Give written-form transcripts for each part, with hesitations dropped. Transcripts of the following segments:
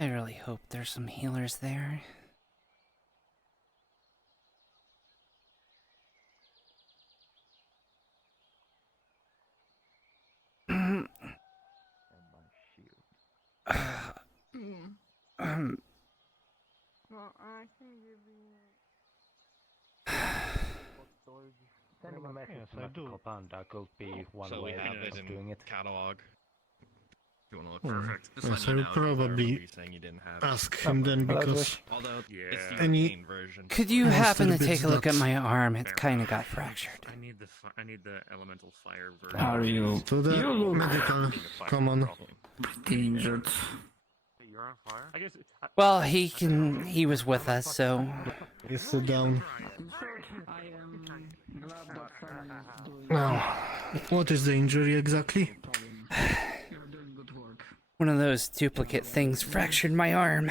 I really hope there's some healers there. Well, I can give you. Sending a message to Magical Panda could be one So way we have it of in doing it. catalog. If you want to look Perfect. for it. Yes, I will probably saying you didn't have ask him then, because Although it's the Any- arcane version. Could you Most happen of to the take a look at bits my arm? It kind of got fractured. I need the elemental fire version. Are you? so the You look medical, come on. pretty injured. You're on fire? I guess Well, he was with us, so Please sit down. I am glad that Fran is doing Now, what is the injury exactly? You're doing good work. one of those duplicate things fractured my arm.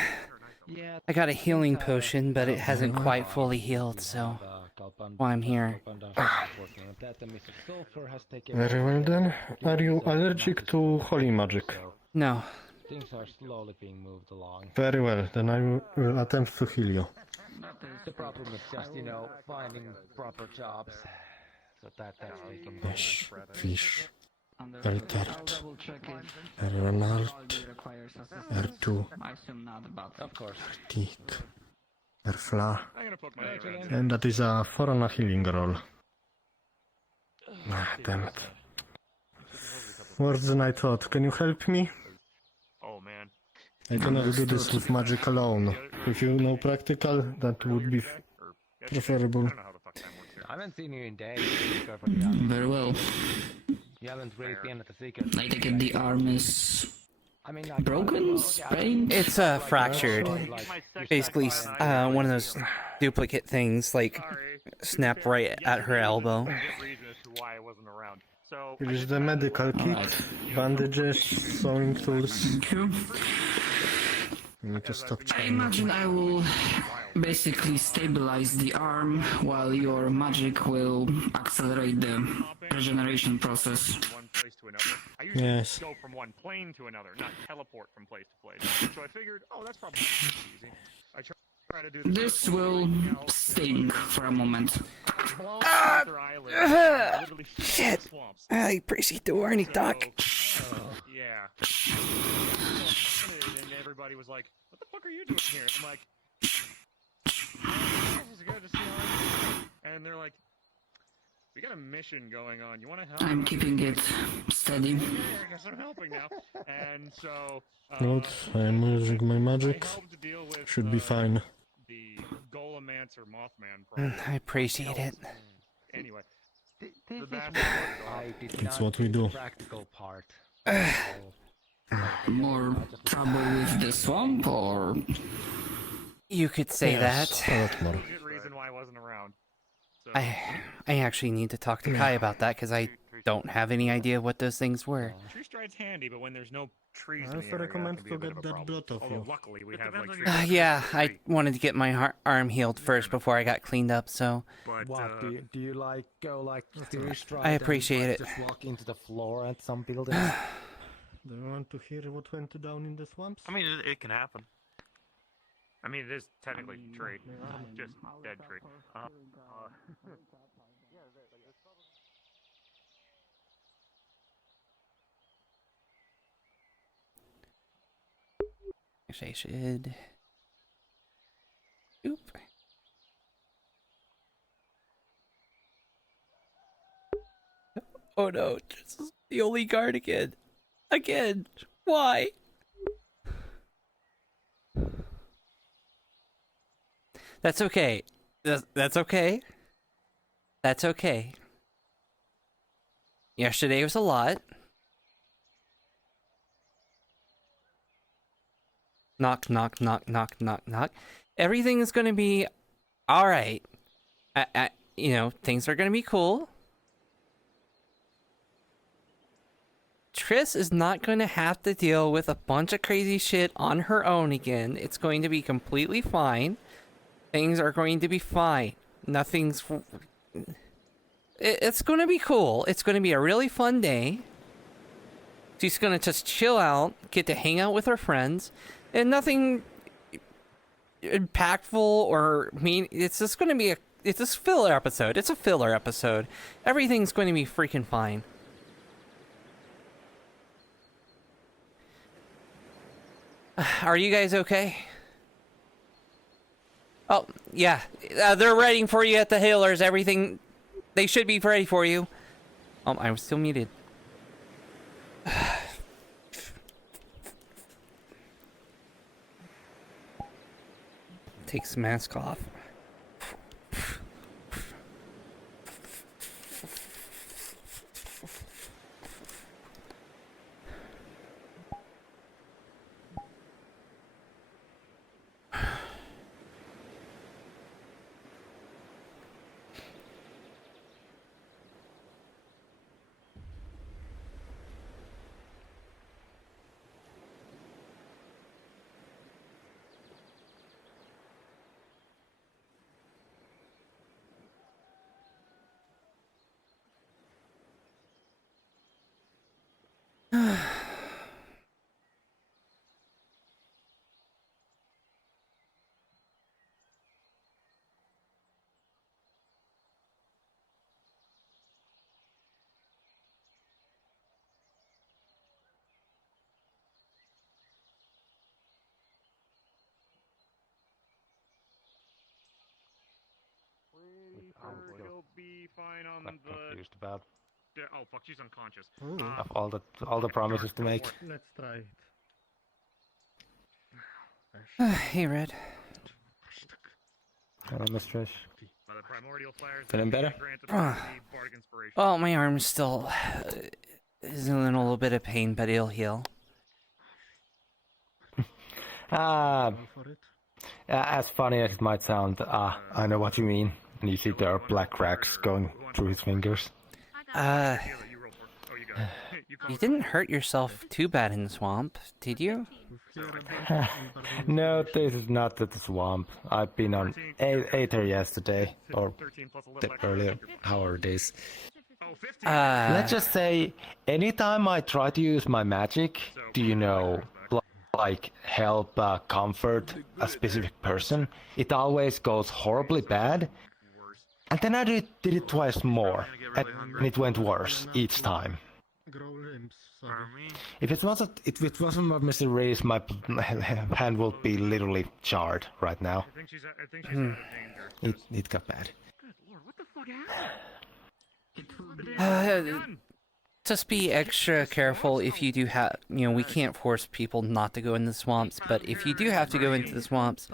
Yeah. I got a healing potion, but it hasn't quite fully healed, so while I'm here. Very well then. Are you allergic to holy magic? No. Things are slowly being moved along. Very well, then I will attempt to heal you. The problem is just, finding proper jobs. So that's taking Fish, fish, Understood. I'll Altart, double check if Ronald, Aldi requires assistance. R2, I assume not about Of course. Teak, Erfla, I'm gonna poke my head around. and that is a 4 on a healing roll. Ah, damn it. Worse than I thought. Can you help me? Oh man. I cannot do this with magic alone. If you know practical, that would be preferable. I don't know how the fuck time works here. I haven't seen you in days, to be perfectly honest. Very well. You haven't really been at the secret. I take it the arm is I mean, broken, sprained. It's fractured. Basically, one of those duplicate things, like, snapped right at her elbow. Reason as to why I wasn't around. So Here is the medical kit, bandages, sewing tools. Thank you. You need to stop I trying. imagine I will basically stabilize the arm while your magic will accelerate the regeneration process. one place to another. I usually Yes. go from one plane to another, not teleport from place to place. So I figured, that's probably easy. I try to do This will sting for a moment. Shit! I appreciate the warning, Doc. Yeah. And everybody was like, "What the fuck are you doing here?" I'm like, "This is good to see how." And they're like, "We got a mission going on. You want to help?" I'm keeping it steady. Yeah, I guess I'm helping now. And so. Note, I am using my magic. I helped deal with, Should be fine. The Golomancer Mothman problem. I appreciate it. Anyway, This The is bastard what wanted I did It's not what we do. do. The practical part. More trouble with the swamp, or You could say Yes, that. a lot more. good reason why I wasn't around. So, I actually need to talk to Kai about that, because I don't have any idea what those things were. tree stride's handy, but when there's no trees I in the also area, recommend that can be to a bit get of a that problem. blood off Although you. luckily we have like Yeah, I wanted to get my arm healed first before I got cleaned up, so But What do you like go like tree stride I and, appreciate like, it. Just walk into the floor at some buildings. Do you want to hear what went down in the swamps? I mean, it can happen. I mean, it is technically tree, just dead tree. actually I should. Oop. Oh no, this is the only guard again. Again. Why? That's okay. That's okay. That's okay. Yesterday was a lot. Knock, knock, knock, knock, knock, knock. Everything is going to be all right. You know, things are going to be cool. Triss is not going to have to deal with a bunch of crazy shit on her own again. It's going to be completely fine. Things are going to be fine. Nothing's... It's going to be cool. It's going to be a really fun day. She's going to just chill out, get to hang out with her friends, and nothing impactful or mean. It's just going to be it's a filler episode. It's a filler episode. Everything's going to be freaking fine. Are you guys okay? Oh, yeah. They're waiting for you at the healers. Everything... They should be ready for you. Oh, I was still muted. Takes the mask off. He'll be fine on I'm the... confused about Oh, fuck, she's unconscious. of all the promises to make. Let's try it. Hey, Red. Hello, Miss Trish. By the primordial fires, Feeling better? granted bardic inspiration. Oh, my arm still is in a little bit of pain, but it'll heal. Ah, Go for it. as funny as it might sound, I know what you mean. And you see there are black cracks going through his fingers. You roll for it. Oh, you got it. You didn't hurt yourself too bad in the swamp, did you? No, this is not the swamp. I've been on Aether yesterday, or 13 plus a little the extra. earlier, however it is. Oh, 15. Let's just say, anytime I try to use my magic, do you know, like help comfort a specific person, it always goes horribly bad. And then I did it twice more, and it went worse each time. Grow limbs. Sorry. If it wasn't for Mr. Reyes, my hand would be literally charred right now. I think she's out of danger. It got bad. Good lord, what the fuck happened? Just be extra careful if you do have, you know, we can't force people not to go in the swamps, but if you do have to go into the swamps,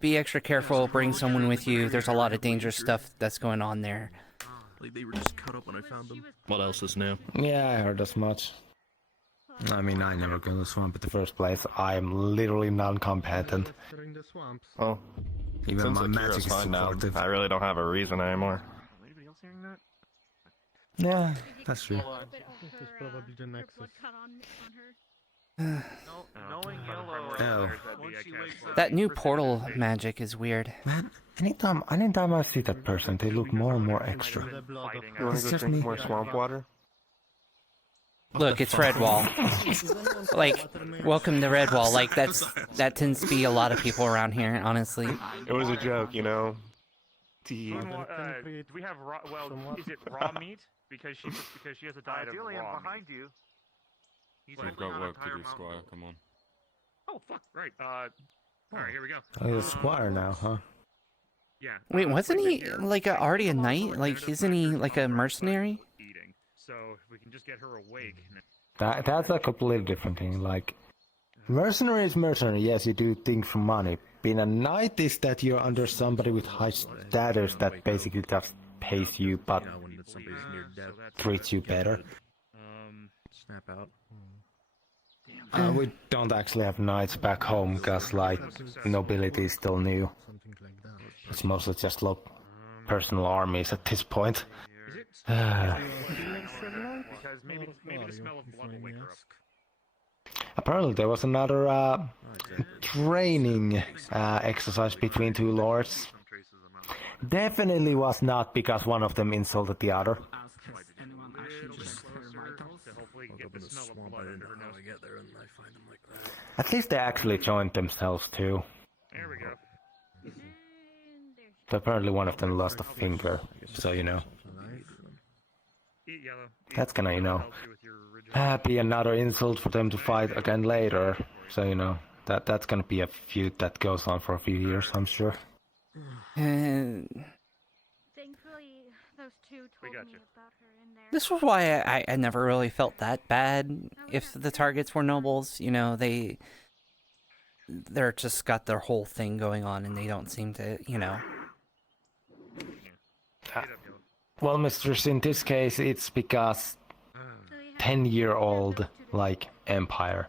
be extra careful, bring someone with you. There's a lot of dangerous stuff that's going on there. Like they were just cut up when I found them. What else is new? Yeah, I heard as much. I mean, I never go to the swamp in the first place. I'm literally non-competent. During the swamps. Well, Even since my Akira's magic is fine now, supportive. I really don't have a reason anymore. Anybody else hearing that? Yeah, that's true. This is probably the nexus. Knowing yellow. Oh. That new portal magic is weird. Man, anytime I see that person, they look more and more extra. The blood of You want It's to go just drink me. more swamp water? Look, it's Redwall. Like, welcome to Redwall. Like, that tends to be a lot of people around here, honestly. It was a joke, you know. Tea. Do we have raw? Well, is it raw meat? Because she has a diet of raw meat. you. We've got work to do, Squire. Come on. Oh fuck! Right. All right, here we go. Oh, he's a squire now, huh? Yeah. Wait, wasn't he, like, already a knight? Like, isn't he, like, a mercenary? Eating. So if we can just get her awake. That's a completely different thing. Like, mercenary is mercenary. Yes, you do things for money. Being a knight is that you're under somebody with high status that basically just pays you, but Yeah, when somebody's near death. treats you better. Snap out. We don't actually have knights back home because, like, nobility is still new. It's mostly just personal armies at this point. Because maybe the smell of blood will wake her up. Apparently there was another training exercise between two lords. Definitely was not because one of them insulted the other. Ask, has anyone actually checked her vitals? To hopefully get the smell of blood under her nose. get there and I find them like that. At least they actually joined themselves too. There we go. So apparently one of them lost a finger, so you know. Eat yellow. That's gonna, you know, Helps you with your original- be another insult for them to fight again later. So you know, that's gonna be a feud that goes on for a few years, I'm sure. And Thankfully, those two told got me you. about her in there. this was why I never really felt that bad if the targets were nobles. You know, they're just got their whole thing going on and they don't seem to, you know. Eat up yellow. Well, mistress, in this case, it's because 10-year-old, like, empire.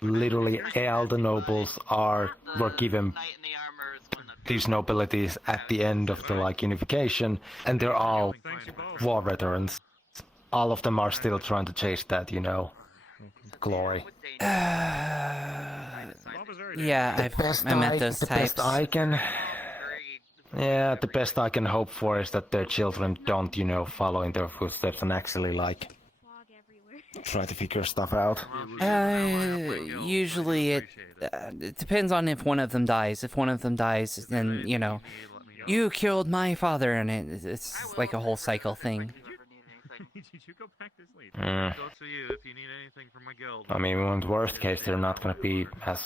Literally, all the nobles were given these nobilities at the end of the, like, unification, and they're all war veterans. All of them are still trying to chase that, you know, glory. Yeah, I met those types. The best I can hope for is that their children don't, you know, follow in their footsteps and actually, like, Fog everywhere. try to figure stuff out. Usually it depends on if one of them dies. If one of them dies, then, you know, you killed my father, and it's like a whole cycle thing. Did you go back this late? Mm. Go to you if you need anything from my guild. I mean, in the worst case, they're not gonna be as...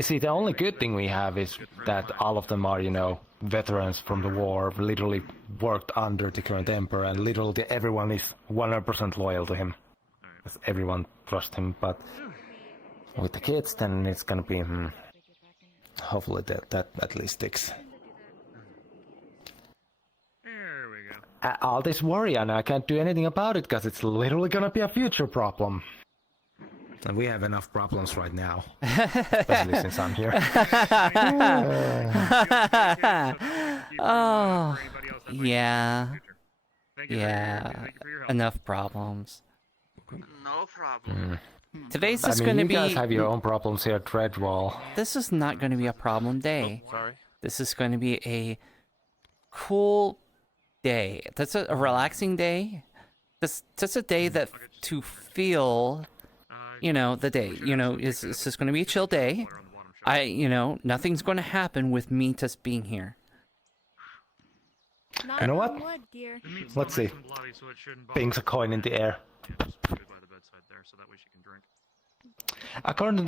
See, the only good thing we have is that all of them are, you know, veterans from the war, literally worked under the current emperor, and literally everyone is 100% loyal to him. Because everyone trusts him, but with the kids, then it's gonna be... hopefully that at least sticks. There we go. All this worry, and I can't do anything about it, because it's literally gonna be a future problem. And we have enough problems right now. Especially since I'm here. Oh, yeah, Thank you yeah, thank you for your help. enough problems. No problem. Today's I is mean, going to you guys be. have your own problems here at Dreadwall. This is not going to be a problem day. Sorry. This is going to be a cool day. That's a relaxing day. That's a day that to feel, you know, the day. You know, it's just going to be a chill day. You know, nothing's going to happen with me just being here. Not You know on what? wood, dear. The meat's Let's still nice see. and bloody, so it shouldn't bother Pings a coin in the air. Just put it by the bedside there, so that way she can drink. According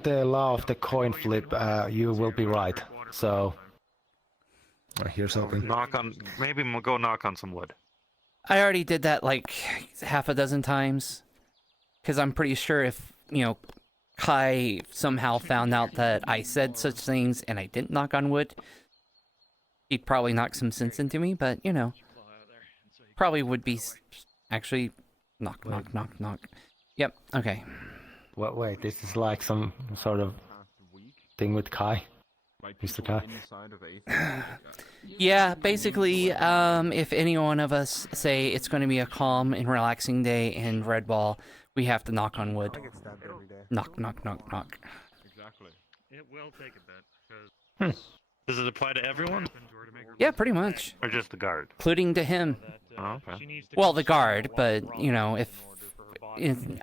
to the law of the coin flip, you will be right. So, here's hoping. Knock on. Maybe we'll go knock on some wood. I already did that like half a dozen times. Because I'm pretty sure if, you know, Kai somehow found out that I said such things and I didn't knock on wood, he'd probably knock some sense into me, but, you know, probably would be actually knock, knock, knock, knock. Yep, okay. Wait, this is like some sort of thing with Kai? Mr. Kai? Yeah, basically, if any one of us say it's going to be a calm and relaxing day in Redwall, we have to knock on wood. Knock, knock, knock, knock. Exactly. It will take a bit, because... Does it apply to everyone? Yeah, pretty much. Or just the guard? Including to him. Oh, okay. Well, the guard, but, you know, you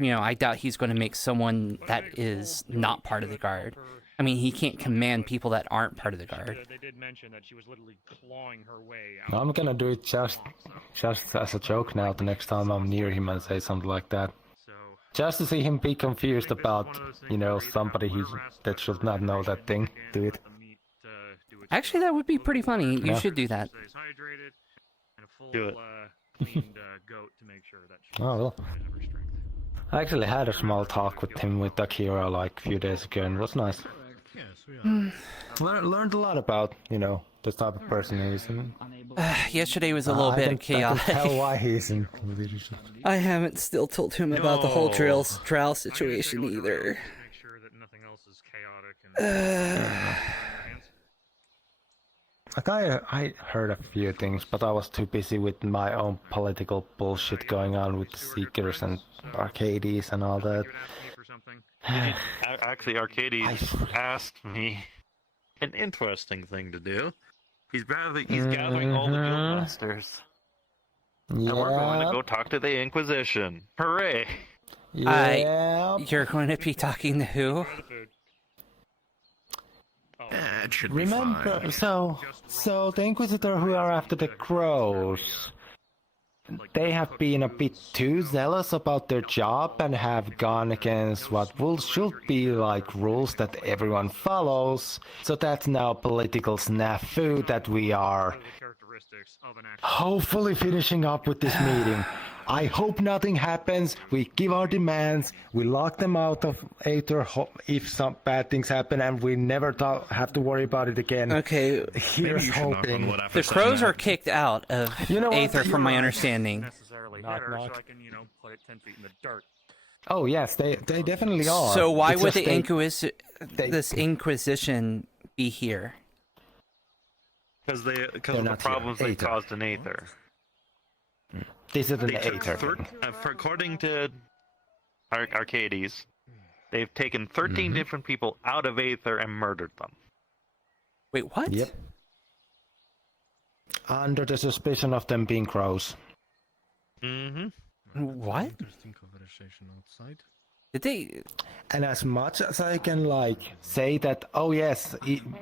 know, I doubt he's going to make someone that is not part of the guard. I mean, he can't command people that aren't part of the guard. They did mention that she was literally clawing her way out. I'm gonna do it just as a joke now the next time I'm near him and say something like that. So, Just to see him be confused about, you know, somebody that should not know that thing. Do it. Actually, that would be pretty funny. You Yeah. should do that. Stays hydrated, and a full, Do it. cleaned goat to make sure that she Oh, well. has her strength. I actually had a small talk with him with Akira like a few days ago and it was nice. Learned a lot about, you know, the type of person he is. Yesterday was a little bit I chaotic. can tell why he's in leadership. I haven't still told him about the whole No. trial situation either. Make sure that nothing else is chaotic and Like I heard a few things, but I was too busy with my own political bullshit going on with the Seekers and Arcades and all that. for something. Actually, Arcades asked me an interesting thing to do. He's gathering all the guild masters. And we're going to go talk to the Inquisition. Hooray! Yeah. You're going to be talking to who? It should be Remember, fine. so the Inquisitor who are after the crows, they have been a bit too zealous about their job and have gone against what should be like rules that everyone follows. So that's now a political snafu that we are Characteristics of an hopefully finishing up with this meeting. I hope nothing happens. We give our demands. We lock them out of Aether if some bad things happen, and we never have to worry about it again. Okay, Here's Maybe you should knock on hoping. wood after the saying crows that. are kicked out of You know what? Aether, You're from my right. understanding. necessarily Knock, better, knock. so I can, put it 10 feet in the dirt. Oh yes, they definitely are. So why It's would just the they- this Inquisition be here? Because of They're the not here. problems they Aether. caused in Aether. This is an They took Aether. according to Arcades, they've taken 13 different people out of Aether and murdered them. Wait, what? Yep. Under the suspicion of them being crows. Mm-hmm. What? Interesting conversation outside. Did they? And as much as I can say that, oh yes,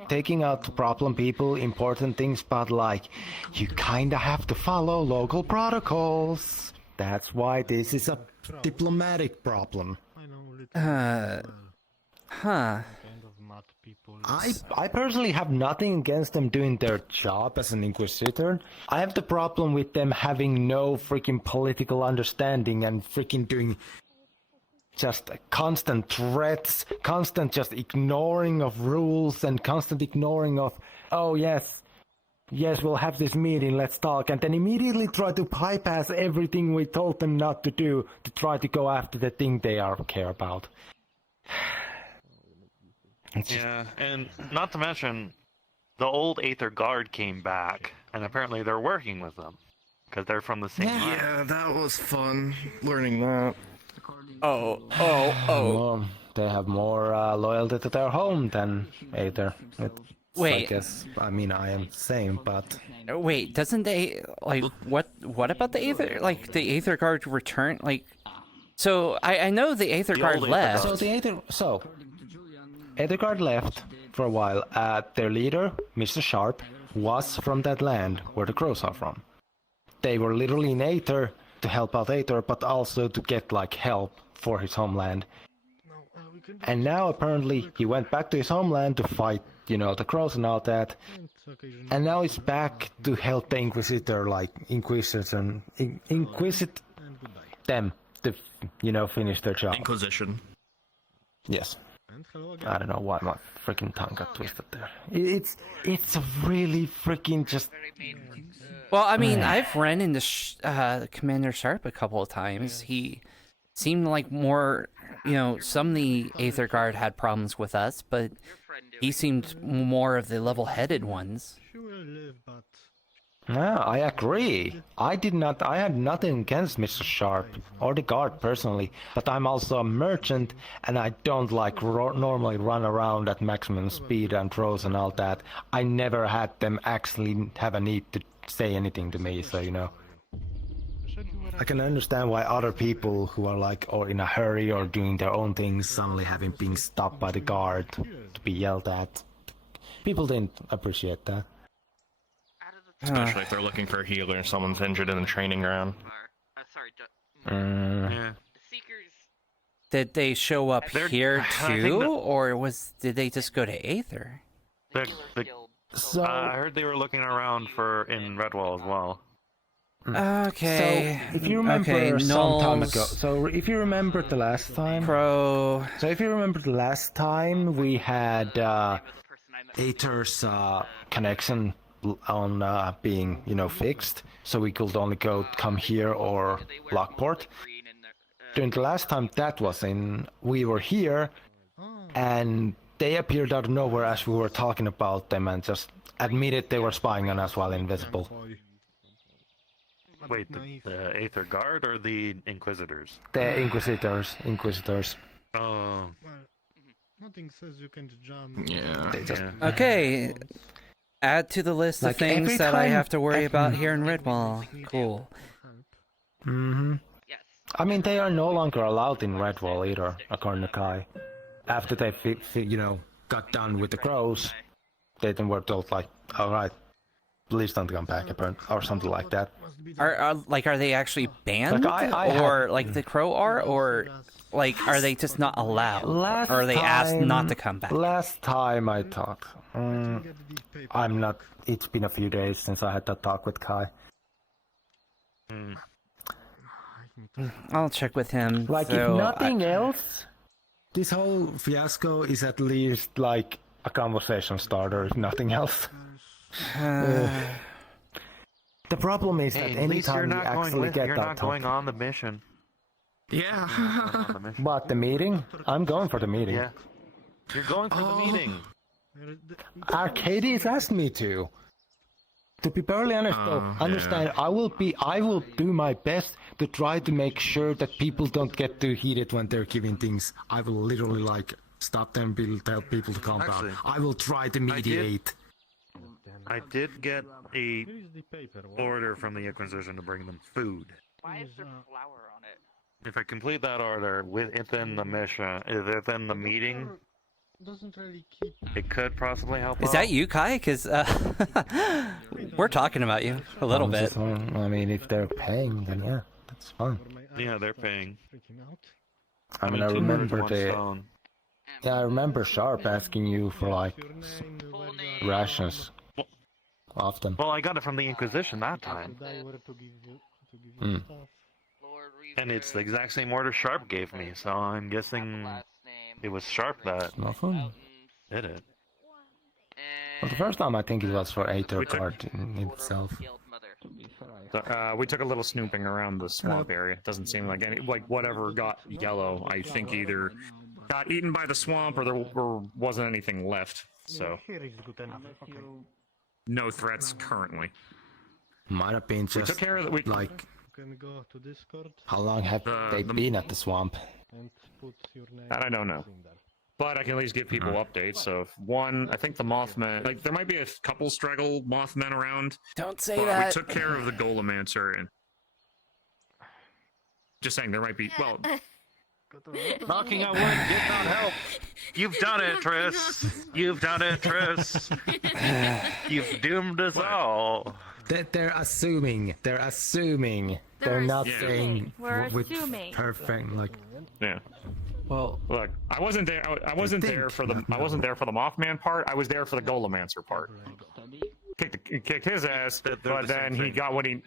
taking out problem people, important things, but you kinda have to follow local protocols. That's why this is a diplomatic problem. I know little Huh. kind of mad people. I personally have nothing against them doing their job as an inquisitor. I have the problem with them having no freaking political understanding and freaking doing just constant threats, constant just ignoring of rules and constant ignoring of, oh yes, we'll have this meeting, let's talk, and then immediately try to bypass everything we told them not to do to try to go after the thing they care about. It's just- Yeah, and not to mention, the old Aether Guard came back, and apparently they're working with them. Because they're from the same line. Yeah, that was fun learning that. Oh. Well, they have more loyalty to their home than Aether. Wait. I guess, I mean, I am same, but Wait, doesn't they what about the Aether? Like the Aether Guard return? So I know the Aether Guard old Aether left. so Aether Guard left for a while. Their leader, Mr. Sharp, was from that land where the crows are from. They were literally in Aether to help out Aether, but also to get help for his homeland. And now apparently he went back to his homeland to fight, the crows and all that. And now he's back to help the Inquisitor, inquisite them to, finish their job. Inquisition. Yes. And hello again. I don't know why my freaking tongue got twisted there. It's a really freaking just. Well, I mean, I've run into Commander Sharp a couple of times. He seemed like more, some of the Aether Guard had problems with us, but he seemed more of the level-headed ones. She will live, but Yeah, I agree. I had nothing against Mr. Sharp or the guard personally, but I'm also a merchant and I don't normally run around at maximum speed and throws and all that. I never had them actually have a need to say anything to me, so I can understand why other people who are or in a hurry or doing their own things suddenly having been stopped by the guard to be yelled at. People didn't appreciate that. Especially if they're looking for a healer and someone's injured in the training ground. Yeah. Did they show up They're- here I think too, that- or did they just go to Aether? So, I heard they were looking around in Redwall as well. Okay. So, if you remember some time ago, Knowles, if you remember the last time, we had Aether's connection being, you know, fixed, so we could only come here or Lockport. During the last time that was in, we were here, and they appeared out of nowhere as we were talking about them and just admitted they were spying on us while invisible. Wait, the Aether Guard or the Inquisitors? The Inquisitors. Oh. Nothing says you can jump. Yeah. Okay. Add to the list of Like, things every that I time- have to worry about here in Redwall. Cool. Mm-hmm. I mean, they are no longer allowed in Redwall either, according to Kai. After they, you know, got done with the crows, they then were told, like, alright, please don't come back, or something like that. Are they actually banned? Like, or like the crow are? Or like are they just not allowed? Or are they asked not to come back? Last time I talked, I'm not, it's been a few days since I had that talk with Kai. I'll check with him. Like, so if nothing else, this whole fiasco is at least like a conversation starter, if nothing else. The problem is that anytime you actually get you're that not going topic... on the mission. Yeah. What, the meeting? I'm going for the meeting. Yeah. You're going for the meeting. Arcades asked me to. To be perfectly honest, though, understand, I will do my best to try to make sure that people don't get too heated when they're giving things. I will literally, like, stop them, tell people to calm down. I will try to mediate. I did get a order from the Inquisition to bring them food. Why is there flour on it? If I complete that order within the mission, within the meeting, Doesn't really keep... it could possibly help. Is that you, Kai? Because we're talking about you a little bit. I mean, if they're paying, then yeah, that's fine. Yeah, they're paying. I mean, I remember I remember Sharp asking you for, like, rations. Often. Well, I got it from the Inquisition that time. And it's the exact same order Sharp gave me, so I'm guessing it was Sharp that did it. Well, the first time I think it was for Aether Card in itself. We took a little snooping around the swamp area. It doesn't seem like whatever got yellow, I think either got eaten by the swamp or there wasn't anything left. So no threats currently. Might have been just We took care of it. like, how long have they been at the swamp? That I don't know. But I can at least give people updates. So if I think the Mothman, like there might be a couple straggle Mothmen around. Don't say but that. We took care of the Golemancer and just saying there might be, well, Knocking on wood did not help. You've done it, Triss. You've done it, Triss. You've doomed us all. They're assuming. They're not saying We're with assuming. perfect, like. Yeah. Well, look, I wasn't there. I wasn't there for the. I wasn't there for the Mothman part. I was there for the Golemancer part. Kicked his ass, but then he got what he.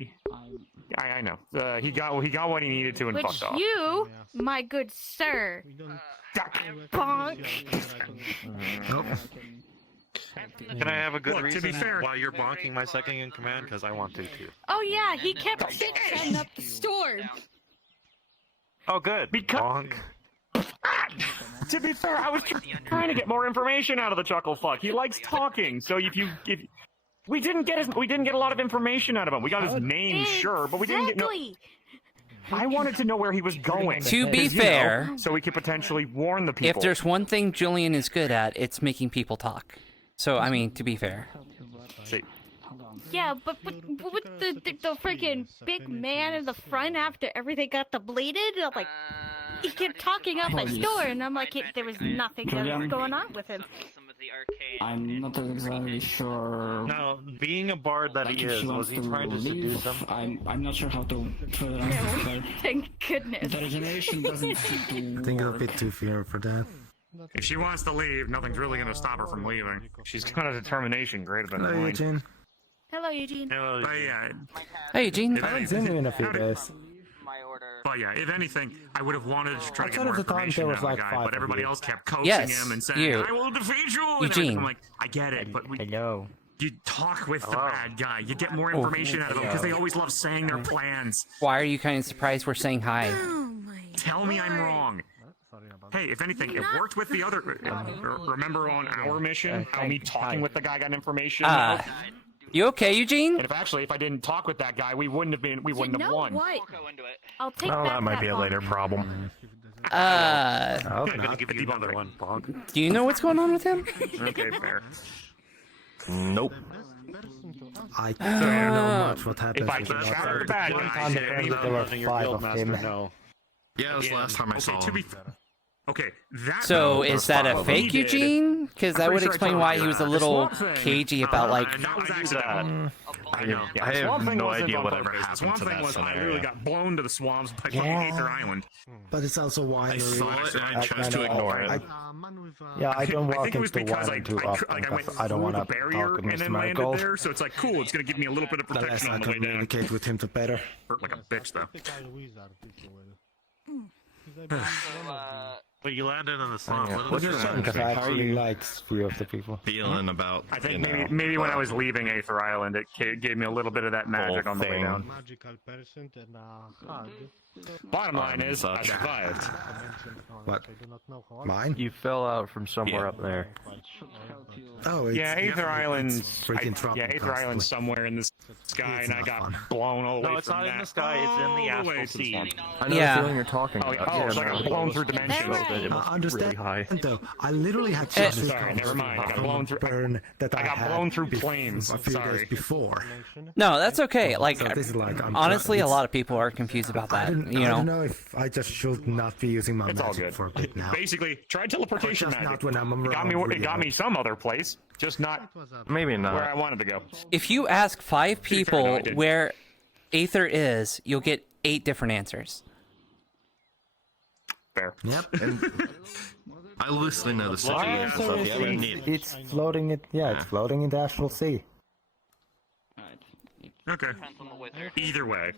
I know. He got what he needed to and Which fucked off. you, my good sir, bonk. Can I have a good Look, reason to be fair, why you're bonking my second in command? Because I want to too. Oh yeah, he kept setting up the storm. Oh, good. Bonk. To be fair, I was trying to get more information out of the chuckle fuck. He likes talking, so if we didn't get a lot of information out of him. We got his name, sure, but we didn't get no. I wanted to know where he was going. To be fair, so we could potentially warn the people. if there's one thing Julian is good at, it's making people talk. So I mean, to be fair. Yeah, but with the freaking big man in the front after everything got depleted, I'm like, he kept talking up my store, and I'm like, there was nothing else going on with him. I'm not exactly sure. Now, being a bard that he is, was he trying to seduce them? I'm not sure how to further answer her. Thank goodness. The regeneration doesn't seem to. I think I'm a bit too fair for that. If she wants to leave, nothing's really going to stop her from leaving. She's got a determination greater than Hello, mine. Eugene. Hello, Eugene. But yeah, Hey, Eugene. I haven't seen you in a few days. but yeah, if anything, I would have wanted to try to get Outside more of the time, information there out was of the like guy, 5 but of everybody you. else kept coaching Yes, him and saying, you. I will defeat you! And Eugene. I'm like, I get it, but we... Hello. You talk with the bad guy. You get more information out of them because they always love saying their plans. Why are you kind of surprised we're saying hi? Tell me I'm wrong. Hey, if anything, it worked with the other. Remember on our mission, how me talking with the guy got information? You okay, Eugene? And if I didn't talk with that guy, we wouldn't have won. What? I'll take Well, back that might be a bomb. later problem. I'm gonna give you another one, Bonk. Do you know what's going on with him? Okay, fair. Nope. I don't know much what happens. If I with can the chat Locker. with the bad One guy, time shit, apparently maybe- there were Letting your 5 guild of master him. know. Yeah, it was the last time I saw him. Okay, that. So though, is that a what fake we did- Eugene? Because that I'm would pretty sure I explain told why you he was a that. The little Swamp Thing. cagey about like. That was accidental. I know. Yeah, I the have Swamp Thing no wasn't idea on whatever purpose. The happened Swamp to Thing that was I scenario. literally got blown to the swamps by fucking Aether Island. But it's also I winery. saw it and I chose to ignore it. Yeah, I don't I walk think it was into because wine too I often went because I don't through want the to barrier talk with and Mr. then landed Marigold. there, so it's like cool. It's gonna give me a little bit of The less protection I on the way down. communicate with him, the better. Hurt like a bitch though. But you landed in the swamp. Yeah. What Which is is your shame because I actually like few of the people. Feeling about. I think maybe when I was leaving Aether Island, it gave me a little bit of that magic on the way down. Magical person and hug. Bottom line is, I such. survived. What? Mine? You fell out from somewhere up there. Oh, it's, Yeah, Aether Island's freaking tropical. Aether Island's somewhere in the sky, It's and I not got fun. blown all the way No, it's from not in that the sky. It's in the all way astral to the sea. swamp. I know Yeah. the feeling you're talking Oh, about. yeah. Oh, so I got blown through dimensions. Alright. It I was understand, really high. though. I literally had Eh, just sorry, never mind. I got blown through. burn that I got had blown through bef- planes. a few Sorry. days before. No, that's okay. Like, So this is like I'm honestly, a it's- lot of people are confused about that. I You don't know. know if I just should not be using my It's all magic good. for a bit now. Basically, try teleportation Just magic. not when I'm It got me. around It got Rio. me some other place, just not Maybe where I not. wanted to go. If you ask 5 fair, no, people I didn't. where Aether is, you'll get 8 different answers. Fair. Yep. I loosely know the situation, so if you ever need it. It's floating it. Yeah, it's floating in the astral sea. Okay. Either way.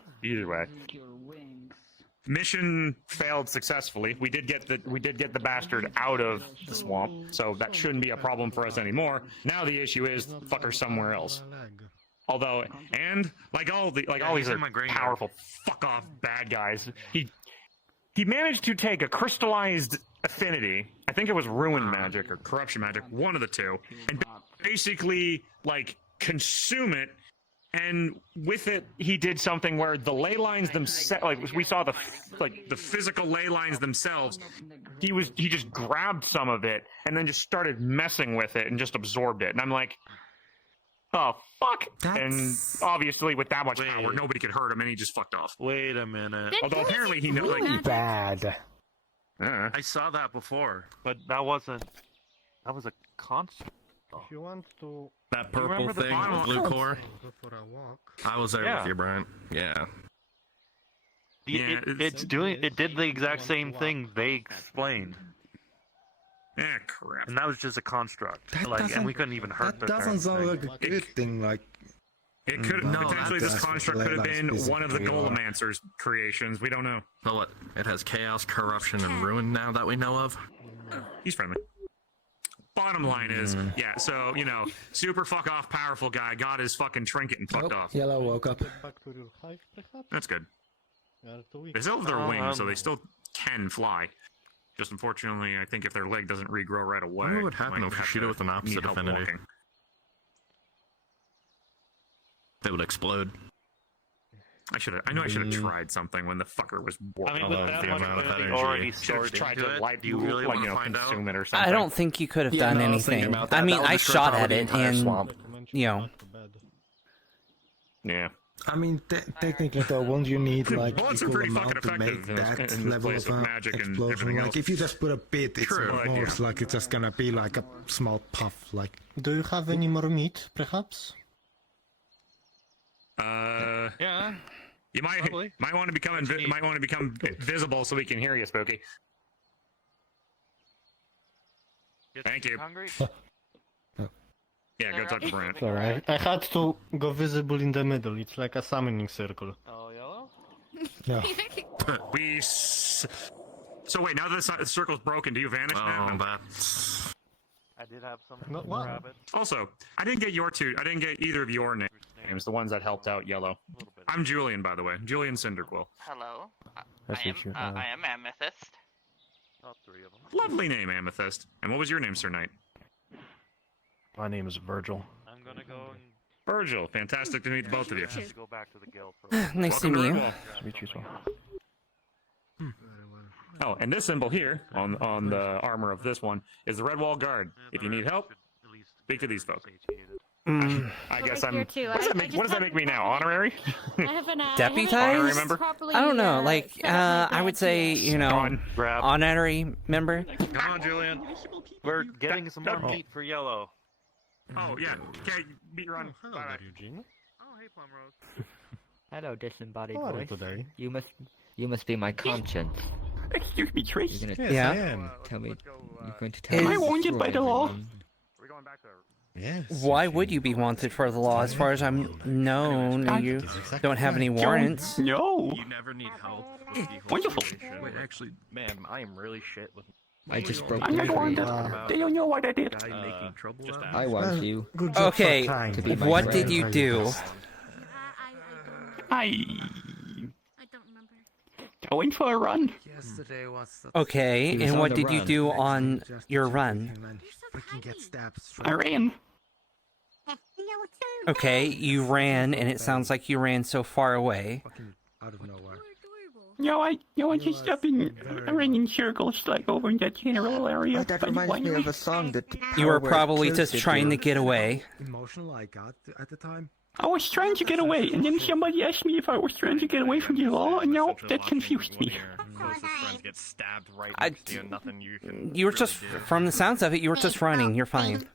Mission failed successfully. We did get the bastard out of the swamp, so that shouldn't be a problem for us anymore. Now the issue is fuck her somewhere else. Although, and like all these he's are in my graveyard. powerful fuck off bad guys. He managed to take a crystallized affinity. I think it was ruin magic or corruption magic, one of the two, and basically like consume it. And with it, he did something where the ley lines themselves, like we saw the physical ley lines themselves. He just grabbed some of it and then just started messing with it and just absorbed it. And I'm like, oh fuck! And obviously, with that much power, nobody could hurt him, and he just fucked off. Wait a minute. Then Although who is apparently he he knows, like, Bad. I saw that before, but that was a construct. If you want to That purple remember the thing, bottom- blue core. go for a walk, I was there Yeah. with you, Brian. Yeah. Yeah, It did the exact same thing they explained, crap. and that was just a construct. That Like, and doesn't- we couldn't even hurt that the doesn't sound thing. like a good thing. Like, It could No, potentially that's this construct could have been specifically one of the or- Golomancer's creations. We don't know. So what? It has chaos, corruption, and ruin now that we know of. He's friendly. Bottom line is, yeah, so, super fuck off powerful guy got his fucking trinket and fucked off. Yellow woke up. back to your hive, perhaps. That's good. You are too weak. They still have their wings, so they still can fly. Just unfortunately, I think if their leg doesn't regrow right away, wonder what would they happen might if you have shoot it to with an opposite need help affinity. walking. They would explode. I know I should have tried something when the fucker was I warping. mean, with Although that the much amount of ability energy- already Should have stored tried into to it, light, do you really like, want to find out? consume it or something. I don't think you could have Yeah, done no, I was thinking anything. about that. I mean, That would I destroy shot probably at the it, entire and swamp. you know, Yeah. I mean, technically though, won't you need like Bullets are equal pretty amount fucking to make effective in this- that in this level place of of magic and explosion? everything Like, else. if you just put a bit, it's True. most like it's just gonna be like a small puff. Like, do you have any more meat, perhaps? Yeah. You might Probably. want to become visible so we can hear you, Spooky. Thank you. Hungry? Yeah, go talk to Brent. Alright. I had to go visible in the middle. It's like a summoning circle. Oh, yellow? Yeah. So wait, now that the circle's broken, do you vanish now? Oh, that's... I did have some what? rabbits. Also, I didn't get either of your names, the ones that helped out Yellow. I'm Julian, by the way. Julian Cinderquill. Hello. Nice to meet you. I am Amethyst. All three of them. Lovely name, Amethyst. And what was your name, Sir Knight? My name is Virgil. I'm gonna go and Virgil. Fantastic to meet both of you. have to go back to the guild for Nice to Welcome meet to you. Redwall. Meet you as well. Oh, and this symbol here on the armor of this one is the Redwall Guard. If you need help, speak to these folks. Mm. I guess Over I'm. here, too. What does that make me now? Honorary? I haven't, Deputized? Honorary member? properly, I don't know. set Like, up my I would badge say, yet. you know, on, grab. honorary member. Come on, Julian. We're getting some more meat for Yellow. Oh yeah. Okay, beat run. Hello Bye. there, Eugene. Oh hey, Plumrose. Hello, disembodied How are you voice. today? You must be my conscience. Excuse me, Trace. You're gonna Yes, Yeah. I am. tell me. Let's go, You're going to tell Am me. I wounded by the law? We're going back to. Yes. Why would you be wanted for the law? As far as I'm known, you don't have any warrants. No. You never need help with the whole Wonderful. situation. Wait, actually, man, I am really shit with. I just broke I'm the not warned. tree. They don't know what I did. Guy making trouble. Just I want you. Good job for Okay, trying. to be my what friend. did you do? I don't remember. I went for a run. Yesterday was the Okay, He was and on what the did you run. do on your run? freaking get stabbed I ran. Okay, you ran, and it sounds like you ran so far away. fucking out of nowhere. I just up in ringing circles like over in that general area. That reminds me of a song that You were Howard probably Church just did trying to do. get away. Emotional I got at the time. I was trying to get away, and then somebody asked me if I was trying to get away from the law, and now that confused me. Closest friends get stabbed right I- next to you, and nothing you can. You were really just, do. from the sounds of it, you were just running. You're fine.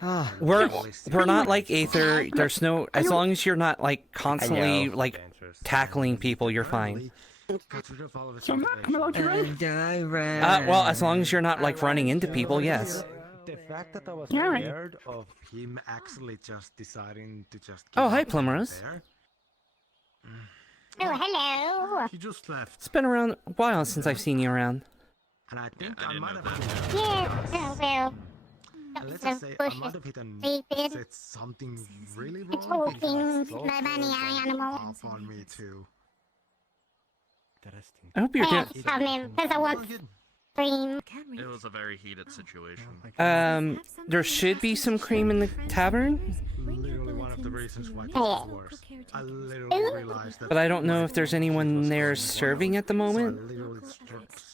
Ah, We're not like Aether. There's no, as long as you're not like constantly like tackling people, you're fine. Got rid of all of his So I'm allowed to run? and I ran. Well, as long as you're not like running into people, yes. The fact that I was Yeah, right. scared of him actually just deciding to just. Oh, give hi, up Plumrose. there. Oh, hello. He just left, It's been around a while since I've seen you around. and I think I I didn't might know have. Yeah, well. Let's just say I might have hit and said something really wrong. all because things, those my bunny girls eye went animal. off on me too. Interesting. I hope you're doing. because I want cream. It was a very heated situation. There should be some cream in the tavern, Literally one of the reasons why this is worse. I literally realized that. but I don't know if there's anyone there serving at the So I moment. literally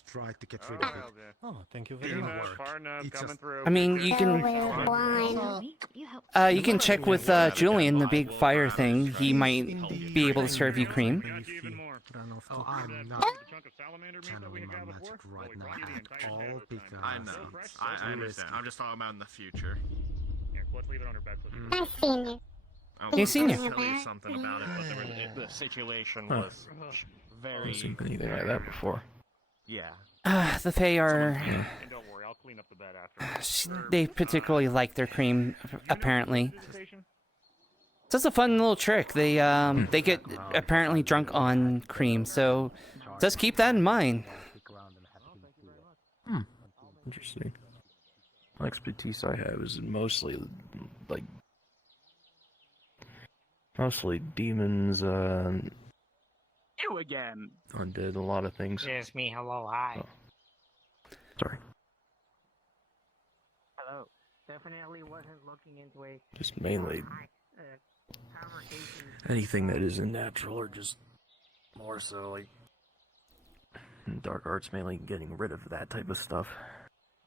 tried to get rid of it. Oh, thank you very Didn't much. work. It just- I mean, you can check with Julian, the big fire thing. He might be able to serve you cream. Oh, I'm not channeling my magic right now at all because I know. I understand. I'm just talking about in the future. I've seen you. I Hey, was senior. gonna tell you something about it, but the situation was very. anything like that before. Yeah. The Fae are. And don't worry, I'll clean up the bed after. They particularly like their cream, apparently. So it's a fun little trick. They get apparently drunk on cream, so just keep that in mind. Interesting. The expertise I have is mostly like demons, You again. undead, a lot of things. It's me. Hello. Hi. Sorry, Hello. Definitely wasn't looking into a just mainly conversation. anything that isn't natural or just more so like dark arts, mainly getting rid of that type of stuff.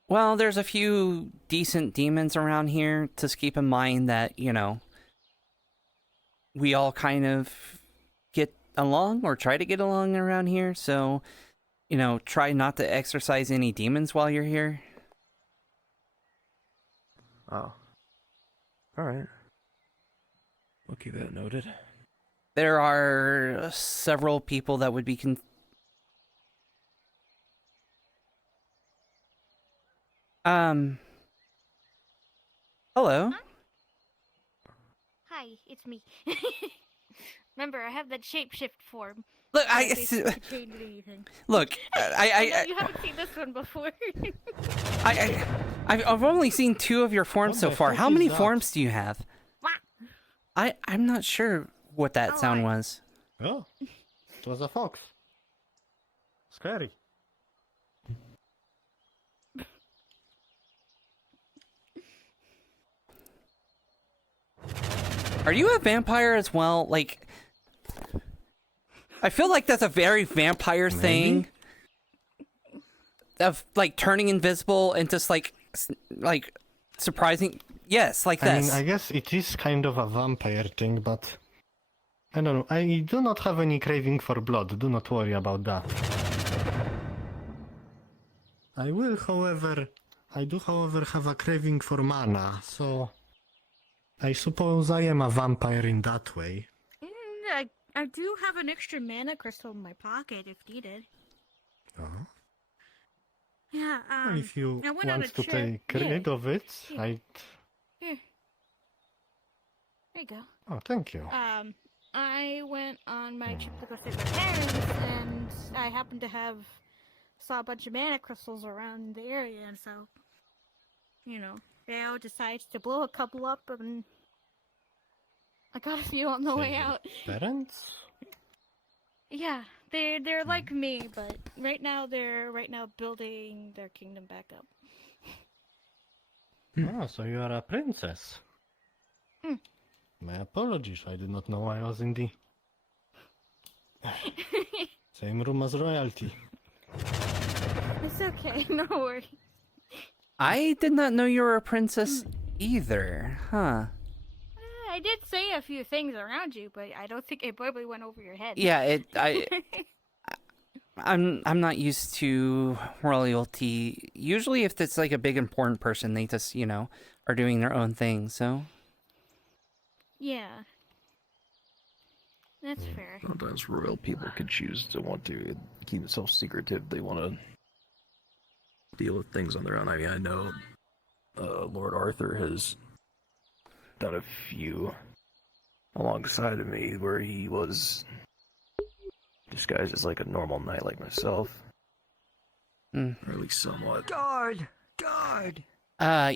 Well, there's a few decent demons around here. Just keep in mind that, you know, we all kind of get along or try to get along around here. So, you know, try not to exorcise any demons while you're here. Oh, all right. I'll keep that noted. There are several people that would be hello. Hi, it's me. Remember, I have that shapeshift form. Look, Can't basically change anything. look. I know you haven't seen this one before. I've only seen 2 of your forms so far. How many forms do you have? I'm not sure what that sound was. Oh, it was a fox. Scary. Are you a vampire as well? Like, I feel like that's a very vampire thing. Of, like, turning invisible and just, like surprising... Yes, like this. I mean, I guess it is kind of a vampire thing, but... I don't know. I do not have any craving for blood. Do not worry about that. I will, however... I do, however, have a craving for mana, so... I suppose I am a vampire in that way. I do have an extra mana crystal in my pocket if needed. Oh? Yeah, Well, if you I went on want a to trip. take rid of it, Here. I... Here. There you go. Oh, thank you. I went on my trip to go see my parents, and I happened to saw a bunch of mana crystals around the area, and so, Dale decides to blow a couple up, and I got a few on the way out. Parents? Yeah, they're like me, but they're building their kingdom back up. Oh, so you are a princess. My apologies, I did not know I was in the same room as royalty. It's okay, no worries. I did not know you were a princess either, huh? I did say a few things around you, but I don't think it probably went over your head. Yeah, I'm not used to royalty. Usually if it's like a big important person, they just, are doing their own thing, so. Yeah. That's fair. Sometimes royal people could choose to want to keep themselves secretive. They want to deal with things on their own. I mean, I know Lord Arthur has done a few alongside of me where he was disguised as like a normal knight like myself. Or at least somewhat. Guard! Guard!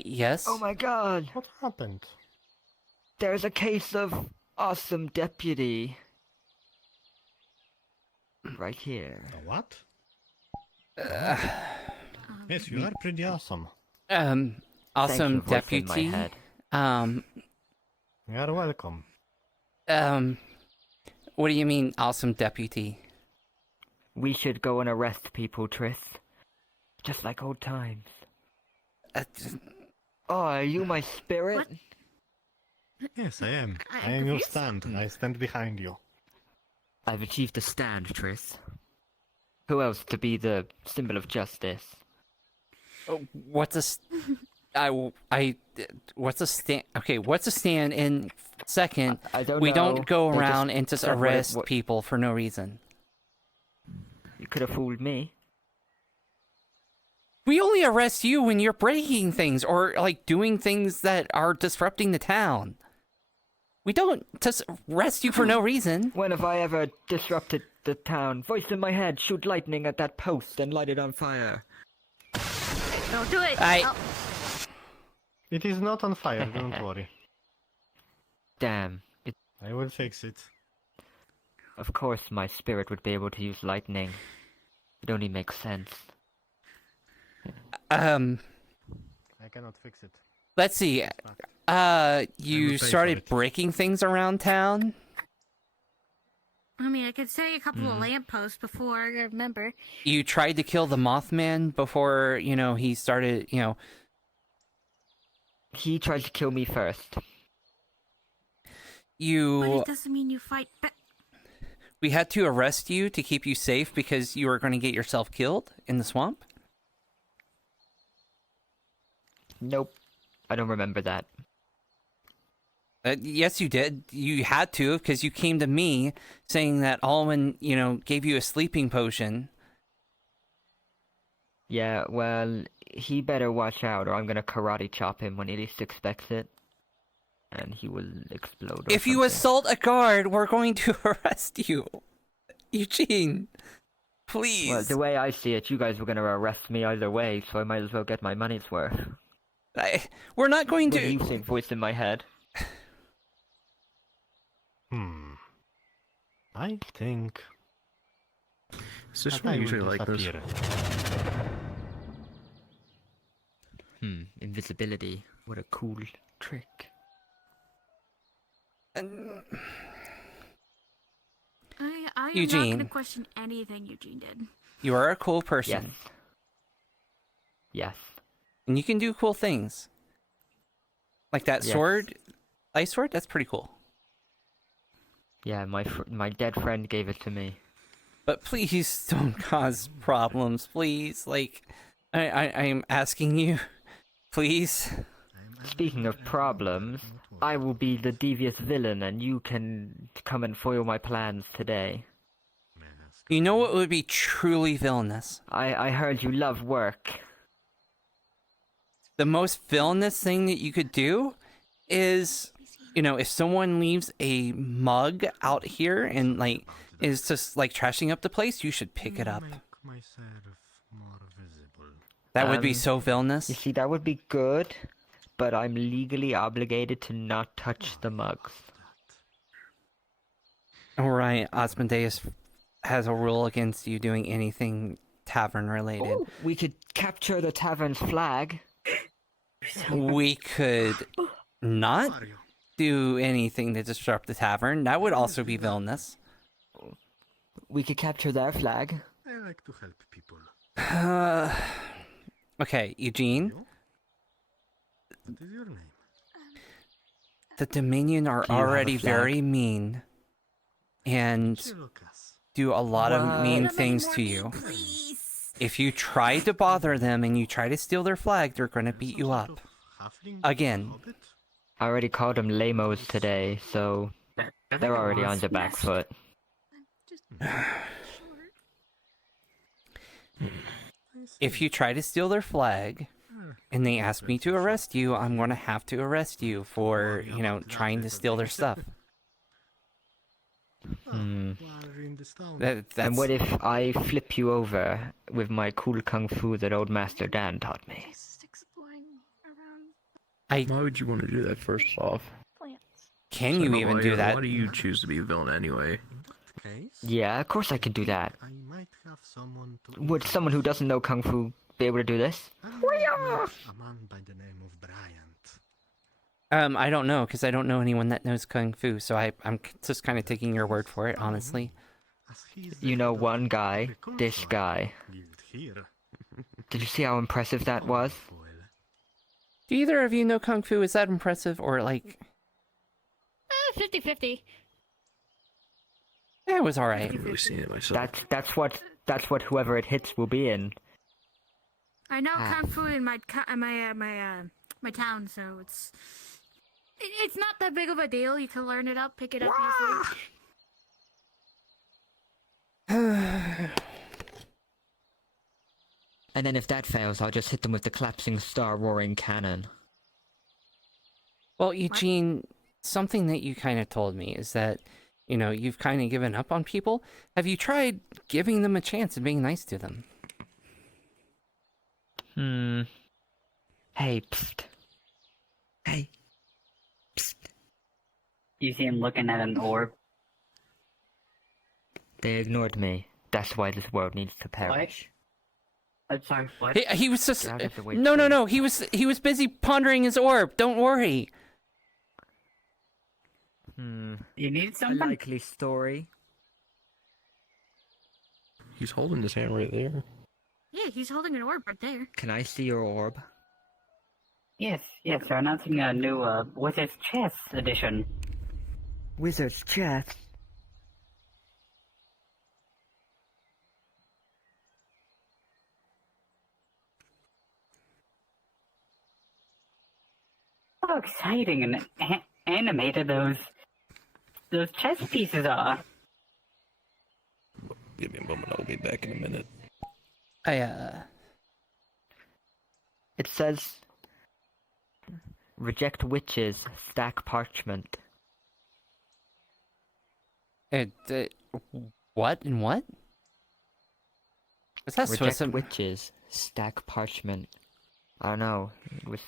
Yes? Oh my god! What happened? There's a case of awesome deputy. Right here. A what? Yes, you are pretty awesome. Awesome deputy. My head. You are welcome. What do you mean, awesome deputy? We should go and arrest people, Tris. Just like old times. Oh, are you my spirit? What? Yes, I am. I'm I am your confused. stand. I stand behind you. I've achieved a stand, Tris. Who else to be the symbol of justice? What's a what's a stand? Okay, what's a stand? And second, I don't we know. don't go They around and just said arrest what- people for no reason. You could have fooled me. We only arrest you when you're breaking things or like doing things that are disrupting the town. We don't just arrest you for no reason. When have I ever disrupted the town? Voice in my head, shoot lightning at that post and light it on fire. Don't do it. It is not on fire, don't worry. Damn. I will fix it. Of course my spirit would be able to use lightning. It only makes sense. I cannot fix it. Let's see. You pay for started it. breaking things around town. I mean, I could say a couple of lampposts before I remember. You tried to kill the Mothman before, he started, He tried to kill me first. But you... it doesn't mean you fight back. We had to arrest you to keep you safe because you were going to get yourself killed in the swamp? Nope. I don't remember that. Yes, you did. You had to because you came to me saying that Alwyn, gave you a sleeping potion. Yeah, well, he better watch out or I'm gonna karate chop him when he least expects it. And he will explode. Or If you something. assault a guard, we're going to arrest you. Eugene, please. Well, the way I see it, you guys were gonna arrest me either way, so I might as well get my money's worth. We're not going What to. do you think, voice in my head? I think. Is this that what I you will usually like this? disappear. Invisibility. What a cool trick. I am not Eugene. gonna question anything Eugene did. You are a cool person. Yes. And you can do cool things. Like that Yes. sword, ice sword, that's pretty cool. Yeah, my dead friend gave it to me. But please don't cause problems, please. Like, I'm asking you, please. Speaking of problems, I will be the devious villain and you can come and foil my plans today. You know what would be truly villainous? I heard you love work. The most villainous thing that you could do is, if someone leaves a mug out here and, like, is just, like, trashing up the place, you should pick it up. Make myself more visible. That would be so villainous. You see, that would be good, but I'm legally obligated to not touch the mugs. Alright, Osmondeus has a rule against you doing anything tavern related. Ooh, we could capture the tavern's flag. We could not do anything to disrupt the tavern. That would also be villainous. We could capture their flag. I like to help people. Okay, Eugene. What is your name? The Dominion are Do you have a already flag? very mean and Lucas. do a lot of mean things to you. If you try to bother them and you try to steal their flag, they're going to beat you up. Again. I already called them lamos today, so they're already on the back foot. If you try to steal their flag and they ask me to arrest you, I'm going to have to arrest you for, trying to steal their stuff. That's... And what if I flip you over with my cool kung fu that old Master Dan taught me? Why would you want to do that first off? Can you even do that? Why do you choose to be a villain anyway? Yeah, of course I can do that. I might have someone to. Would someone who doesn't know kung fu be able to do this? A man by the name of Bryant. I don't know, because I don't know anyone that knows kung fu, so I'm just kind of taking your word for it, honestly. You know one guy, this guy. Did you see how impressive that was? Do either of you know kung fu? Is that impressive, or like... 50-50. Yeah, it was alright. I haven't really seen it myself. That's what whoever it hits will be in. I know kung fu in my town, so it's not that big of a deal. You can learn it up, pick it up easily. And then if that fails, I'll just hit them with the collapsing star roaring cannon. Well, Eugene, something that you kind of told me is that, you've kind of given up on people. Have you tried giving them a chance and being nice to them? Hey, psst. Hey. Psst. You see him looking at an orb? They ignored me. That's why this world needs to perish. I'm sorry, what? He was just... No. He was busy pondering his orb. Don't worry. You need A something? likely story. He's holding his hand right there. Yeah, he's holding an orb right there. Can I see your orb? Yes, they're announcing a new, Wizard's Chess edition. Wizard's chess? How exciting and animated those chess pieces are. Give me a moment, I'll be back in a minute. It says... Reject witches, stack parchment. What and what? Is that Reject supposed to... witches, stack parchment. I don't know. It was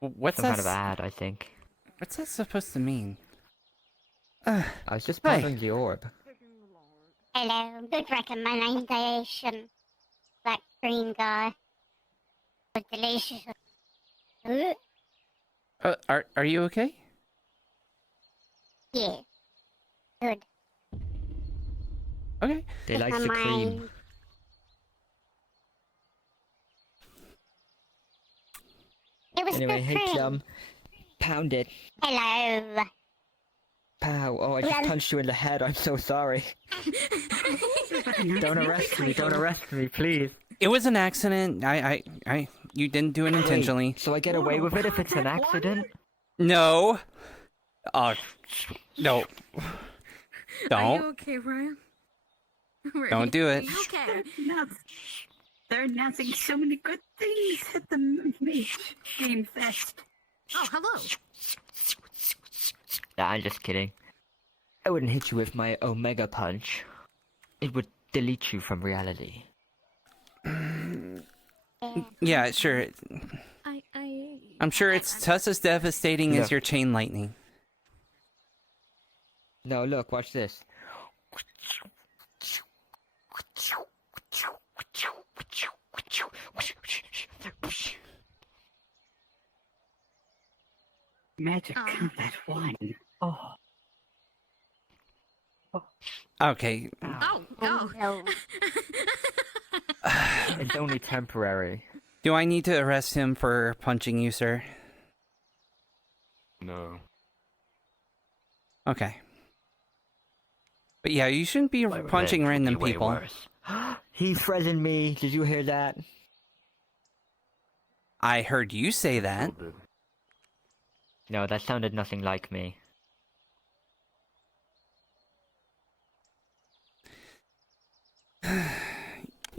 What's Some that? kind of ad, I think. What's that supposed to mean? I was just Hi. pondering the orb. Hello, good recommendation. That green guy. Was delicious. Are you okay? Yeah. Good. Okay. They like the cream. It was Anyway, good hey cream. Plum. Pound it. Hello. Pow. Oh, I just punched you in the head. I'm so sorry. Don't arrest me. Don't arrest me, please. It was an accident. You didn't do it intentionally. Wait, so I get away with it if it's an accident? No. No. Are Don't. you okay, Ryan? Don't do it. Are you okay? They're announcing so many good things at the Game Fest. Oh, hello. Nah, I'm just kidding. I wouldn't hit you with my Omega Punch. It would delete you from reality. Yeah, sure. I'm sure it's just as devastating as your chain lightning. No, look, watch this. Magic Combat 1. Oh. Okay. Oh. It's only temporary. Do I need to arrest him for punching you, sir? No. Okay. But yeah, you shouldn't be punching random people. He threatened me. Did you hear that? I heard you say that. No, that sounded nothing like me.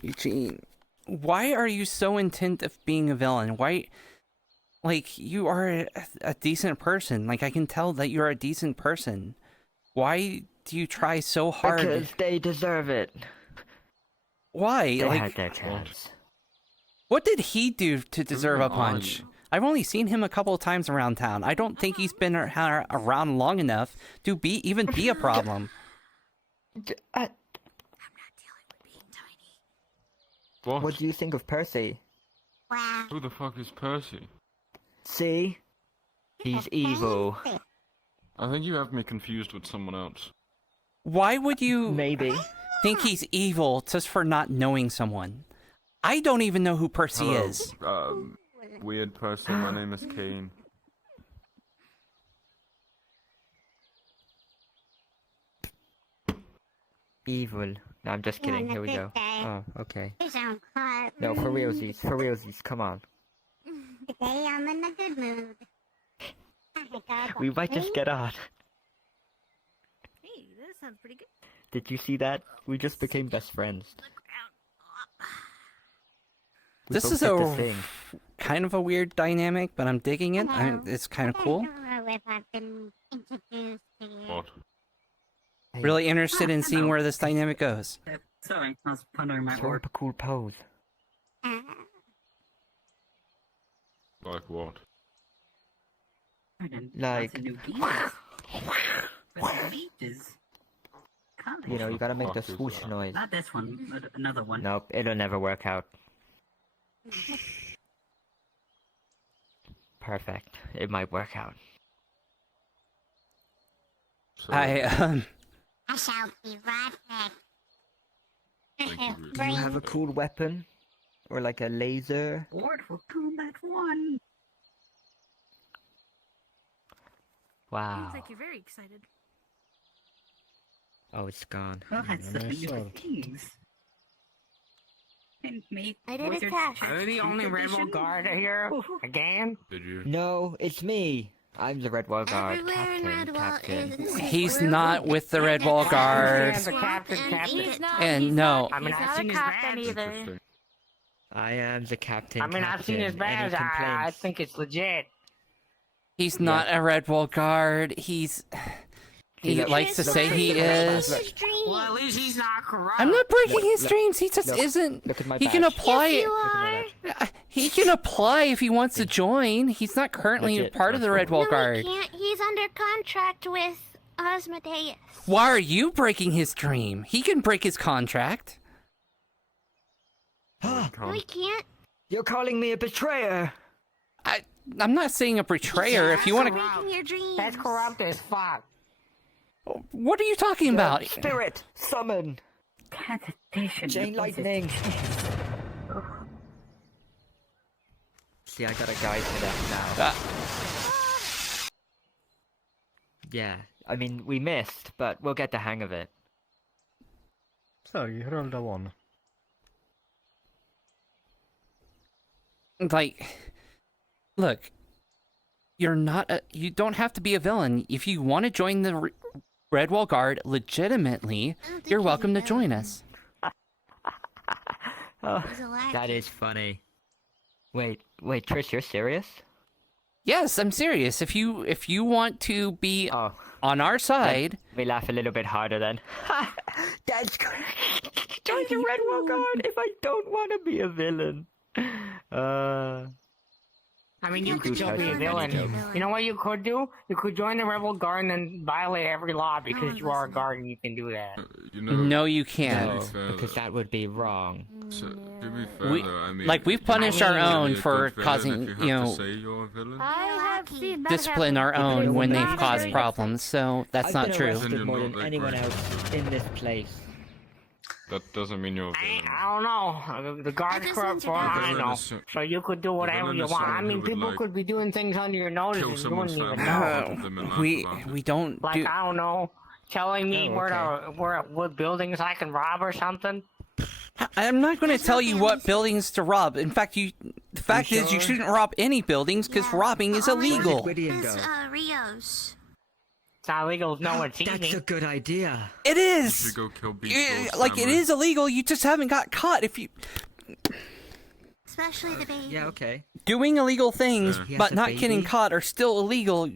Eugene, why are you so intent of being a villain? Why? Like, you are a decent person. Like, I can tell that you're a decent person. Why do you try so hard? Because they deserve it. Why? They like, had their chance. What did he do to deserve a punch? I've only seen him a couple of times around town. I don't think he's been around long enough to even be a problem. What do you think of Percy? Wow. Who the fuck is Percy? See? He's evil. I think you have me confused with someone else. Why would you maybe think he's evil just for not knowing someone? I don't even know who Percy Hello, is. Weird person, my name is Kane. Evil. No, I'm just kidding. Here we go. Oh, okay. You sound hot. No, for realsies. For realsies. Come on. Today I'm in a good mood. We might just get on. Hey, that sounds pretty good. Did you see that? We just became best friends. This is a kind of a weird dynamic, but I'm digging it. It's kind of cool. I don't know if I've been introduced to you. What? Really interested in seeing where this dynamic goes. Sorry, I was pondering my Throw orb. up a cool pose. Like what? Like, You you know, you gotta make the swoosh noise. Not this one, but another one. Nope, it'll never work out. Perfect. It might work out. I shall be right back. Do you have a cool weapon? Or like a laser? Board for Combat 1. Wow. Seems like you're very excited. Oh, it's gone. Oh, that's the new things. And make I did a wizards test. check Are you the only edition? rebel guard here? Again? Did you? No, it's me. I'm the Red Wall Guard. Everywhere in Captain. Redwall is... he's not with the Red Wall Guard. And no. I mean, I've seen his badge. Either. I am the captain. I mean, I've seen his badge. I think it's legit. He's not a Red Wall Guard. He's... He likes to say he is. Well, at least he's not corrupt. I'm not breaking his dreams. He just isn't. Look at my He can badge. apply. Yes, you are. He can apply if he wants to join. He's not currently Legit, part of the Red Wall No, Guard. he can't. He's under contract with Osmodeus. Why are you breaking his dream? He can break his contract. No, he can't. You're calling me a betrayer. I'm not saying a betrayer. If you want to, Breaking your dreams. That's corrupt as fuck. what are you talking about? Spirit, summon. Chain lightning. See, I got a guide for that now. Yeah, I mean, we missed, but we'll get the hang of it. So, you rolled a 1. Like, look, you're not. You don't have to be a villain. If you want to join the Red Wall Guard legitimately, you're welcome to join us. That is funny. Wait, Trish, you're serious? Yes, I'm serious. If you want to be on our side, let me laugh a little bit harder then. That's good. Join the Red Wall Guard if I don't want to be a villain. I mean, you could still be a villain. You know what you could do? You could join the Rebel Guard and then violate every law because you are a guard and you can do that. no, you can't. No, because that would be wrong. So, to be fair, We, though, I mean, like we've punished our own for causing, if you have know, to say you're a villain. I have seen that discipline happen. our own when they've Not caused very- problems. So that's not I've true. been arrested more than anyone else in this place. That doesn't mean you're a villain. I don't know. The guard's corrupt for all I know. So you could do whatever you want. I mean, people could be doing things under your nose and you wouldn't even know. We don't Like, do. I don't know, telling me what buildings I can rob or something. I'm not going to tell you what buildings to rob. In fact, the fact is you shouldn't rob any buildings because robbing is illegal. It's Rio's. It's not illegal. No, it's easy. That's a good idea. It is. You should go kill Like it is illegal. You just haven't got caught. If you Especially the baby. Yeah, okay. doing illegal things He has but a not baby? getting caught are still illegal.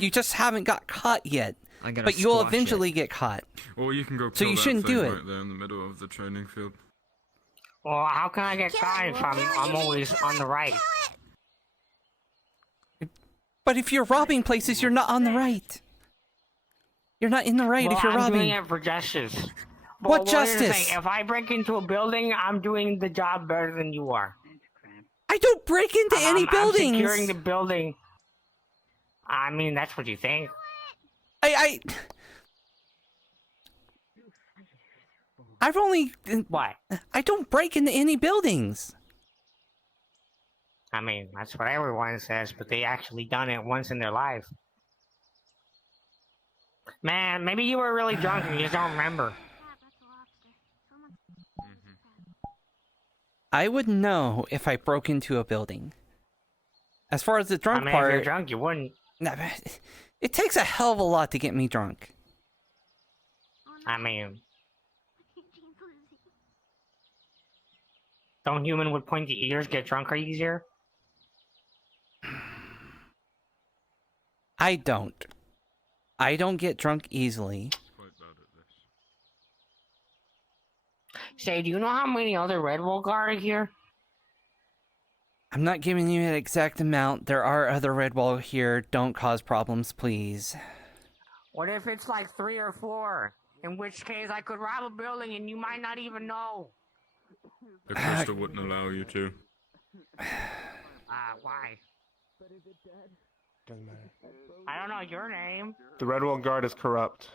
You just haven't got caught yet. I'm gonna But you'll squash eventually get caught. Or you can go So kill you that shouldn't thing do it. right there in the middle of the training field. Well, how can I get caught if I'm always on the right? But if you're robbing places, you're not on the right. You're not in the right Well, if you're I'm robbing. doing it for justice. What Well, here's the justice? thing. If I break into a building, I'm doing the job better than you are. I don't break into any buildings. I'm securing the building. I mean, that's what you think. I've only. What? I don't break into any buildings. I mean, that's what everyone says, but they actually done it once in their life. Man, maybe you were really drunk and you just don't remember. I would know if I broke into a building. As far as the drunk I mean, part, if you're drunk, you wouldn't. It takes a hell of a lot to get me drunk. I mean, don't human with pointy ears get drunker easier? I don't. I don't get drunk easily. Say, do you know how many other Red Wall Guard are here? I'm not giving you an exact amount. There are other Red Wall here. Don't cause problems, please. What if it's like 3 or 4? In which case, I could rob a building and you might not even know. The crystal wouldn't allow you to. Why? I don't know your name. The Red Wall Guard is corrupt.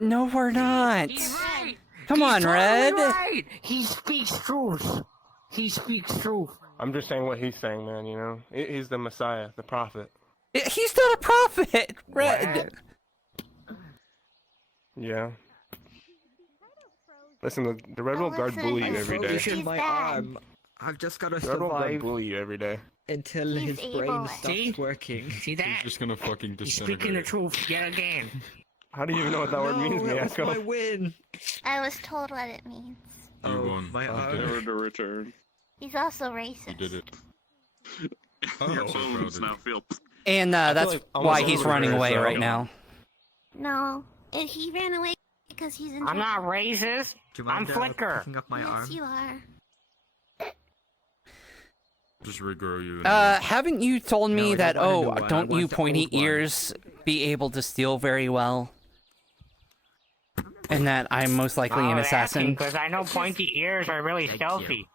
No, we're not. He's right. Come on, totally Red. Right. He speaks truth. He speaks truth. I'm just saying what he's saying, man, you know? He's the Messiah, the prophet. He's not a prophet, Red. Yeah. Listen, the Red Wall Guard bully you every day. In my arm. I've just got to The Red Wall Guard survive bully you every day. until his brain stops See? working. See that? He's just gonna fucking He's disintegrate. speaking the truth yet again. How do you even know what that word means, that was Miyako? my win. I was told what it means. You won. my You arm. did Never it. to return. He's also You racist. did it. Your so proud bones of now you. feel. And that's like I'm why also he's over running here, away so- right now. No, he ran away because he's in. I'm not racist. Do you I'm mind Flicker. picking up my Yes, arm? you are. Just regrow you. Haven't you told me No, I that, don't want a new oh, one. I don't you want the pointy old one. ears be able to steal very well? And that I'm most likely an assassin? Because I know pointy ears are really stealthy.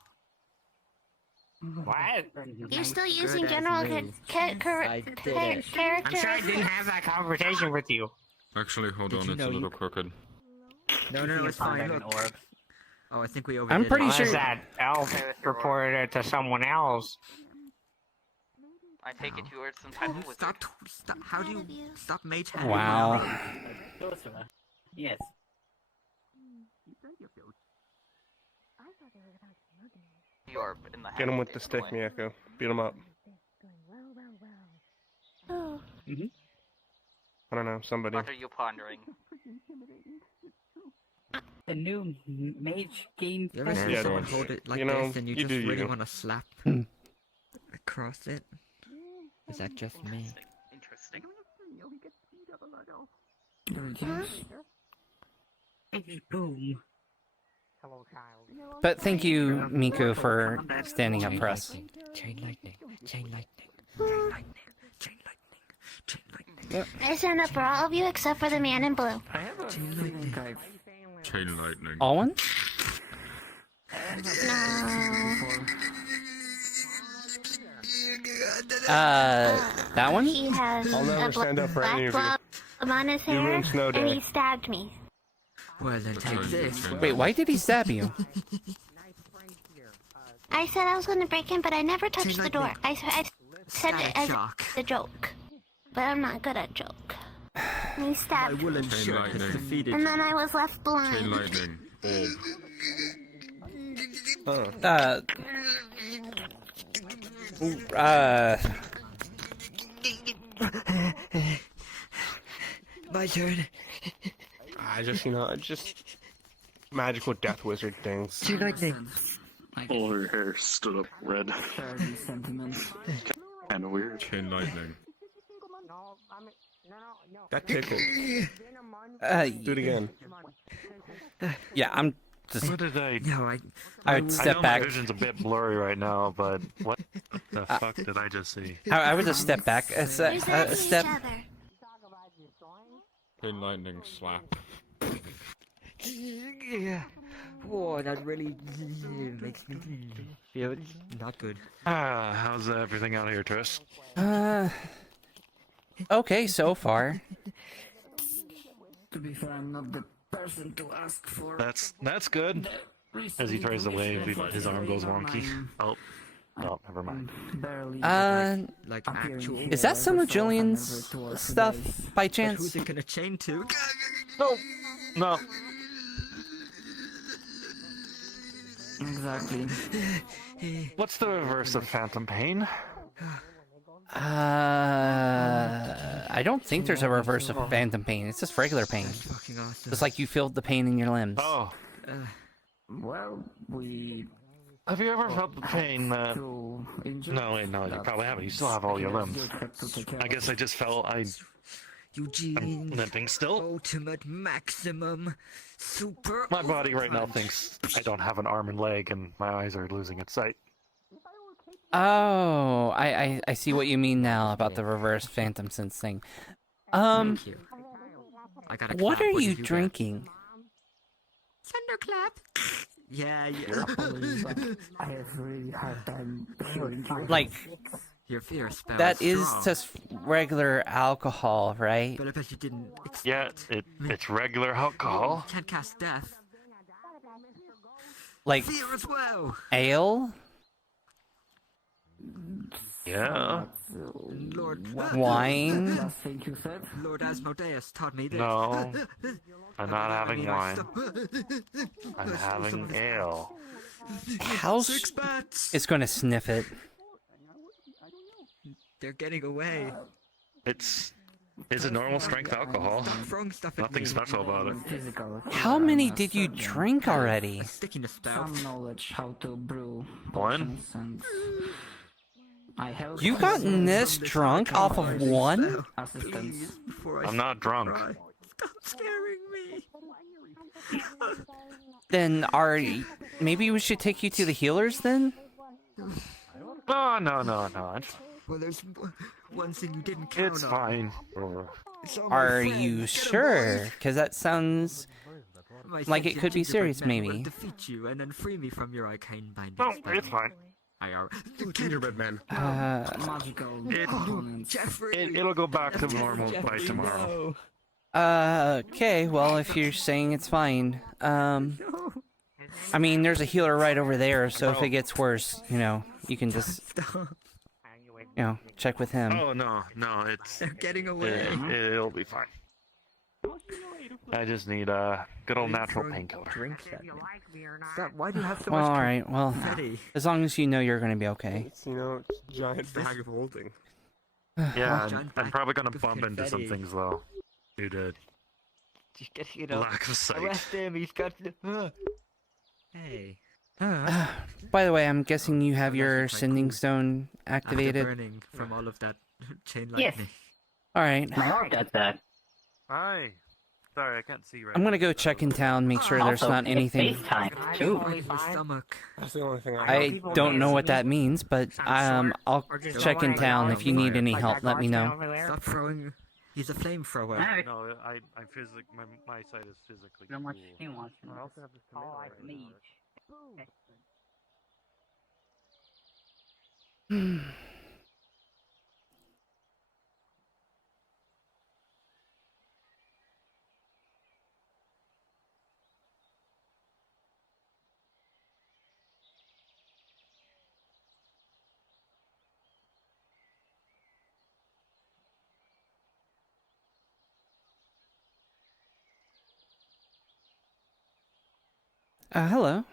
What? You're still using general character. I'm sure I didn't have that conversation with you. Actually, hold on, it's a little crooked. No, it's fine. Look. Oh, I think we overdid I'm pretty it. sure- Unless that elf reported it to someone else. I take it you were some type of wizard. Stop. How do you stop mage hand? Wow. Yes. You are in the Get him with the stick, Miyako. Beat him up. Oh. I don't know, somebody. What are you pondering? The new mage game. You ever see Yeah, someone dude. hold it like You know, this and you you just do really you. want to slap across it? Is that just me? Interesting. Boom. Hello, child. But thank you, Miku, for standing up for us. Chain lightning. I stand up for all of you except for the man in blue. Chain lightning. All one? That one? He has I'll never a stand up for any black of you. blob on his You hair, ruined Snow and Day. he stabbed me. Well, then take this. Wait, why did he stab you? I said I was going to break in, but I never touched the door. I said it as shock. a joke, but I'm not good at joke. And he My stabbed me, woolen Chain shirt has lightning. defeated and you. then I was left Chain blind. lightning. My turn. Just magical death wizard things. Chain lightning. All her hair stood up red. Kind of weird. Chain lightning. That tickled. Do it again. Yeah, I'm just... What did I... No, I would I step know back. my vision's a bit blurry right now, but what the fuck did I just see? I would just step back a step. Chain lightning slap. Yeah. Whoa, that really makes me feel not good. How's everything out here, Triss? Okay, so far. To be fair, I'm not the person to ask for. That's good. As he tries to wave, his arm goes wonky. Oh, never mind. Barely. Like actual. Is that some of Julian's stuff, by But chance? who's it gonna chain to? No. Exactly. What's the reverse of phantom pain? I don't think there's a reverse of phantom pain. It's just regular pain. Fucking awesome. It's like you feel the pain in your limbs. Oh. Well, we. Have you ever felt the pain that... Too injured. No, wait, no, you probably haven't. You still have all your limbs. I guess I just felt I'm Eugene. limping still. Ultimate maximum. Super. My body right now thinks I don't have an arm and leg, and my eyes are losing its sight. Oh, I see what you mean now about the reverse phantom sense thing. Thank you. I got a What clap. are you did get? drinking? Thunderclap. Yeah. I have really hard time hearing you. Like, Your fear spell. that is strong. just regular alcohol, right? But I bet you didn't. Yeah, it's regular alcohol. Can't cast death. Like, Fear as well. ale? Yeah. Lord. Wine? Last thing you said. Lord Asmodeus taught me this. No. I'm not I having mean, I wine. stop- I'm having ale. House Six bats. is going to sniff it. They're getting away. It's a normal strength alcohol. Stop throwing stuff at Nothing me. special about it. Physical. How many did you drink already? A stickiness spell. Some knowledge how to brew One? potions and I have You gotten this drunk off of one? assistants. Before I I'm not drunk. cry. Stop scaring me. Then maybe we should take you to the healers then? No, no, no, no. Well, there's one thing you didn't count on. It's fine. It's all my Are friends. you Get 'em, sure? boys. Because that sounds My like it sentient could be gingerbread serious, man will maybe. defeat you and then free me from your arcane bindings. No, it's fine. I are. Gingerbread man. Magical It'll go back to normal by tomorrow. Okay, well, if you're saying it's fine, I mean, there's a healer right over there, so if it gets worse, you know, you can just, you know, check with him. Oh, no, no, it's... They're getting away. It'll be fine. I just need a good old natural painkiller. Stop. Why do you have so Well, much alright, well, confetti? as long as you know you're gonna be okay. It's, you know, it's a giant bag of holding. Yeah, Giant I'm probably gonna bag of bump into some confetti. things, though. Due to Just get, you know, lack of sight. arrest him. He's got. Hey. By the way, I'm guessing you have your sending stone After activated? burning from all of that chain Yes. lightning. Alright. My heart does that. Hi. Sorry, I can't see right I'm gonna go check in town, make sure there's Also, not it's anything. FaceTime, too. Your stomach. That's the only thing I don't know what that means, but I'll check in town. If you need any help, let me know. Stop throwing. He's a flamethrower. No, I physically, my side is physically How much cool. he wants. I also have this tomato All I right need. Hello.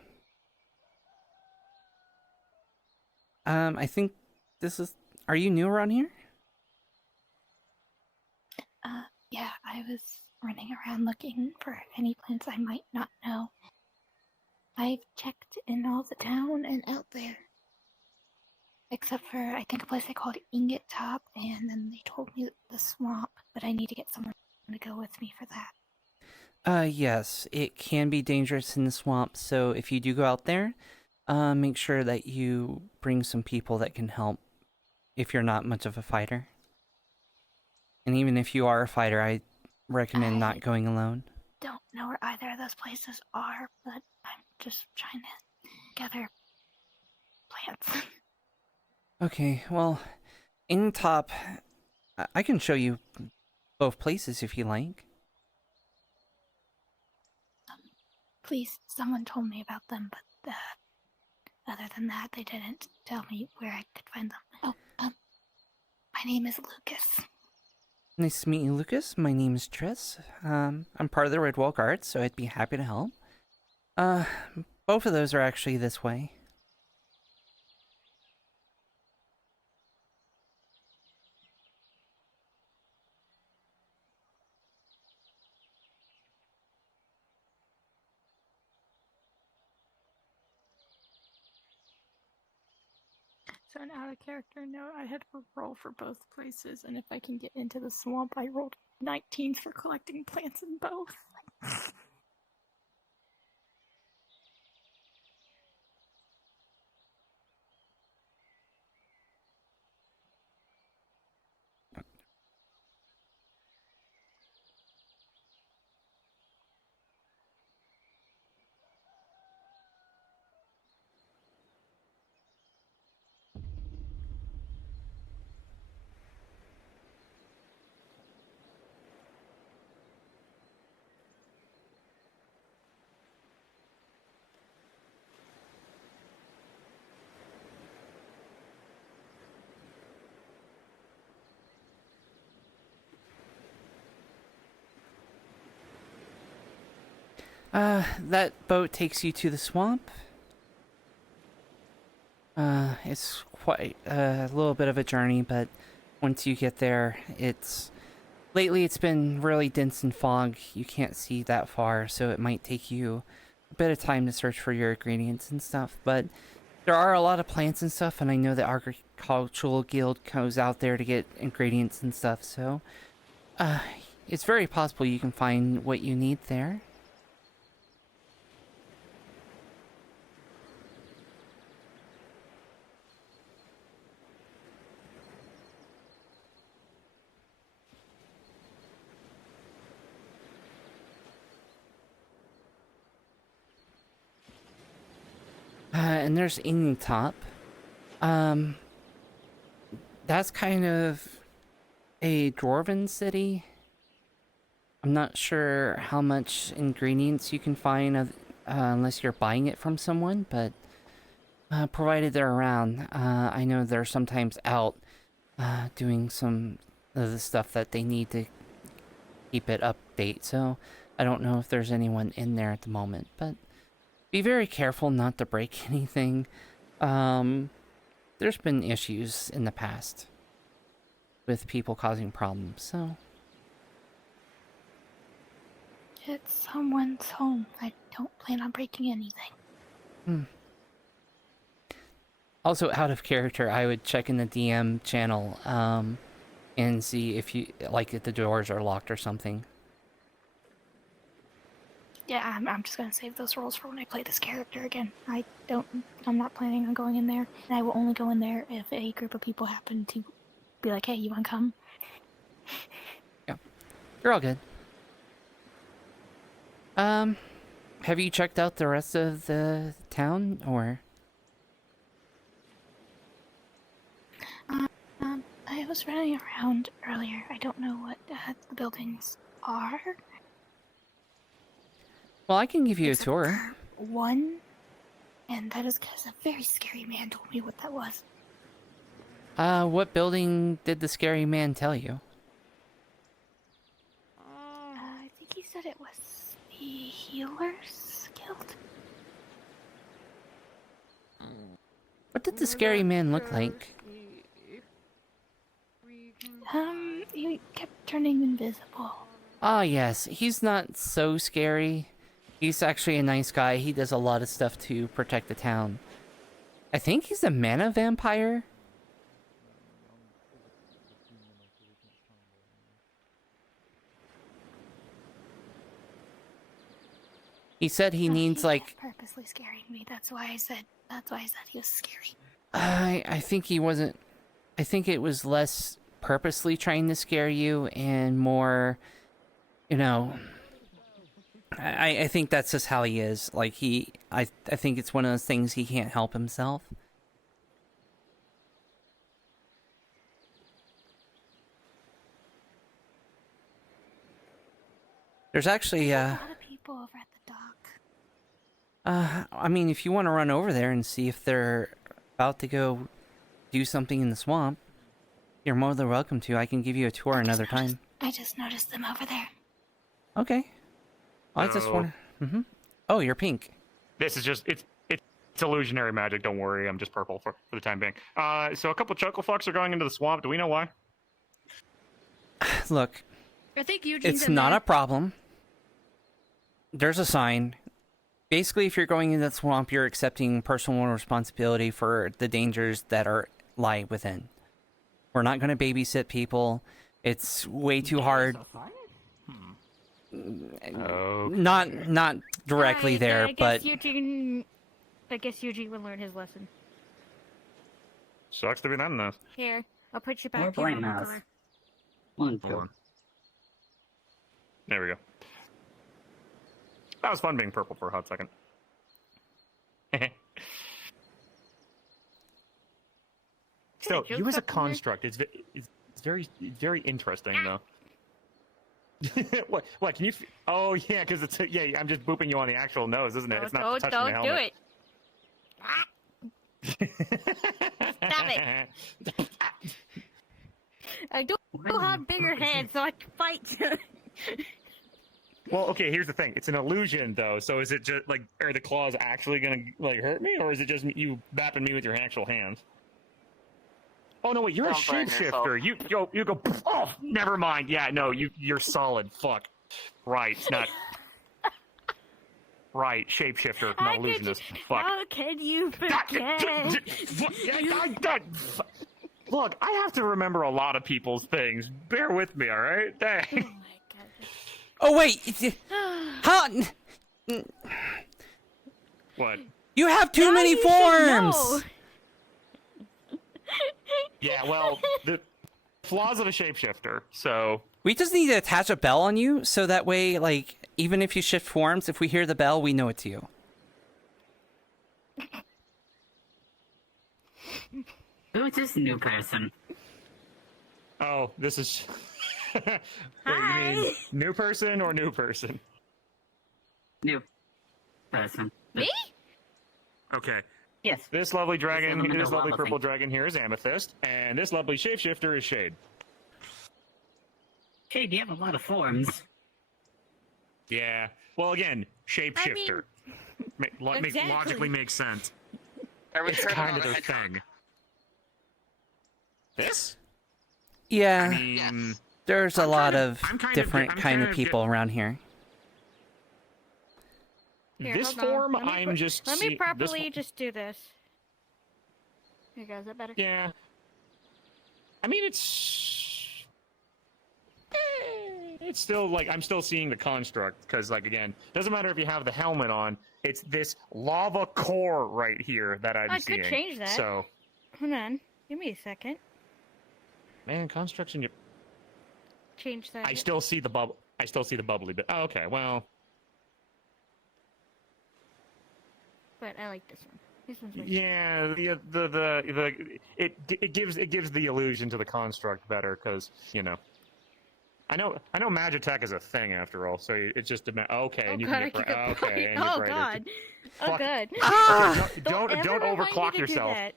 I think this is... Are you new around here? Yeah, I was running around looking for any plants I might not know. I've checked in all the town and out there. Except for, I think, a place they called Ingot Top, and then they told me the swamp, but I need to get someone to go with me for that. Yes, it can be dangerous in the swamp, so if you do go out there, make sure that you bring some people that can help if you're not much of a fighter. And even if you are a fighter, I recommend not going alone. Don't know where either of those places are, but I'm just trying to gather plants. Okay, well, in top, I can show you both places if you like. Please, someone told me about them, but other than that, they didn't tell me where I could find them. Oh, my name is Lucas. Nice to meet you, Lucas. My name is Tris. I'm part of the Redwall Guard, so I'd be happy to help. Both of those are actually this way. So an out of character note, I had to roll for both places, and if I can get into the swamp, I rolled 19s for collecting plants in both. That boat takes you to the swamp. It's quite a little bit of a journey, but once you get there, lately it's been really dense in fog. You can't see that far, so it might take you a bit of time to search for your ingredients and stuff, but there are a lot of plants and stuff, and I know the Agricultural Guild goes out there to get ingredients and stuff, so it's very possible you can find what you need there. And there's Ing Top. That's kind of a dwarven city. I'm not sure how much ingredients you can find unless you're buying it from someone, but provided they're around, I know they're sometimes out doing some of the stuff that they need to keep it update, so I don't know if there's anyone in there at the moment, but be very careful not to break anything. There's been issues in the past with people causing problems, so... It's someone's home. I don't plan on breaking anything. Also, out of character, I would check in the DM channel, and see if if the doors are locked or something. Yeah, I'm just gonna save those roles for when I play this character again. I'm not planning on going in there, and I will only go in there if a group of people happen to be like, hey, you wanna come? Yeah. You're all good. Have you checked out the rest of the town, or? I was running around earlier. I don't know what the buildings are. Well, I can give you a tour. One, and that is because a very scary man told me what that was. What building did the scary man tell you? I think he said it was the Healers Guild. What did the scary man look like? He kept turning invisible. Ah, yes. He's not so scary. He's actually a nice guy. He does a lot of stuff to protect the town. I think he's a mana vampire. He said he needs he like... kept purposely scaring me. That's why I said he was scary. I think he wasn't... I think it was less purposely trying to scare you and more, you know... I think that's just how he is. Like, I think it's one of those things he can't help himself. There's actually, a lot of people over at the dock. I mean, if you want to run over there and see if they're about to go do something in the swamp, you're more than welcome to. I can give you a tour another time. I just noticed them over there. Okay. I just want to... Oh, you're pink. This is just... It's illusionary magic, don't worry. I'm just purple for the time being. So a couple chuckle fucks are going into the swamp. Do we know why? Look. I think Eugene's It's not a problem. There's a sign. Basically, if you're going into the swamp, you're accepting personal responsibility for the dangers that lie within. We're not going to babysit people. It's way too hard. Not directly there, but... I guess Eugene will learn his lesson. Sucks to be done this. Here, I'll put you back More to your blame us. color. One, Hold on. There we go. That was fun being purple for a hot second. So, you as a construct, it's very interesting, though. What, can you... Oh, yeah, because it's... Yeah, I'm just booping you on the actual nose, isn't it? It's not touching the helmet. Don't do it. Stop it. I do have bigger hands, so I can fight you. Well, okay, here's the thing. It's an illusion, though, so is it just, like, are the claws actually gonna, like, hurt me, or is it just you bapping me with your actual hands? Oh, no, wait, you're a shapeshifter. You go, oh, never mind. Yeah, no, you're solid. Fuck. Right, it's not... Right, shapeshifter, not illusionist. Fuck. How can you forget? Look, I have to remember a lot of people's things. Bear with me, alright? Thanks. Oh my Oh wait, how? What? You have too many forms. Yeah, well, the flaws of a shapeshifter. So We just need to attach a bell on you, so that way, like, even if you shift forms, if we hear the bell, we know it's you. Who's this new person? Oh, this is. Wait, you mean new person or new person? New person. Me? Okay. Yes. This lovely dragon, This is this lovely lava purple thing. dragon here is Amethyst, and this lovely shapeshifter is Shade. Shade, you have a lot of forms. Yeah. Well, again, shapeshifter. Exactly. Logically makes sense. Are we It's sure kind of about their a hedgehog? thing. This? Yeah, I mean, there's a lot of I'm different kind of people around here. Here, This hold on. form, Let me I'm pro- just. Let me this properly one- just do this. Here you go. Is that better? Yeah. I mean, it's still like I'm still seeing the construct because, like, again, doesn't matter if you have the helmet on. It's this lava core right here that I'm I seeing. could change that. So, Hold on. Give me a second. man, construction. Change that. I still see the bubble. I still see the bubbly bit. Oh, okay, well, But I like this one. This one's really yeah, it gives the illusion to the construct better because I know Magitech is a thing after all, so it's just okay. Oh And you god, can I get keep it okay. bright. And Oh you're god. Oh Fuck. god. Okay, don't ever remind me overclock to do yourself. that.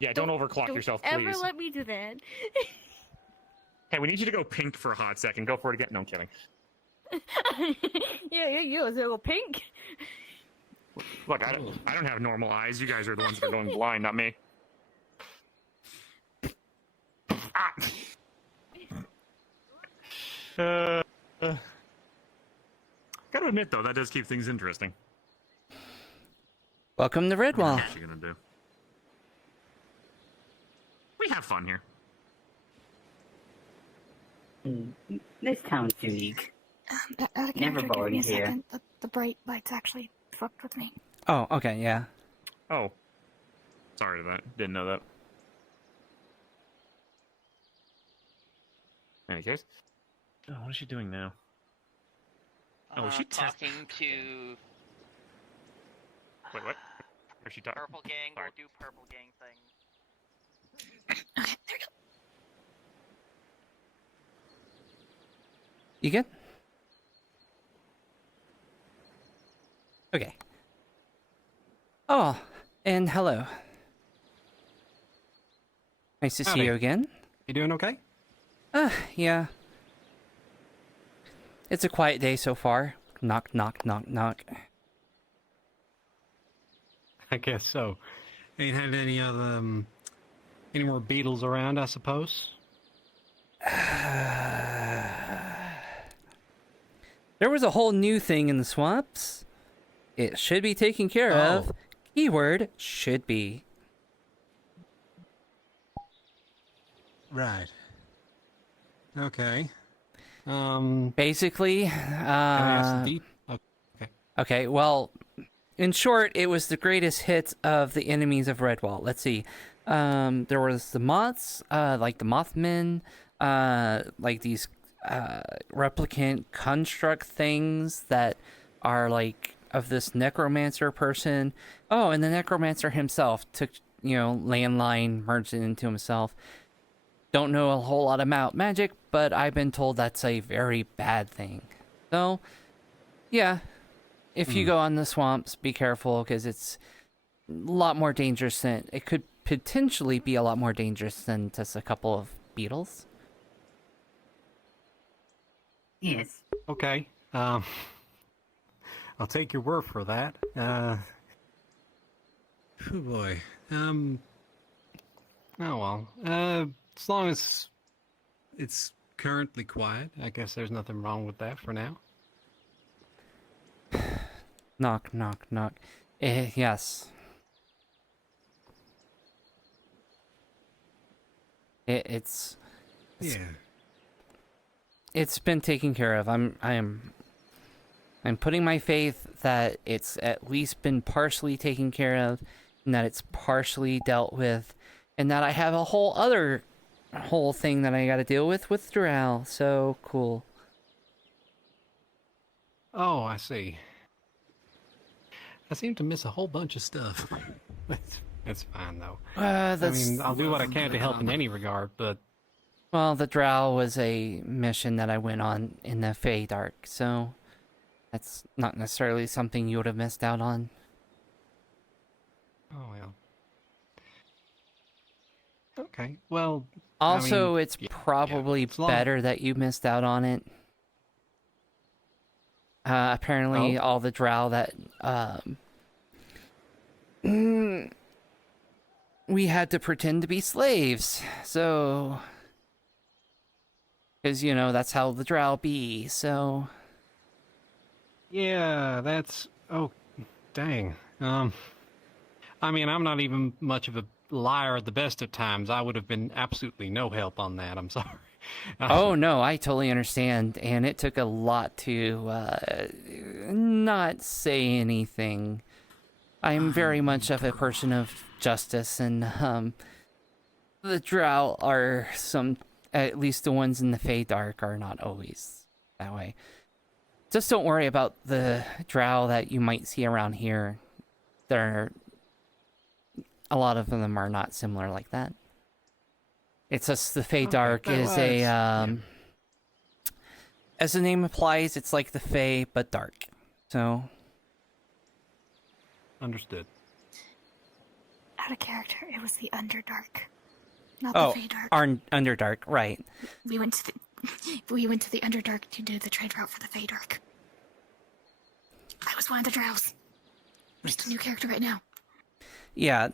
Yeah, don't overclock yourself, Don't please. ever let me do that. Hey, we need you to go pink for a hot second. Go for it again. No, I'm kidding. yeah, you was a little pink. Look, I don't have normal eyes. You guys are the ones that are going blind, not me. Ah. Gotta admit though, that does keep things interesting. Welcome to Redwall. What you gonna do? We have fun here. This town's unique. Never bored here. The bright lights actually fucked with me. Oh, okay, yeah. Oh, sorry to that. Didn't know that. In any case, oh, what is she doing now? Oh, is she talking to Wait, what? Is she talking? Purple Gang. We'll do Purple Gang things. You good? Okay. Oh, and hello. Nice to see Howdy. you again. You doing okay? Yeah. It's a quiet day so far. Knock, knock, knock, knock. I guess so. Ain't had any other, any more beetles around, I suppose? There was a whole new thing in the swamps. It should be taken care of. Keyword, should be. Right. Okay. Basically, okay. Okay, well, in short, it was the greatest hit of the enemies of Redwall. Let's see. There was the moths, like the Mothmen, like these replicant construct things that are like of this necromancer person. Oh, and the necromancer himself took, landline, merged it into himself. Don't know a whole lot about magic, but I've been told that's a very bad thing. So, yeah, if you go on the swamps, be careful, because it's a lot more dangerous than... It could potentially be a lot more dangerous than just a couple of beetles. Yes. Okay. I'll take your word for that. Oh boy. Oh well. As long as it's currently quiet, I guess there's nothing wrong with that for now. Knock, knock, knock. Yes. Yeah. it's been taken care of. I'm putting my faith that it's at least been partially taken care of, and that it's partially dealt with, and that I have a whole thing that I got to deal with Drow. So cool. Oh, I see. I seem to miss a whole bunch of stuff. That's fine though. I mean, I'll do what I can to help in any regard, but. Well, the Drow was a mission that I went on in the Fey Dark, so that's not necessarily something you would have missed out on. Oh well. Okay. Well. Also, I mean, it's probably better that you missed out on it. Apparently, all the Drow that we had to pretend to be slaves, so. Because, you know, that's how the Drow be, so... Yeah, that's... Oh, dang. I mean, I'm not even much of a liar at the best of times. I would have been absolutely no help on that, I'm sorry. Oh, no, I totally understand, and it took a lot to, not say anything. I'm very much of a person of justice, and, the Drow are at least the ones in the Fey Dark are not always that way. Just don't worry about the Drow that you might see around here. A lot of them are not similar like that. It's just the Fey Dark is as the name implies, it's like the Fey, but dark. So... Understood. Out of character, it was the Underdark. Not the Fey Dark. Underdark, right. We went to the Underdark to do the trade route for the Fey Dark. I was one of the Drows. Just a new character right now. Yeah.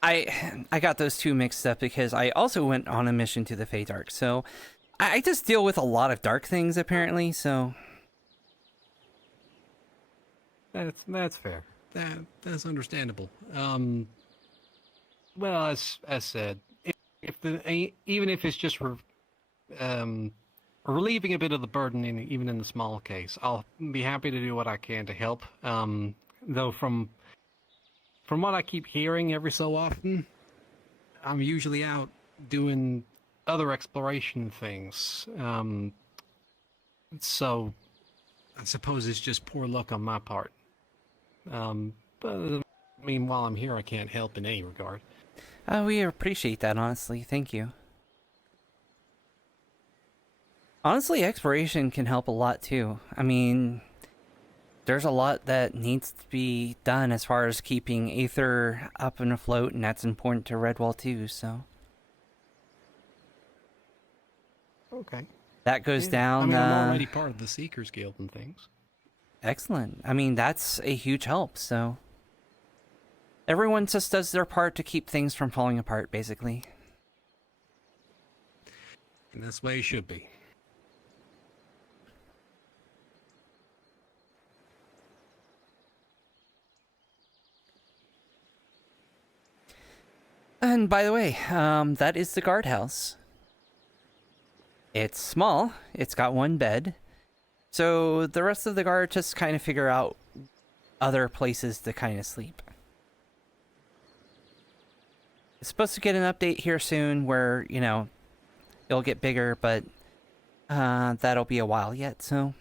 I got those two mixed up because I also went on a mission to the Fey Dark, so I just deal with a lot of dark things apparently, so that's fair. That's understandable. Well, as said, even if it's just relieving a bit of the burden, even in the small case, I'll be happy to do what I can to help. Though from what I keep hearing every so often, I'm usually out doing other exploration things. So I suppose it's just poor luck on my part. But I mean, while I'm here, I can't help in any regard. We appreciate that, honestly. Thank you. Honestly, exploration can help a lot, too. I mean, there's a lot that needs to be done as far as keeping Aether up and afloat, and that's important to Redwall, too, so... Okay. That goes down... I mean, I'm already part of the Seekers Guild and things. Excellent. I mean, that's a huge help, so... Everyone just does their part to keep things from falling apart, basically. And that's the way it should be. And by the way, that is the guardhouse. It's small. It's got one bed. So the rest of the guard just kind of figure out other places to kind of sleep. It's supposed to get an update here soon where, you know, it'll get bigger, but that'll be a while yet, so...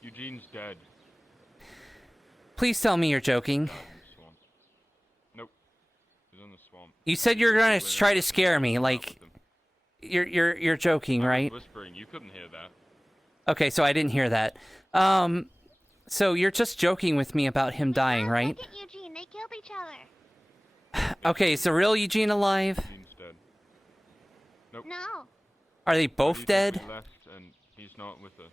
Eugene's dead. Please tell me you're joking. Nope. He's in the swamp. You said you're gonna try to scare me, like... You're joking, right? Whispering, you couldn't hear that. Okay, so I didn't hear that. So you're just joking with me about him dying, right? Look at Eugene, they killed each other. Okay, is the real Eugene alive? Eugene's dead. Nope. No. Are they both dead? He left and he's not with us.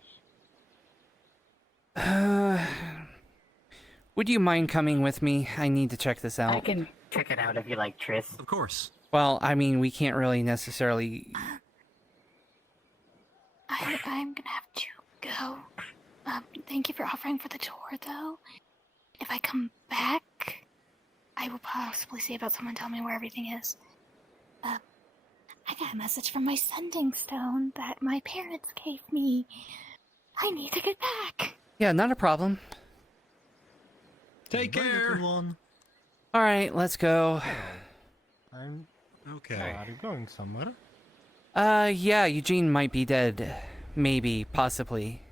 Would you mind coming with me? I need to check this out. I can check it out if you like, Triss. Of course. Well, I mean, we can't really necessarily... I'm gonna have to go. Thank you for offering for the tour, though. If I come back, I will possibly see about someone telling me where everything is. I got a message from my sending stone that my parents gave me. I need to get back. Yeah, not a problem. Take care. Alright, let's go. I'm okay. Are you going somewhere? Yeah, Eugene might be dead. Maybe, possibly.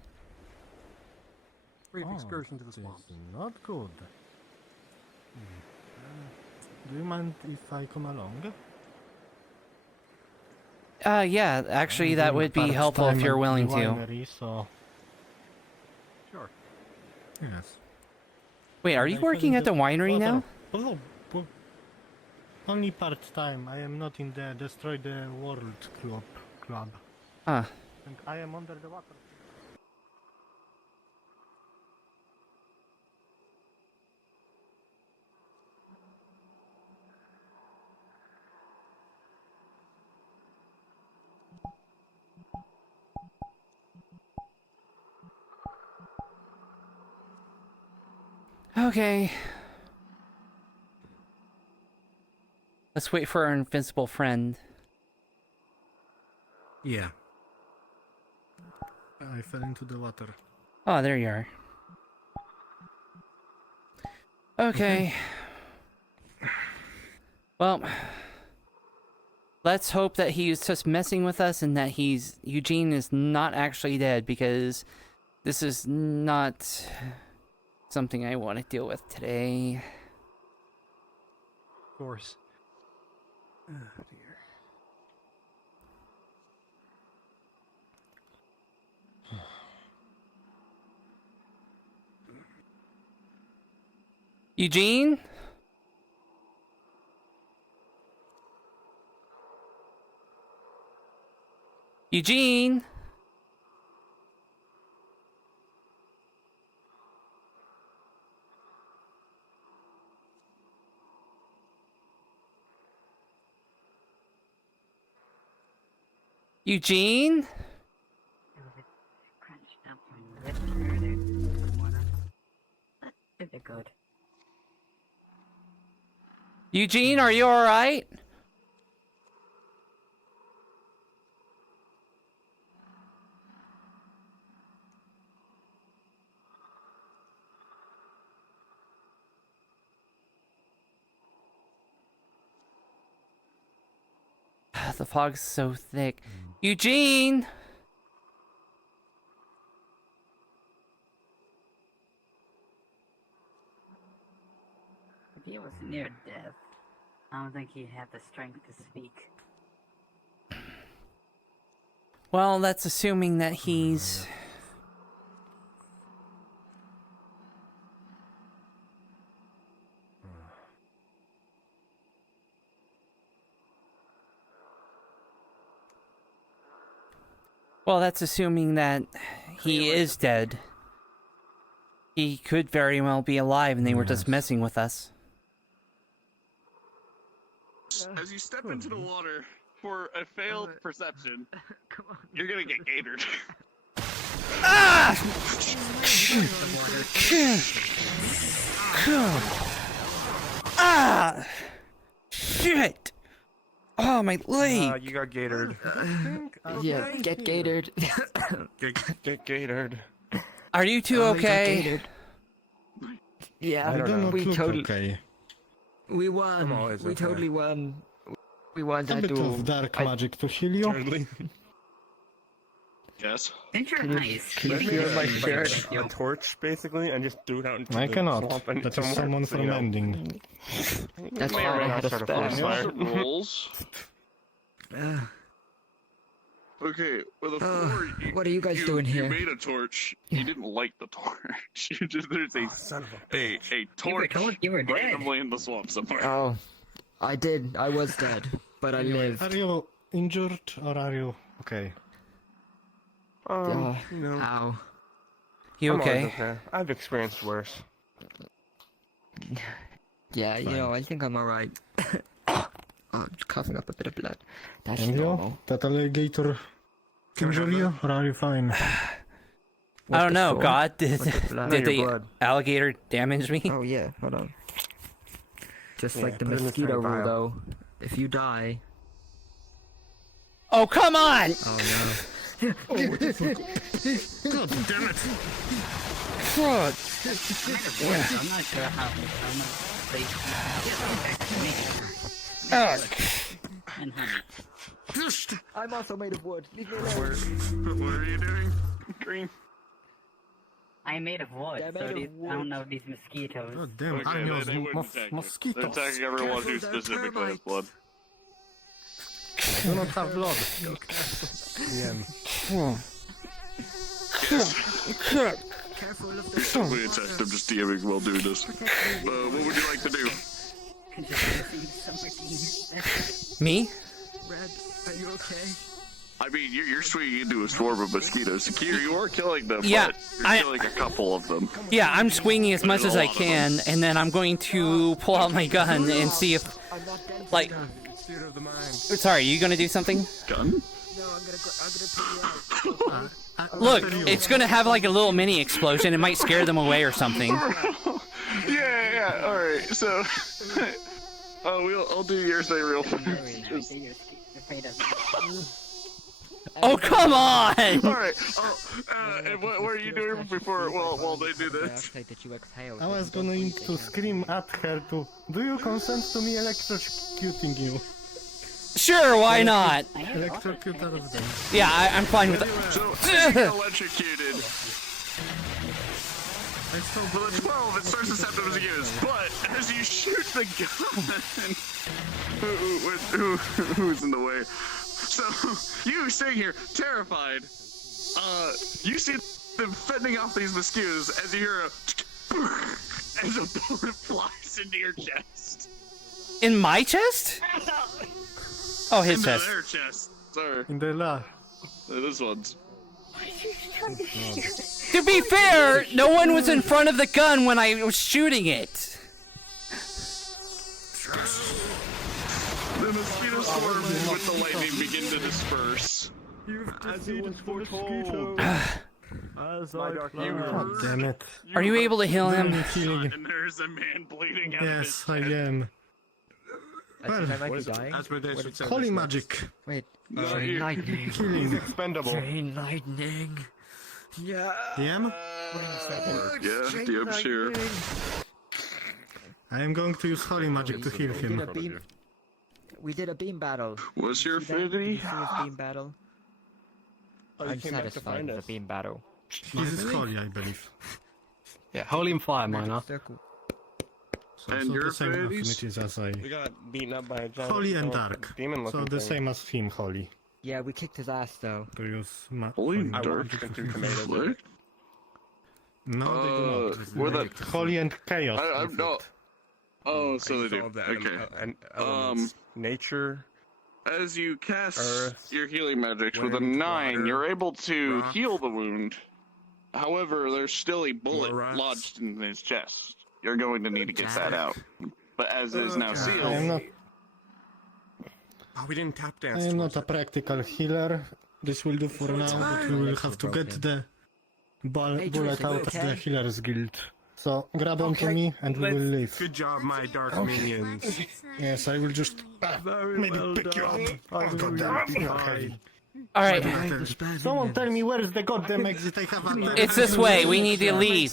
Brief excursion to the swamp. This is not good. Do you mind if I come along? Yeah, actually that would be helpful if you're willing to. Winery, so... Sure. Yes. Wait, are you working at the winery now? Only part-time. I am not in the Destroy the World club. Ah. And I am under the water. Okay. Let's wait for our invincible friend. Yeah. I fell into the water. Oh, there you are. Okay. Well, let's hope that he's just messing with us and that Eugene is not actually dead, because this is not something I want to deal with today. Of course. Oh, dear. Eugene? Eugene? Eugene? They're good. Eugene, are you alright? The fog's so thick. Eugene! If he was near death, I don't think he had the strength to speak. Well, that's assuming that he's... Well, that's assuming that he is dead. He could very well be alive and they were just messing with us. As you step into the water for a failed perception, you're gonna get gaitored. Ah! Ah! Shit! Oh, my leg! You got gaitored. Yeah, get gaitored. Get gaitored. Are you two okay? Yeah, I don't know, we look totally. okay. We won. We totally won. We won A that bit duel. of dark magic to heal you. Yes. Can you feel my shirt? A torch, basically, and just threw it out into I the cannot. swamp and That it is someone works, from you know. ending. That's May why or may I not had a start spell. fire. Rules. Okay, with a floor, What are you guys doing you here? made a torch. You didn't light the torch. There's a Son of a bitch. a torch you were dead. randomly in the swamp somewhere. Oh, I did. I was dead, but I lived. Are you injured or are you okay? You know. Ow. You I'm always okay? I've experienced worse. Yeah, you know, I think I'm alright. Just coughing up a bit of blood. That's And you? normal. That alligator injured you or are you fine? I don't know, sword? God, did What's the blood? did Your the blood. alligator damage me? Oh yeah, hold on. Just Yeah, like the put it in the mosquito same rule, vial. though. If you die... Oh, come on! Oh, no. God damn it! God. I'm not sure how much space and honey. I'm also made of wood. Leave me alone. What are you doing, Green? I'm made of wood, They're so made of these, I don't wood. know these mosquitoes. God damn, Okay, años they wouldn't attack you. mosquitoes. They're attacking everyone Careful, who they're specifically has blood. I do not have blood. Wiem. Careful of the... We attacked them just DMing while doing this. What would you like to do? Me? Red, are you okay? I mean, you're swinging into a swarm of mosquitoes. Akira, you are killing them, Yeah, but you're killing a couple of them. Yeah, I'm swinging as much There's as a I lot of can, and then I'm going to pull out my gun and see if, like... Sorry, you gonna do something? Gun? No, I'm gonna pull you out. Look, it's gonna have like a little mini explosion. It might scare them away or something. Yeah, alright, so... I'll do yours thing real fast. Oh, come on! Alright, and what are you doing before, while they do this? I was going to scream at her to, do you consent to me electrocuting you? Sure, why not? Electrocute all of them. Yeah, I'm fine with that. So, as you get electrocuted... Well, at 12, it starts to set them as a use, but as you shoot the gun... Who's in the way? So, you sitting here, terrified, you see them fending off these mosquitoes as you hear a... as a bullet flies into your chest. In my chest? Oh, his Into chest. their chest. Sorry. In the la. This one's. To be fair, no one was in front of the gun when I was shooting it. The mosquito swarm with the lightning begin to disperse. As it was foretold. God damn it. Are you able to heal him? And there's a man bleeding out Yes, of I his head. am. I think I might be dying. Holy magic. Wait. Chain lightning. Killing. Expendable. Chain lightning. Yeah. DM? Yeah, DM sure. I am going to use holy magic to heal him. We did a beam battle. What's your affinity? Beam battle. I'm satisfied with the beam battle. This is holy, I believe. Yeah, holy and fire, mine are. So, And so your the same affinities? affinities as I. We got beaten up by a giant Holy and dark. demon So looking the thing. same as him, holy. Yeah, we kicked his ass though. To use Holy magic dark. to heal him. What? No, they do not. Where that? Holy and chaos. I'm not. Oh, so they do. Okay. Nature. As you cast Earth, your healing magics with a wind, 9, water, you're able to rock. heal the wound. However, there's still a bullet More rocks. lodged in his chest. You're going to need to get that out. But as it is now I am sealed, not. Oh, we didn't tap I dance. am not a practical healer. This will do for now, but we will have to get the bullet out of the healer's guild. So grab onto me and we will leave. Good job, my dark minions. Yes, I will just maybe pick you up. Oh, goddamn, you are heavy. Alright, Someone tell me where is the goddamn exit. I have a... it's this way. We need to leave.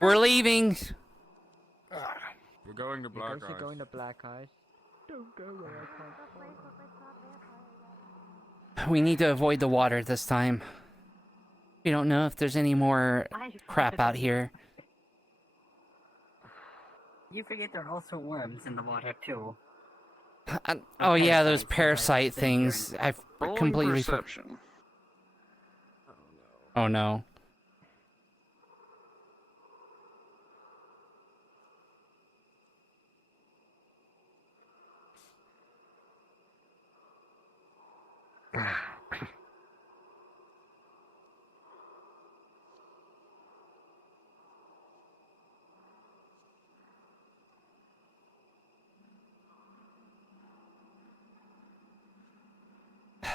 We're leaving. We're going to Black Eyes. Going to Black Eyes. Don't go where I can't. We need to avoid the water this time. We don't know if there's any more crap out here. You forget there are also worms in the water too. Oh yeah, those parasite things. I've rolling completely... perception. Oh no. Is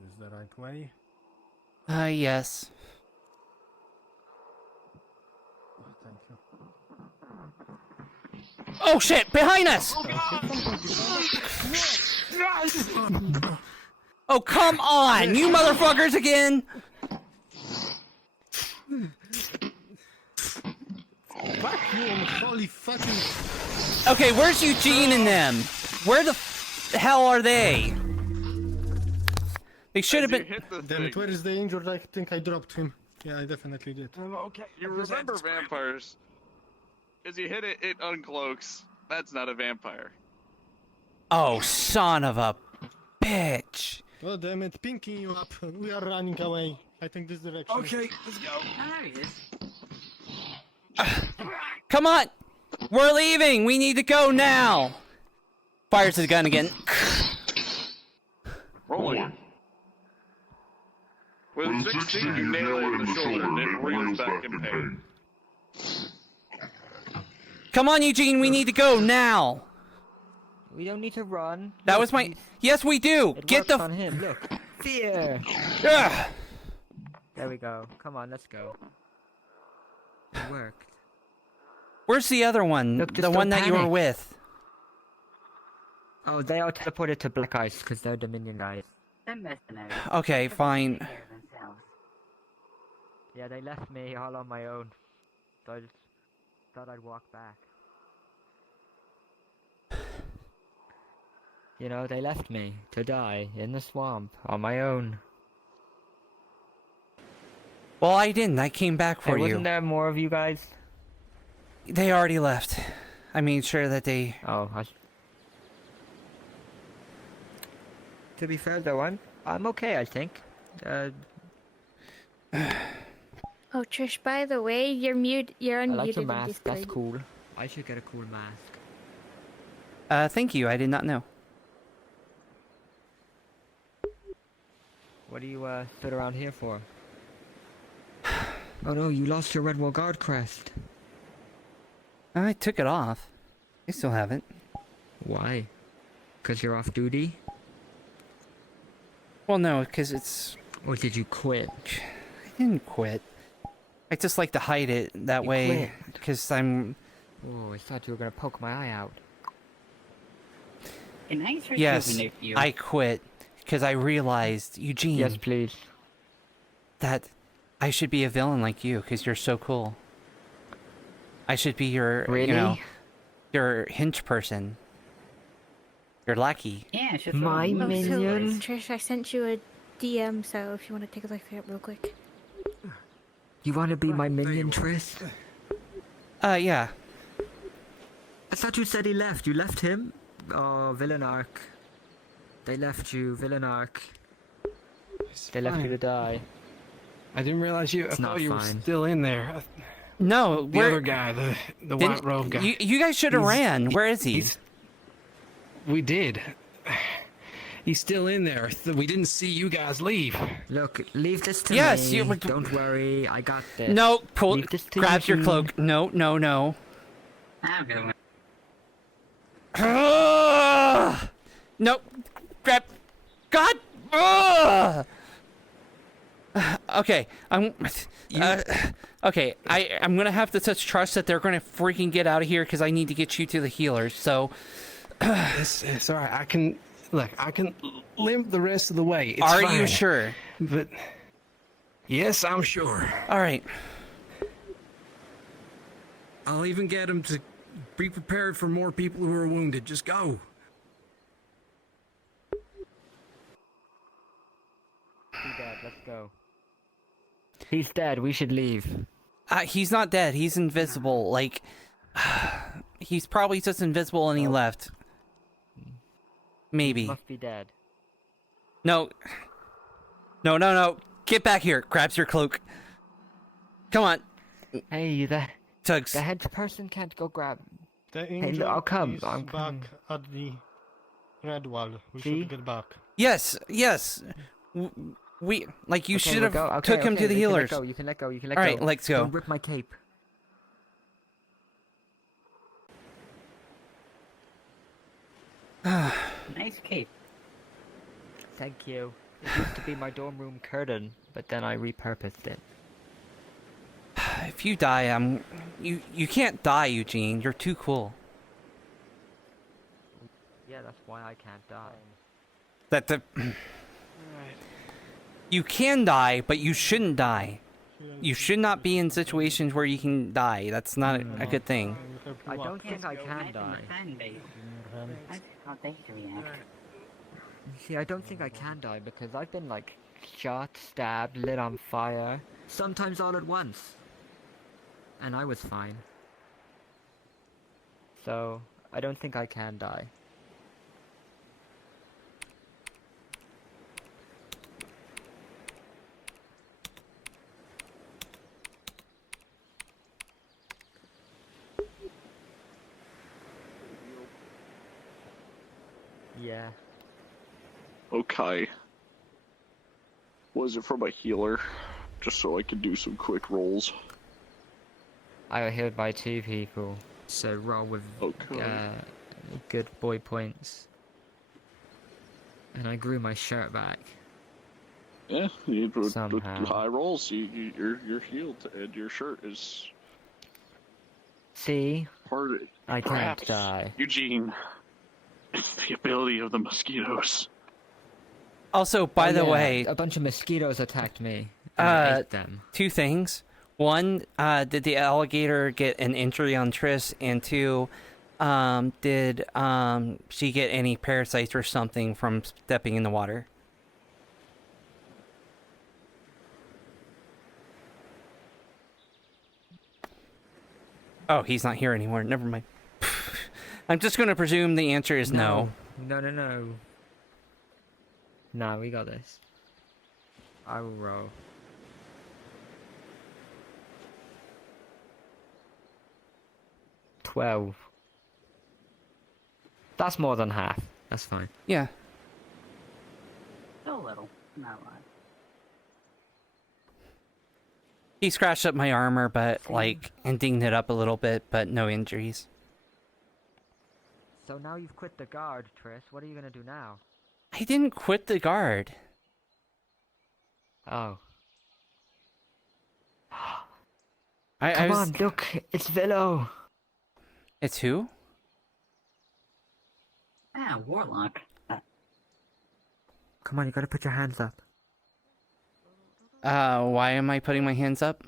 this the right way? Yes. Thank you. Oh shit! Behind us! Oh come on! You motherfuckers again! Vacuum, holy fucking... Okay, where's Eugene and them? Where the hell are they? They should have been. Damn it, where is the injured? I think I dropped him. Yeah, I definitely did. Okay. You remember vampires. As you hit it, it uncloaks. That's not a vampire. Oh, son of a bitch! Oh damn it, pinking you up. We are running away. I think this direction. Okay, let's go. There he is. Come on! We're leaving! We need to go now! Fires his gun again. Rolling. With 16, you nail it in the shoulder and it reels back in pain. Come on, Eugene, we need to go now! We don't need to run. That was my. Yes, we do! It Get the. on him, look. Fear! Ugh. There we go. Come on, let's go. It worked. Where's the other one? Look, the one that you were panic. with? Oh, they are teleported to Black Ice because they're Dominion guys. They're mercenaries. Okay, fine. Take care of themselves. Yeah, they left me all on my own. So I just thought I'd walk back. You know, they left me to die in the swamp on my own. Well, I didn't. I came back for Hey, you. wasn't there more of you guys? They already left. I made sure that they. Oh, to be fair though, I'm okay, I think. Oh, Trish, by the way, you're I unmuted like your in mask. Discord. That's cool. I should get a cool mask. Thank you. I did not know. What do you stood around here for? Oh no, you lost your Red Wall Guard crest. I took it off. I still have it. Why? 'Cause you're off duty? Well, no, because it's. Or did you quit? I didn't quit. I just like to hide it that You way, quit. because I'm. Oh, I thought you were gonna poke my eye out. Can I Yes, rejuvenate you? I quit because I realized, Eugene. Yes, please. That I should be a villain like you because you're so cool. I should be your, Really? you know, your hinge person. Your lackey. Yeah, she's My Oh, so, minion? Trish, I sent you a DM, so if you want to take a look at it real quick. You wanna be my minion, Triss? Yeah. I thought you said he left. You left him? Oh, Villain Arc. They left you, Villain Arc. They left you to die. I didn't realize you. I It's not thought you were fine. still in there. No, The other guy, the white robe guy. You guys should have ran. Where is he? We did. He's still in there. We didn't see you guys leave. Look, leave this to Yes, me. you were- Don't worry, I got this. No, pull. Leave this to Grabs your Eugene. cloak. No, no, no. I'm going. No, grab. God. Ugh! Okay, okay, I'm gonna have to touch trust that they're gonna freaking get out of here because I need to get you to the healers. So. It's all right. I can limp the rest of the way. It's Are fine. you sure? But yes, I'm sure. All right. I'll even get him to be prepared for more people who are wounded. Just go. He's dead. Let's go. He's dead. We should leave. He's not dead. He's invisible. Like, he's probably just invisible and he left. Maybe. Must be dead. No. No, no, no. Get back here. Grabs your cloak. Come on. Hey, Tugs. The head person can't go grab. The Hey, injured look, I'll come. is I'm back coming. at the red wall. We See? should get back. Yes, yes. We, like, you Okay, should we'll have go. Okay, took him okay, to the you can let healers. go, you can let go. You can let All go. right, let's go. Don't rip my cape. Nice cape. Thank you. It used to be my dorm room curtain, but then I repurposed it. If you die, you can't die, Eugene. You're too cool. Yeah, that's why I can't die. That the... You can die, but you shouldn't die. You should not be in situations where you can die. That's not a good thing. I don't think I can die. How they react. See, I don't think I can die because I've been like shot, stabbed, lit on fire, sometimes all at once. And I was fine. So, I don't think I can die. Yeah. Okay. Was it from a healer? Just so I could do some quick rolls. I got healed by 2 people, so roll with good boy points. And I grew my shirt back. Yeah, you with Somehow. high rolls, you're healed, and your shirt is See? part of it. I can't Perhaps, die. Eugene, it's the ability of the mosquitoes. Also, by the way... A bunch of mosquitoes attacked me. And I ate them. 2 things. 1, did the alligator get an injury on Triss? And 2, did she get any parasites or something from stepping in the water? Oh, he's not here anymore. Never mind. I'm just going to presume the answer is no. No. Nah, we got this. I will roll. $12. That's more than half. That's fine. Yeah. So little. Not a lot. He scratched up my armor, but, like, and dinged it up a little bit, but no injuries. So now you've quit the guard, Triss. What are you gonna do now? I didn't quit the guard. Oh. I Come was... on, look. It's Villo. It's who? Ah, Warlock. Come on, you gotta put your hands up. Why am I putting my hands up?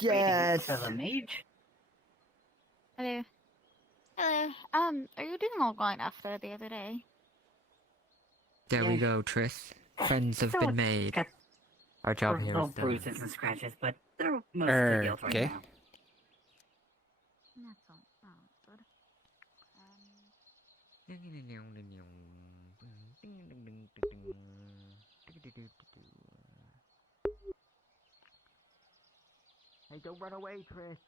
Yes! The mage? Hello. Hello. Are you doing all going after the other day? There we go, Triss. Friends have been made. Our job here Little is done. bruises and scratches, but they're mostly healed right okay. now. That's all. Oh, good. Hey, don't run away, Triss.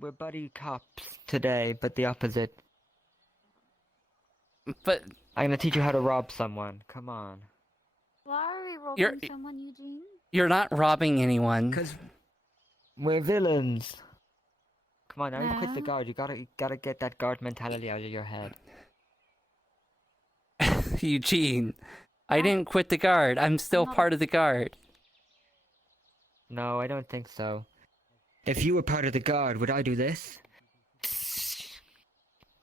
We're buddy cops today, but the opposite. But I'm gonna teach you how to rob someone. Come on. Why are we robbing someone, Eugene? You're not robbing anyone. Cause we're villains. Come on, now you quit the guard. You gotta get that guard mentality out of your head. Eugene, I didn't quit the guard. I'm still part of the guard. No, I don't think so. If you were part of the guard, would I do this?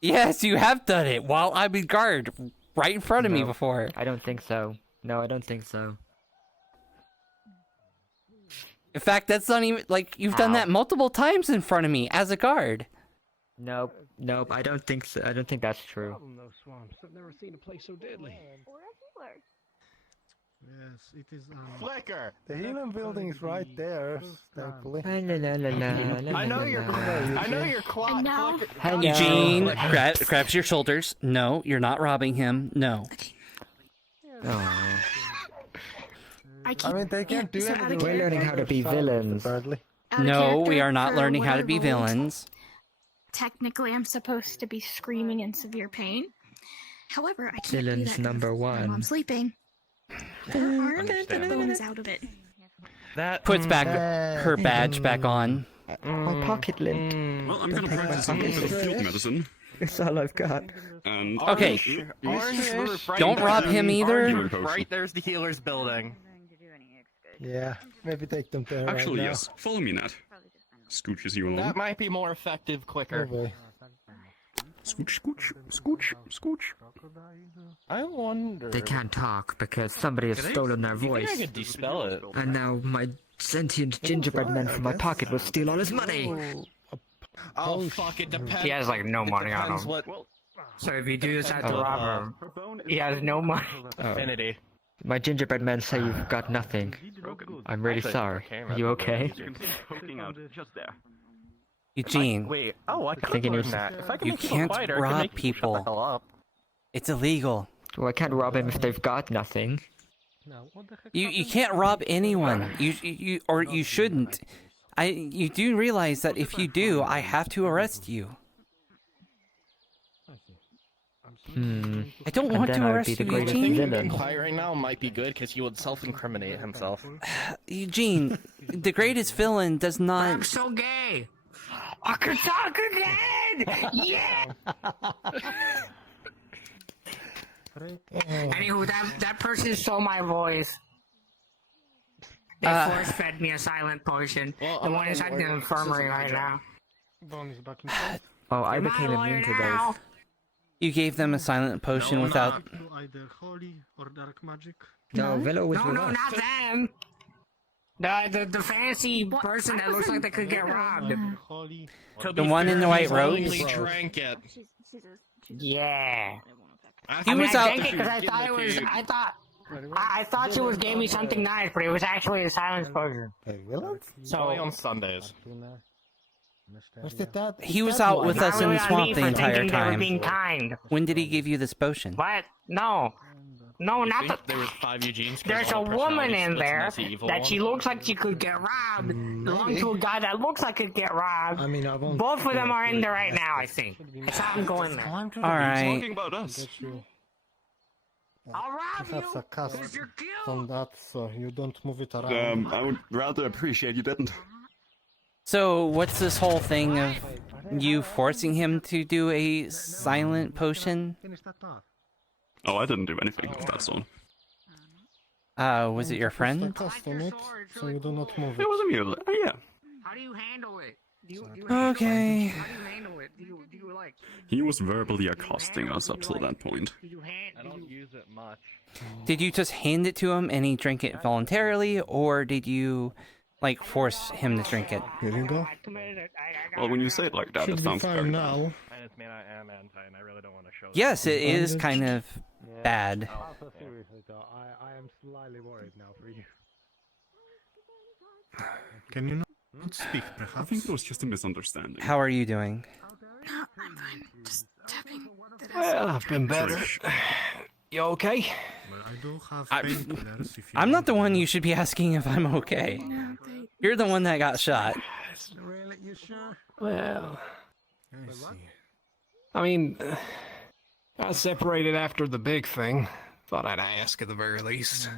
Yes, you have done it while I'm in guard, right in front of me before. I don't think so. No, I don't think so. In fact, that's not even, like, you've done that multiple times in front of me as a guard. Nope, I don't think so. I don't think that's true. Those swamps. I've never seen a place so deadly. Yes, it is. Flicker! The healing building is right there, thankfully. I know you're clock. Eugene grabs your shoulders. No, you're not robbing him. No. Oh. I mean, they can't do anything. We're learning how to be villains. No, we are not learning how to be villains. Technically, I'm supposed to be screaming in severe pain. However, I can't Villains do that number while I'm one. sleeping. Her arm bone is out of it. That puts back her badge back on. My pocket lint. Well, I'm gonna practice a little bit of field medicine. That's all I've got. And Okay. Don't rob him either. Right there's the healer's building. Yeah, maybe take them there. Actually, right now. yes. Follow me, Nat. Scooches you along. That might be more effective quicker. Oh boy. Scooch, scooch, scooch, scooch. I wonder. They can't talk because somebody has stolen their voice. I could dispel it. And now my sentient gingerbread man from my pocket will steal all his money. Oh fuck! It depends. He has like no money on him. What? So if you do this at the robber, he has no money. Infinity. My gingerbread man say you've got nothing. I'm really sorry. Are you okay? Eugene, Wait, oh, I think could he learn needs- that. If I can you make people can't quieter, I can rob make people shut the hell up. it's illegal. Well, I can't rob him if they've got nothing. You can't rob anyone. You shouldn't. You do realize that if you do, I have to arrest you. I don't want to arrest you, Eugene. Quiet right now might be good because he would self-incriminate himself. Eugene, the greatest villain does not. I'm so gay. I can talk again. Yeah. Anywho, that person stole my voice. They force fed me a silent potion. The one inside the infirmary right now. Oh, I Am I became a lawyer immune to now? those. You gave them a silent potion without. Either holy or dark magic. No, Velo was No, with no, us. not them. The fancy person that looks like they could get robbed. The one in the white robes? He drank it. Yeah. He was out. I drank it because I thought it was. I thought she was gave me something nice, but it was actually a silence potion. Only on Sundays. He was out with us in the swamp the entire Being time. kind. When did he give you this potion? What? No. No, not the. There was 5 Eugenes. There's a woman in there that she looks like she could get robbed. Belongs to a guy that looks like could get robbed. I mean, I won't. Both of them are in there right now, I think. I saw them go in there. All right. Talking about us. I'll rob He has a cast on that, so you don't move it around. I would rather appreciate you didn't. So, what's this whole thing of you forcing him to do a silent potion? Oh, I didn't do anything of that sort. Was it your friend? Cast on it, so you do not move it. It was a mule. Yeah. How do you handle it? Okay. How do you handle it? Do you like? He was verbally accosting us up till that point. I don't use it much. Did you just hand it to him and he drank it voluntarily, or did you, like, force him to drink it? Here you go. Well, when you say it like that, it Should be sounds fine very now. And it's me, I am anti, and I really don't want to show. Yes, it is kind of bad. Seriously though, I am slightly worried now for you. Can you not speak, I perhaps? think it was just a misunderstanding. How are you doing? No, I'm fine. Just tapping. Well, I've been better. You okay? Well, I do have painkillers if you I'm not the want one you should be asking if I'm okay. You're the one that got shot. them. Really? You sure? Well, I see. I mean, I separated after the big thing. Thought I'd ask at the very least.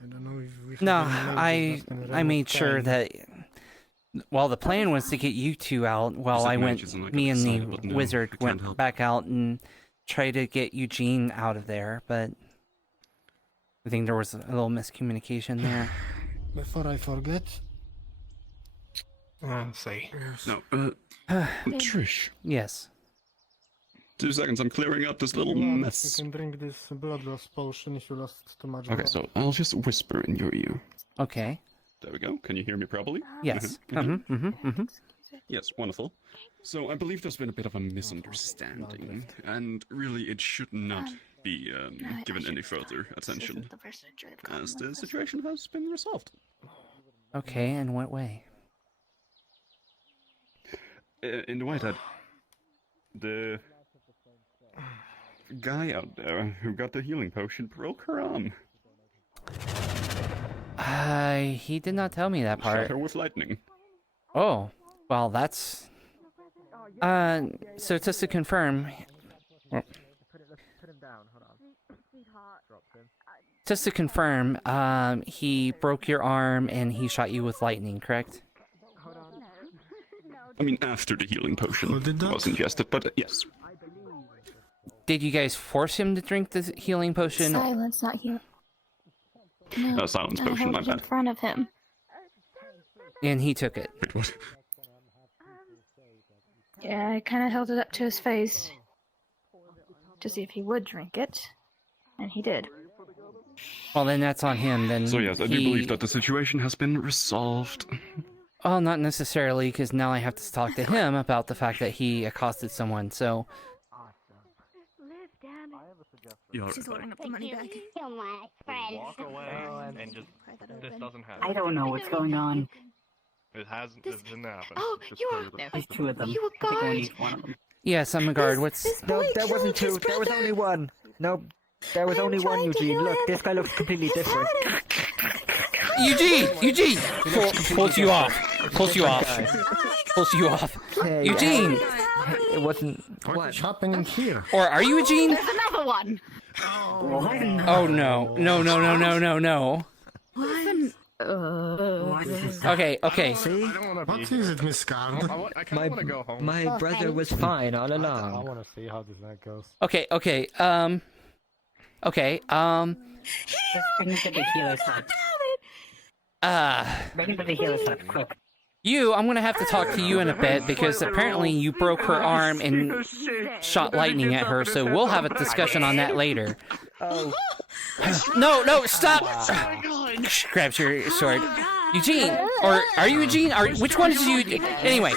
I don't know if we have No, any ladies left in I made Remote sure Time. that. Well, the plan was to get you two out while Just I like went. matches and I Me got and the excited, but no, I wizard can't went help. back out and tried to get Eugene out of there, but I think there was a little miscommunication there. Before I forget, Let's see. No, Trish. Yes. 2 seconds, I'm clearing up this little you mess. can drink this blood loss potion if you lost too much Okay, blood. so I'll just whisper in your ear. Okay. There we go. Can you hear me properly? Yes. Yes, wonderful. So I believe there's been a bit of a misunderstanding, and really it should not be given any further attention, as the situation has been resolved. Okay, in what way? In the Whitehead, the guy out there who got the healing potion broke her arm. He did not tell me that Shot part. her with lightning. Oh, well, that's. So just to confirm. Just to confirm, he broke your arm and he shot you with lightning, correct? I mean, after the healing potion was ingested, but yes. Did you guys force him to drink the healing potion? Silence, not heal. No, Silence I potion, held my it in bad. front of him. And he took it. Wait, what? Yeah, I kind of held it up to his face to see if he would drink it, and he did. Well, then that's on him. Then. So yes, I do believe that the situation has been resolved. Well, not necessarily, because now I have to talk to him about the fact that he accosted someone. So. She's ordering up the money back. Walk away and just this doesn't happen. I don't know what's going on. It hasn't. This didn't happen. Oh, Just you play are. with it. There's two of them. You I a think we guard? need one of them. Yes, I'm a guard. What's? No, there wasn't two. There was only one. No, there was only one, Eugene. Look, this guy looks completely different. Eugene! Pulls you off. Pulls you off. Hey, Eugene! It wasn't. What's happening here? Or are you Eugene? There's another one. Oh no. No. Listen. Okay. What is it, Miss Card? I kind of want to go home. My brother was fine all I along. want to see how this night goes. Okay. Just bring it to the healer's hut. Bring it to the healer's hut, quick. I'm gonna have to talk to you in a bit because apparently you broke her arm and shot lightning at her, so we'll have a discussion on that later. Oh. No, stop! Grabs your sword. Eugene! Or are you Eugene? Which one is you? Anyway,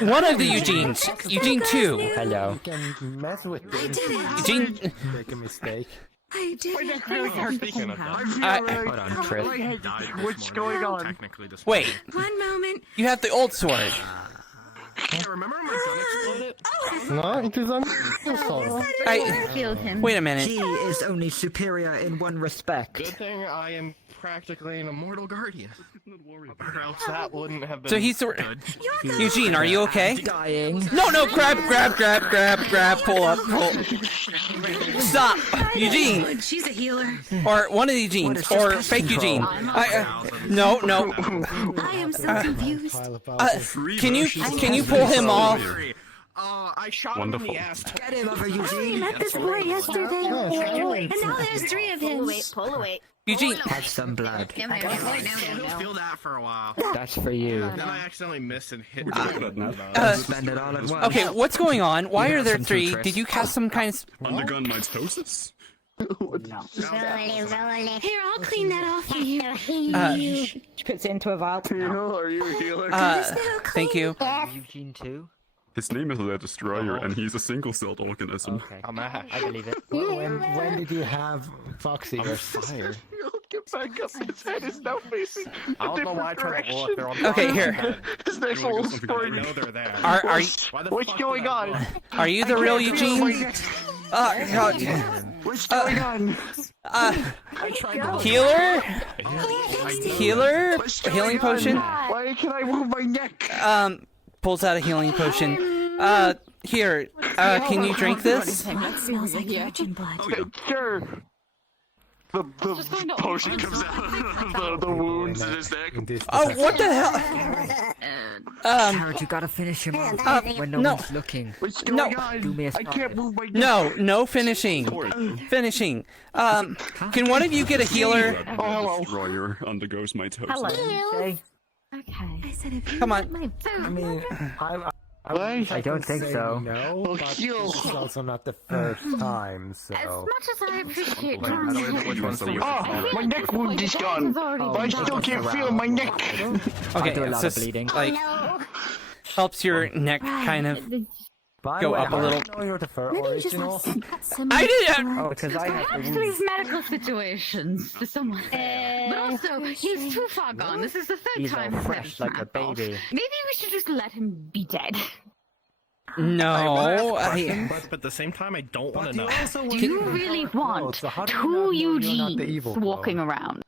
one of the Eugenes. Eugene 2. Hello. You can mess with this. Eugene. Make a mistake. I did. Hold on, Chris. What's going on? Wait, One moment. you have the old sword. Remember my gun exploded? No, it is on sword. Killed him. Wait a minute. He is only superior in one respect. Good thing I am practically an immortal guardian. Or else that wouldn't have been So he's the good. Eugene. Are you okay? Dying. No, grab, pull up. Stop, Eugene. She's a healer. Or one of the Eugenes, or fake Eugene. No. I am so confused. Can you pull him off? I shot him in the ass. Get him over, Eugene. I met this boy yesterday, and now there's three of him. Pull away. Eugene. Have some blood. Feel that for a while. That's for you. Then I accidentally missed and hit. Spend it all at once. Okay, what's going on? Why are there three? Did you cast some kind of... Undergone mitosis? Here, I'll clean that off for you. She puts it into a vial. Are you a healer? Thank you. Eugene 2? His name is the Destroyer, and he's a single-celled organism. Okay. I believe it. When did you have Foxy or Fire? Get back up. His head is now facing I don't know why I tried to look. They're on the Okay, here. His next whole I story. know they're there. What's going on? Are you the real Eugene? God. What's going on? Healer? Healing potion? Why can I move my neck? Pulls out a healing potion. Here, can you drink this? That smells like virgin blood. Sure. The potion comes out of the wounds in his neck. Oh, what the hell? Jared, you gotta finish him off when no one's looking. What's going on? Do me a I can't move my neck. No finishing. Finishing. Can one of you get a healer? The Destroyer undergoes mitosis. Hello. Okay. I said if you Come on. my I mean, I don't think so. No, but this is also not the first time, so... As much as I appreciate My neck wound is gone, but I still can't feel my neck. Okay, do a it's lot of just bleeding. like helps your neck kind of go up a little. No, you're the original. I didn't. Oh, because I have the these medical situations to someone. But also, he's too far gone. This is the third He's time. all fresh like a baby. Maybe we should just let him be dead. No, but at the same time, I don't want to know. Do you really want two Eugenes walking around?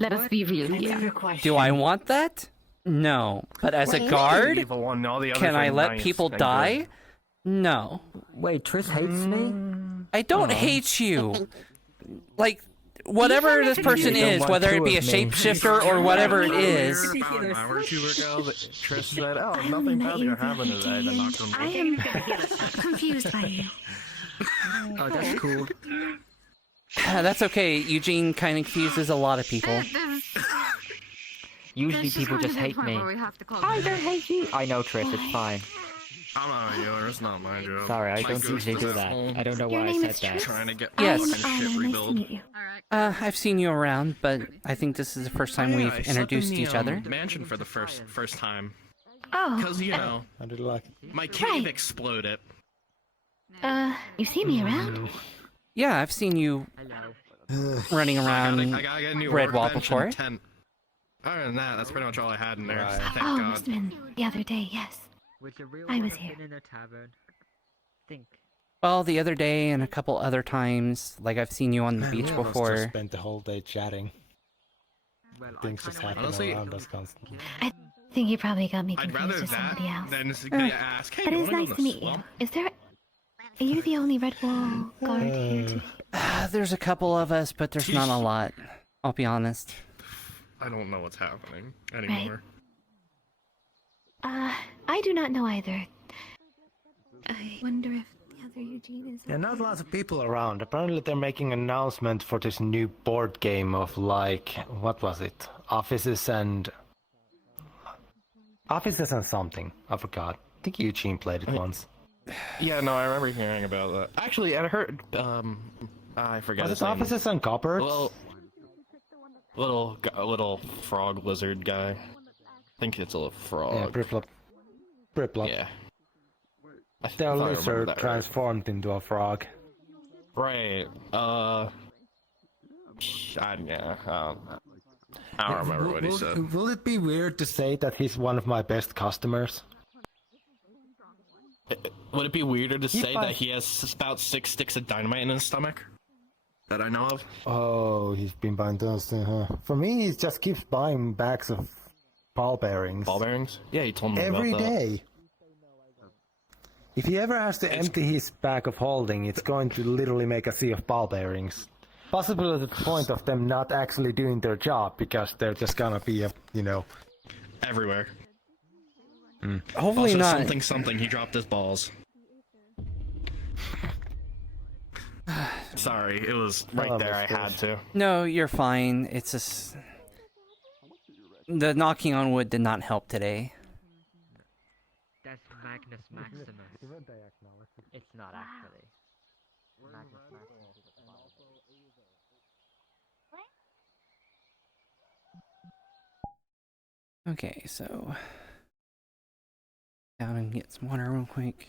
Let us be real here. do I want that? No, but as a guard, can I let people die? No. Wait, Triss hates me? I don't hate you. Like, whatever this person is, whether it be a shapeshifter or whatever it is. About an hour or two ago, that Triss said, "Oh, nothing bad to happen today." Then knocked on I am confused by you. Oh, that's cool. That's okay. Eugene kind of confuses a lot of people. Usually people just hate me. I don't hate you. I know, Triss, it's fine. I'm not a healer. It's not my job. Sorry, I My don't ghost usually is do at that. home. I don't know why I said that. Trying to get Yes. fucking shit Nice to rebuilt. meet you. I've seen you around, but I think this is the first time Yeah, we've I slept introduced in the, each other. mansion for the first time. Oh. Because, you know, I did like my cave exploded. You see me around? Yeah, I've seen you running around I gotta get a new Redwall workbench before. and tent. Other than that, that's pretty much all I had in there. Right. Thank Oh, God. must have been the other day, yes. I was here. In a tavern. Think. Well, the other day and a couple other times, like I've seen you on the beach None of us before. just spent the whole day chatting. Things just happen Honestly, around us constantly. I think you probably got me I'd confused rather with that somebody else. than just gonna ask, hey, But you it's wanna nice go to in the meet you. swamp? Is there... Are you the only Redwall guard here today? There's a couple of us, but there's not a lot. I'll be honest. I don't know what's happening anymore. I do not know either. I wonder if the other Eugene is... Yeah, not lots of people around. Apparently they're making an announcement for this new board game of like, what was it? Offices and something. I forgot. I think Eugene played it once. Yeah, no, I remember hearing about that. Actually, I heard, I forget Was his it name. Offices and Copperts? Little frog lizard guy. I think it's a frog. Yeah, Briplop. Yeah. Their I remember lizard that transformed into a frog. Right. I don't remember what he said. Will it be weird to say that he's one of my best customers? Would it be weirder to say that he has about 6 sticks of dynamite in his stomach? That I know of? Oh, he's been buying those, huh? For me, he just keeps buying bags of ball bearings. Ball bearings? Yeah, he told me every about that. day. If he ever has to empty his bag of holding, it's going to literally make a sea of ball bearings. Possibly to the point of them not actually doing their job, because they're just gonna be, everywhere. Hopefully also, not. Something, he dropped his balls. Sorry, it was right there, I had to. No, you're fine. It's just... The knocking on wood did not help today. That's Magnus Maximus. It's not actually. Magnus Maximus is a father. Okay, so... Down and get some water real quick.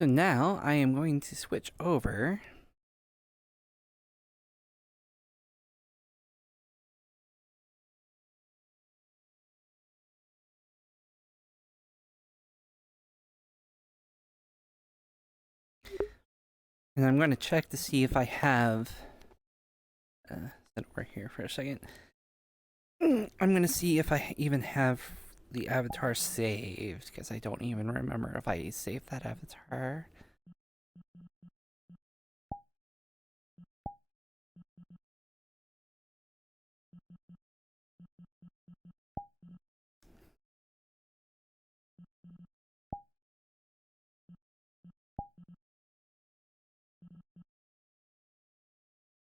So now I am going to switch over. And I'm going to check to see if I have... set over here for a second. I'm going to see if I even have the avatar saved, because I don't even remember if I saved that avatar.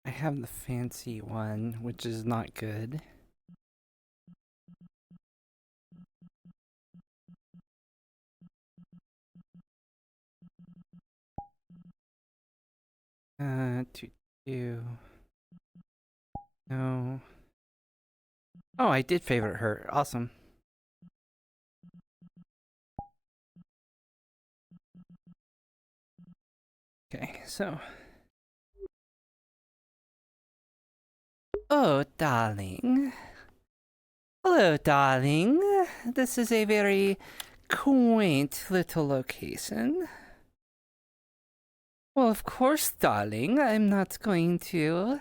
I have the fancy one, which is not good. No. Oh, I did favorite her. Awesome. Okay, so... Oh, darling. Hello, darling. This is a very quaint little location. Well, of course, darling, I'm not going to...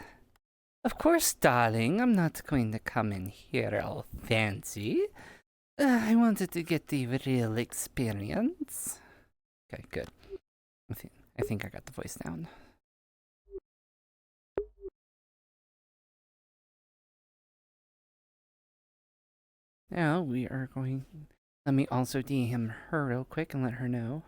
Of course, darling, I'm not going to come in here all fancy. I wanted to get the real experience. Okay, good. I think I got the voice down. Now we are going... Let me also DM her real quick and let her know.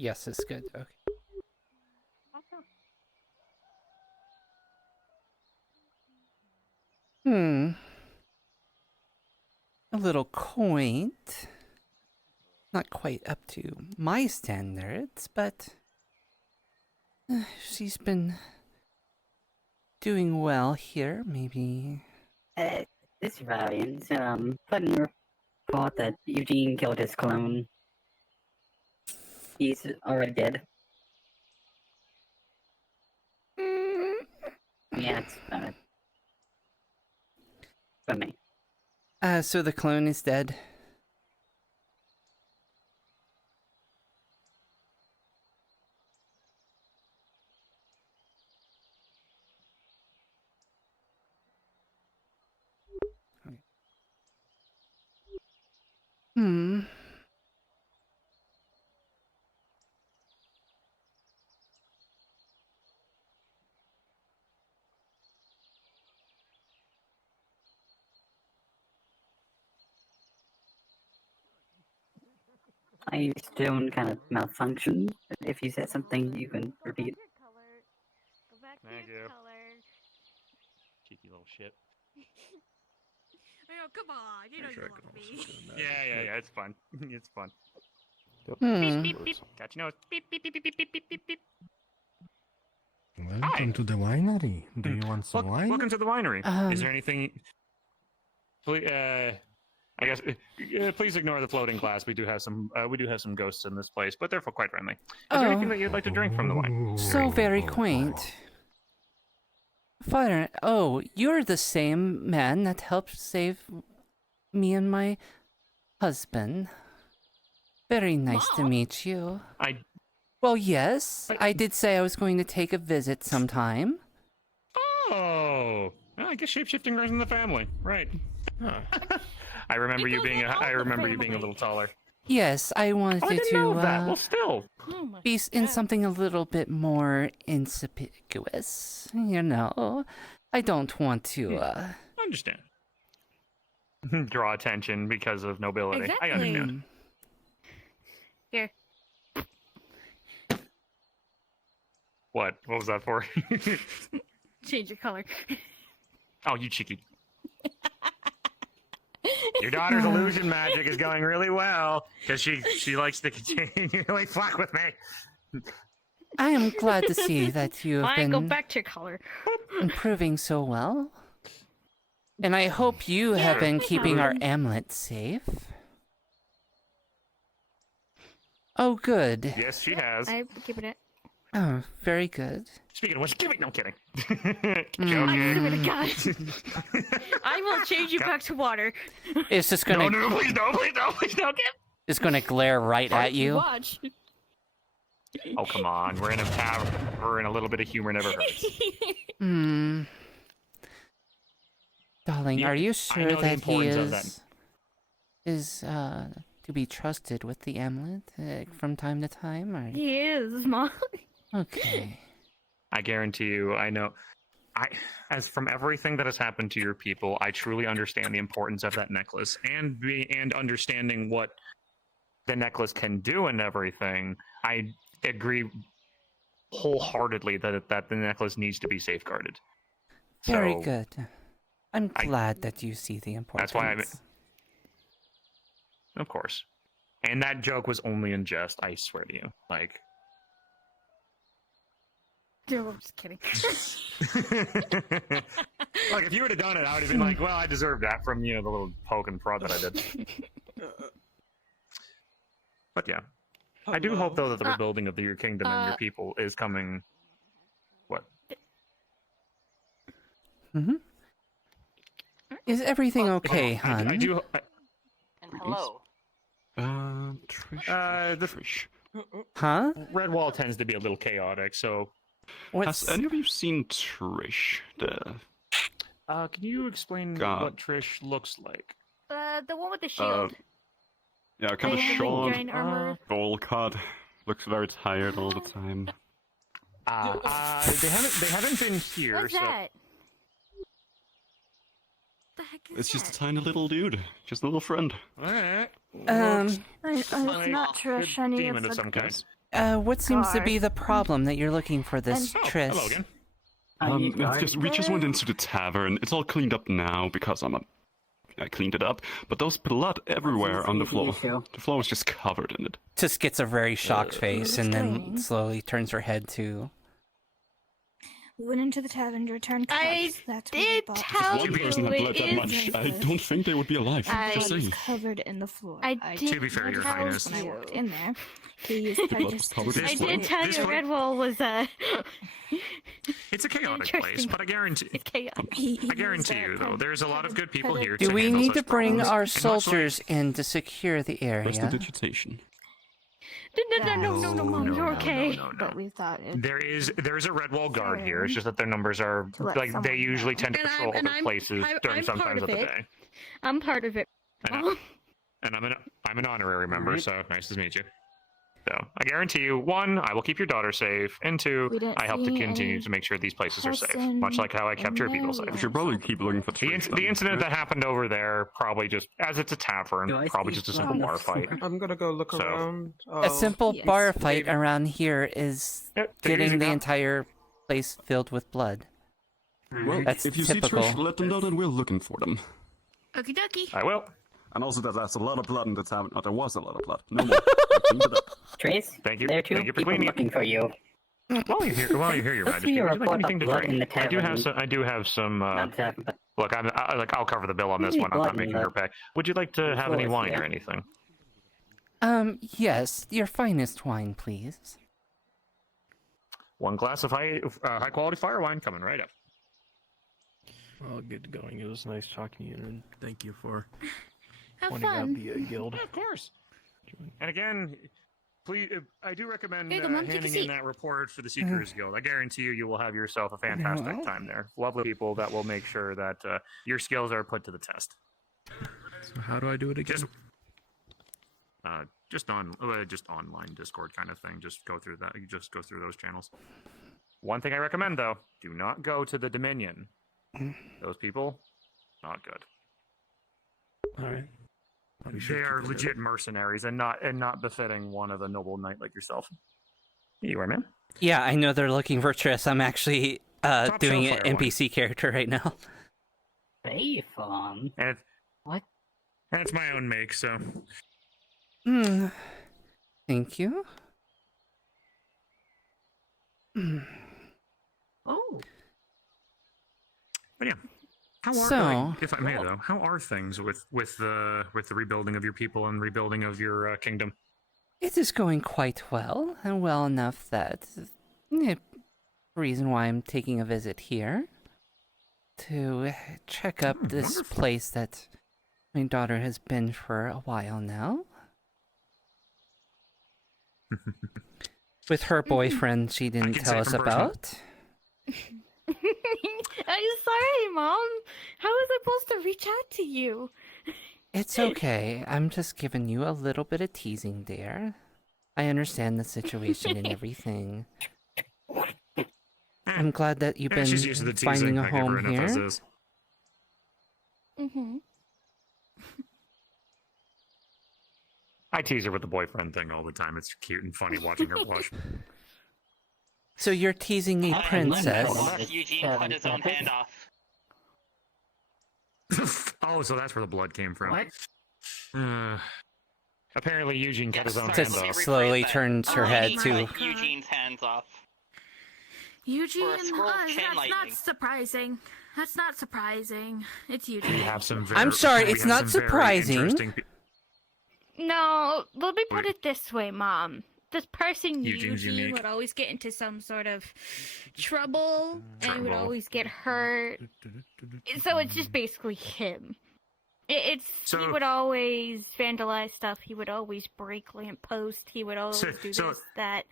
yes is good. Okay. A little quaint. Not quite up to my standards, but she's been doing well here, maybe. This Ryan's, putting a report that Eugene killed his clone. He's already dead. Yeah, it's for me. So the clone is dead. I still kind of malfunction. If you said something, you can repeat. Thank you. Cheeky little shit. Oh, come on, you know you love me. Yeah, it's fun. It's fun. Hmm. Beep, beep, beep. Got your nose. Beep, beep, beep, beep, beep, beep, beep, beep. Welcome to the winery. Do you want some wine? Welcome to the winery. Is there anything... Please, I guess please ignore the floating glass. We do have some ghosts in this place, but they're quite friendly. Is there anything that you'd like to drink from the wine? So very quaint. Father, oh, you're the same man that helped save me and my husband. Very nice to meet you. Well, yes, I did say I was going to take a visit sometime. Oh, well, I guess shapeshifting runs in the family, right? Huh. I remember you being a little taller. Yes, I wanted I didn't to know that. Well, still. be in something a little bit more inconspicuous. You know, I don't want to. I understand. Draw attention because of nobility. Exactly. I understand. Here. What? What was that for? Change your color. Oh, you cheeky. Your daughter's illusion magic is going really well because she likes to continually fuck with me. I am glad to see that you have Fine, go been back to your color. improving so well. And I hope you have been keeping our amulet safe. Oh, good. Yes, she has. I'm keeping it. Oh, very good. Speaking of which, give it. No, I'm kidding. I swear to God. I will change you back to water. It's just gonna. No, please no, Kim. It's gonna glare right at you. Watch. Oh, come on. We're in a tavern. A little bit of humor never hurts. Darling, are you sure know the that he importance of that. is to be trusted with the amulet from time to time? Or... He is, Mom. Okay. I guarantee you, I know. As from everything that has happened to your people, I truly understand the importance of that necklace and understanding what the necklace can do and everything. I agree wholeheartedly that the necklace needs to be safeguarded. Very So, good. I'm glad that you see the importance. That's why of course. And that joke was only in jest, I swear to you. Like... No, I'm just kidding. Like, if you would have done it, I would have been like, well, I deserve that from, the little poke and prod that I did. But yeah. I do hope, though, that the rebuilding of your kingdom and your people is coming... What? Is everything okay, hon? I do... And hello. Trish. Huh? Redwall tends to be a little chaotic, so... Has any of you seen Trish? Can you explain what Trish looks like? The one with the shield. Yeah, kind of the short, giant armor. bowl cut, looks very tired all the time. They haven't been here, What's so... that? The heck is It's just a tiny little dude, just a little friend. Alright. It's not Trish, I need demon a of some kind. What seems to be the problem that you're looking for this, Triss? Hello again. We just went into the tavern. It's all cleaned up now because I cleaned it up, but there's blood everywhere on the floor. The floor was just covered in it. Tisk gets a very shocked face and then slowly turns her head to... We went into the tavern to return cups. I did tell One person had bled that much. I don't think they would be alive. Just It was saying. covered in the floor. I did To be fair, Your tell Highness. when I walked in there. Please, I did tell you Redwall was It's a chaotic place, but I guarantee you, though, there's a lot of good people here. Do we handle need such to bring problems. our And much soldiers in to secure the area? Prestidigitation. No, Mom, you're okay. But we thought it... There's a red wall guard here. It's just that their numbers are like they usually tend to patrol other places during some times of the day. I'm part of it. And I'm an honorary member, so nice to meet you. So I guarantee you, 1, I will keep your daughter safe, and 2, I help to continue to make sure these places are safe, much like how I kept your people safe. We should probably keep looking for the incident that happened over there, probably just as it's a tavern, probably just a simple bar fight. I'm gonna go look around. A simple bar fight around here is getting the entire place filled with blood. Well, That's if you typical. see Trish, let them know that we're looking for them. Okie dokie. I will. And also that that's a lot of blood in the tavern. Oh, there was a lot of blood. No more. Trace, Thank you. there are 2 Thank you for people cleaning looking for you. While you're here, Your Let's see Majesty, your would you like report anything of to blood in drink? the I do tavern. have some. Not tavern, but Look, I'll cover the bill on this Maybe one. I'm blood not in making the her pay. Would you like to have any floor wine here. or anything? Yes, your finest wine, please. 1 glass of high quality fire wine coming right up. Well, good going. It was nice talking to you, and thank you for Have pointing fun. out the guild. Yeah, of course. And again, please, I do recommend Here you go, Mom, take a handing seat. in that report for the Seekers Guild. I guarantee you will have yourself a fantastic time there. Lovely people that will make sure that your skills are put to the test. So how do I do it again? Just online Discord kind of thing. Just go through that. You just go through those channels. One thing I recommend though: do not go to the Dominion. Those people, not good. All right. They are legit mercenaries and not befitting one of a noble knight like yourself. You are, man. Yeah, I know they're looking for Triss. I'm actually doing an shelf fire NPC character right now. Hey, fun. And what? And it's my own make, so. Thank you. Oh. But yeah. How are if I may though? How are things with the rebuilding of your people and rebuilding of your kingdom? It is going quite well, and well enough that the reason why I'm taking a visit here to check up this wonderful. place that my daughter has been for a while now. With her boyfriend she didn't can tell say us from personal- about. I'm sorry, Mom. How was I supposed to reach out to you? It's okay. I'm just giving you a little bit of teasing there. I understand the situation and everything. I'm glad that you've been she's used to the teasing. finding a I give her home enough as here. is. Mm-hmm. I tease her with the boyfriend thing all the time. It's cute and funny watching her blush. So you're teasing a princess. Eugene cut his own hand off. Oh, so that's where the blood came from. What? Apparently Eugene cut his own Sorry, hand let me off. slowly turns her head to... Cut Eugene's hands off. Eugene, For a scroll of chain that's lightning. not surprising. That's not surprising. It's Eugene. We have some I'm sorry, we it's have not some very surprising. interesting No, let me put it this way, Mom. This person, Eugene's Eugene, unique. would always get into some sort of trouble, and would always get hurt. So it's just basically him. He would always vandalize stuff. He would always break lampposts. He would always do this, that.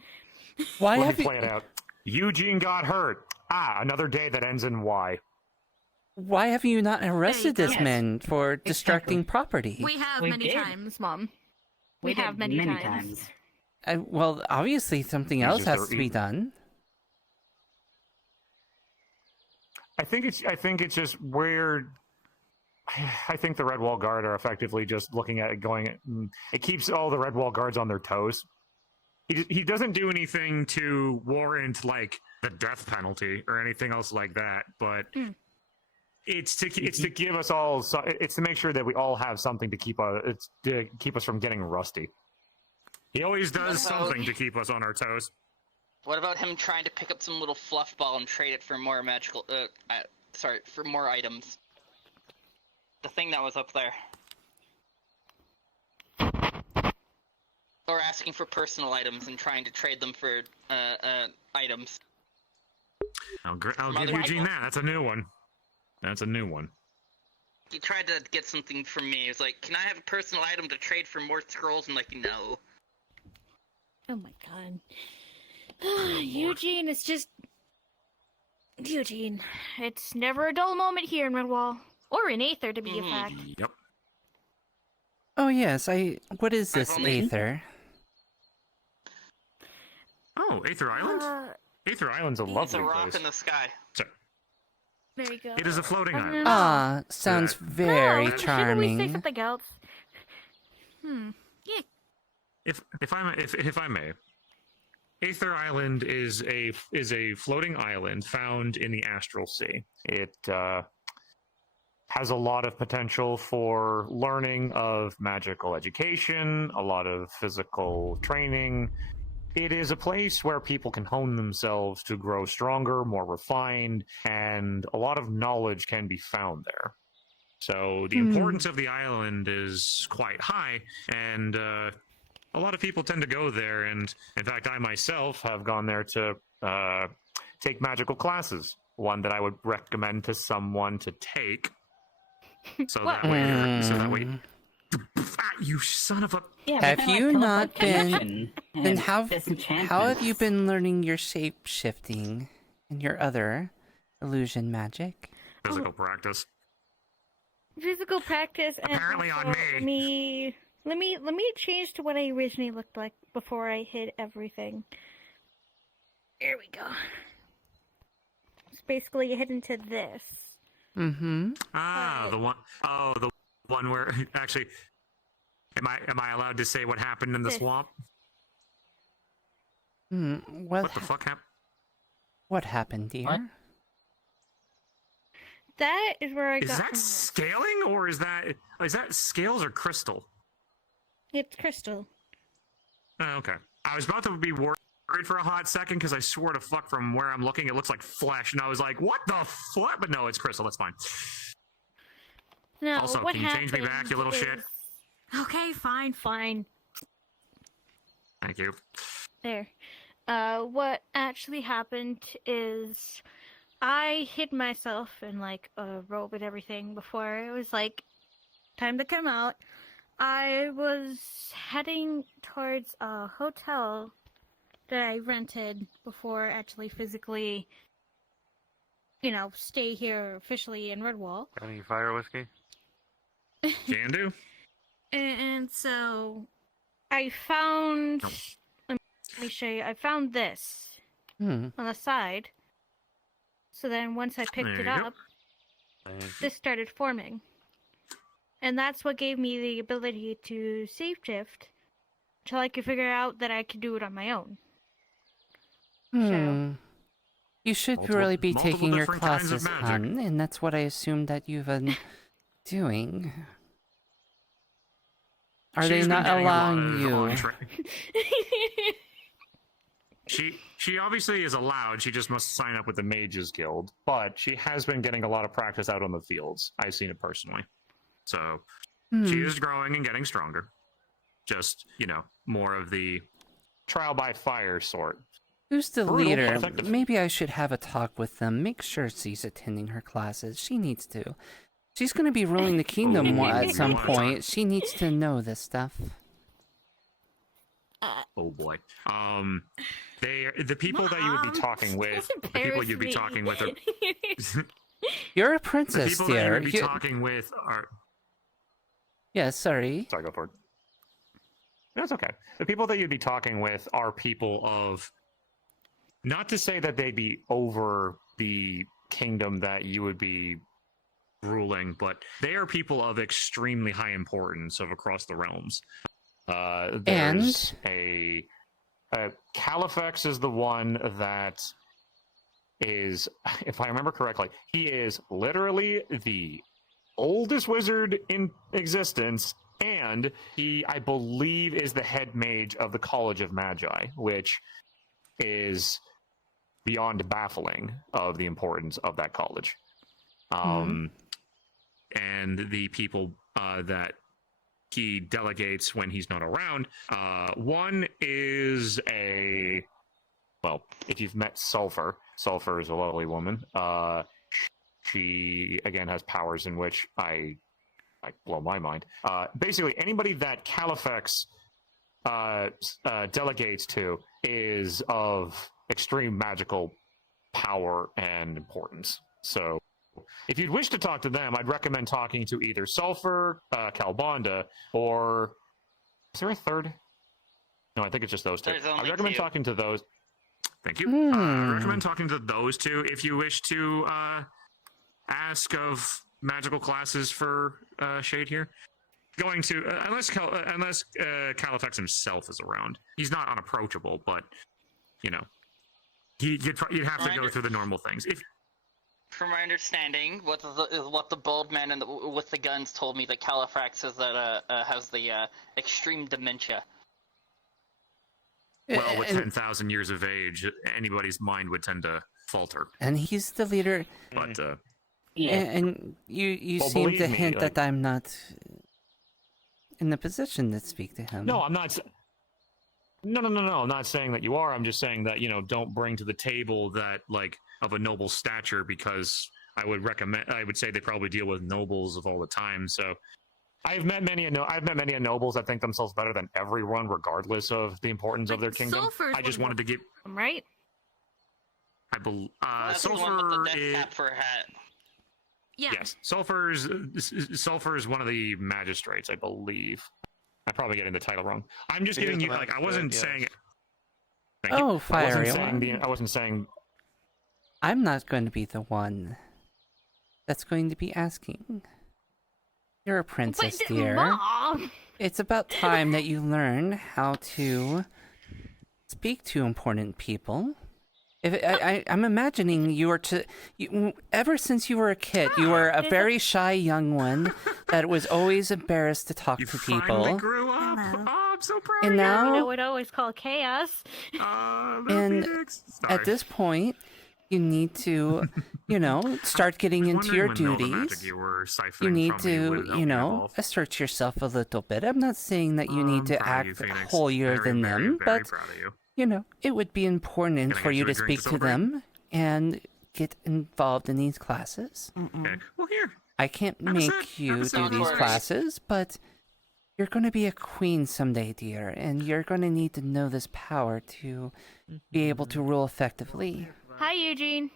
Let me play it out. Eugene got hurt. Another day that ends in Y. Why have you not arrested this Yes. man for destructing property? We have We many did. times, Mom. We We have did many many times. times. Well, obviously something else just has a- to be done. I think it's just weird. I think the Red Wall Guard are effectively just looking at it going, it keeps all the Red Wall Guards on their toes. he doesn't do anything to warrant like the death penalty or anything else like that, but it's to give us all it's to make sure that we all have something to keep us from getting rusty. He always does something to keep us on our toes. What about him trying to pick up some little fluff ball and trade it for more magical? For more items. The thing that was up there. Or asking for personal items and trying to trade them for items. I'll give Eugene that. That's a new one. That's a new one. He tried to get something from me. He was like, "Can I have a personal item to trade for more scrolls?" I'm like, "No." Oh my god. Eugene is just... Eugene. It's never a dull moment here in Redwall. Or in Aether, to be a fact. Yep. Oh yes, what is this Aether? Oh, Aether Island? Aether Island's a lovely place. It's a rock in the sky. Sorry. There you go. It is a floating island. Ah, sounds very charming. Should we say something else? Yeah. If I may, Aether Island is a floating island found in the Astral Sea. It has a lot of potential for learning of magical education, a lot of physical training. It is a place where people can hone themselves to grow stronger, more refined, and a lot of knowledge can be found there. So the importance of the island is quite high, and a lot of people tend to go there, and in fact I myself have gone there to take magical classes, one that I would recommend to someone to take. So that way, you son of a... Yeah, have you not been... connection, Then how have disenchantments. you been learning your shape-shifting and your other illusion magic? Physical practice. Physical practice, and Apparently also, on me. Let me change to what I originally looked like before I hid everything. There we go. It's basically hidden to this. Mm-hmm. The one where actually, am I allowed to say what happened in the swamp? What the fuck happened? What happened, dear? What? That is where I got. Is that scaling or is that scales or crystal? It's crystal. Oh, okay. I was about to be worried for a hot second because I swore to fuck from where I'm looking it looks like flesh, and I was like, what the fuck? But no, it's crystal. That's fine. No, Also, what can you change me happened back, you little is... shit? Okay, fine. Thank you. There. What actually happened is I hid myself in like a robe and everything before it was like time to come out. I was heading towards a hotel that I rented before actually physically, stay here officially in Redwall. Got any fire whiskey? Can do. And so I found, let me show you, I found this on the side. So then once I picked it up, this started forming. And that's what gave me the ability to shapeshift until I could figure out that I could do it on my own. You should really be taking your classes, hun, and that's what I assumed that you've been doing. Are they not allowing you? She obviously is allowed. She just must sign up with the Mages Guild. But she has been getting a lot of practice out on the fields. I've seen it personally. So she is growing and getting stronger. Just, more of the trial by fire sort. Who's the Brutal, leader? effective. Maybe I should have a talk with them. Make sure she's attending her classes. She needs to. She's going to be ruling the kingdom at some point. She needs to know this stuff. Oh boy. The people that you would be talking with. The people you'd be talking with are. You're a The princess, people that you dear. would be talking with are. Yeah, sorry. Sorry, go for it. That's okay. The people that you'd be talking with are people of. Not to say that they'd be over the kingdom that you would be ruling, but they are people of extremely high importance of across the realms. There's a Califex is the one that is, if I remember correctly, he is literally the oldest wizard in existence, and he, I believe, is the head mage of the College of Magi, which is beyond baffling of the importance of that college. And the people that he delegates when he's not around, one is a, well, if you've met Sulfur is a lovely woman. She, again, has powers in which I blow my mind. Basically, anybody that Califex delegates to is of extreme magical power and importance. So if you'd wish to talk to them, I'd recommend talking to either Sulfur, Calbonda, or is there a third? No, I think it's just those two. I recommend talking to those. Thank you. I recommend talking to those two if you wish to ask of magical classes for Shade here. Going to unless Califex himself is around. He's not unapproachable, but you know, you'd have to go through the normal things. From my understanding, what the bald man with the guns told me, that Califex is that has the extreme dementia. Well, with 10,000 years of age, anybody's mind would tend to falter. And he's the leader. But and you well, seem to me, hint that I'm not in the position to speak to him. No, I'm not. No. I'm not saying that you are. I'm just saying that, you know, don't bring to the table that, like, of a noble stature, because I would say they probably deal with nobles of all the time. So I've met many nobles that think themselves better than everyone, regardless of the importance of their kingdom. I just wanted to give. Right. I believe That's the one with the death cap for a hat. Yeah. Yes, Sulfur is one of the magistrates, I believe. I probably getting the title wrong. I'm just giving you, like, I wasn't saying it. Oh, fiery one. I wasn't saying. I'm not going to be the one that's going to be asking. You're a princess, dear. Mom! It's about time that you learn how to speak to important people. I'm imagining ever since you were a kid, you were a very shy young one that was always embarrassed to talk to people. Finally grew up. Oh, I'm so proud And of now, You know what I always call chaos. and at this point, you need to, start getting into your duties. You need to, assert yourself a little bit. I'm not saying that you need to act holier than them, but it would be important for you to speak to them and get involved in these classes. Okay. Well, here. I can't make you do these classes, but you're going to be a queen someday, dear, and you're going to need to know this power to be able to rule effectively. Hi, Eugene.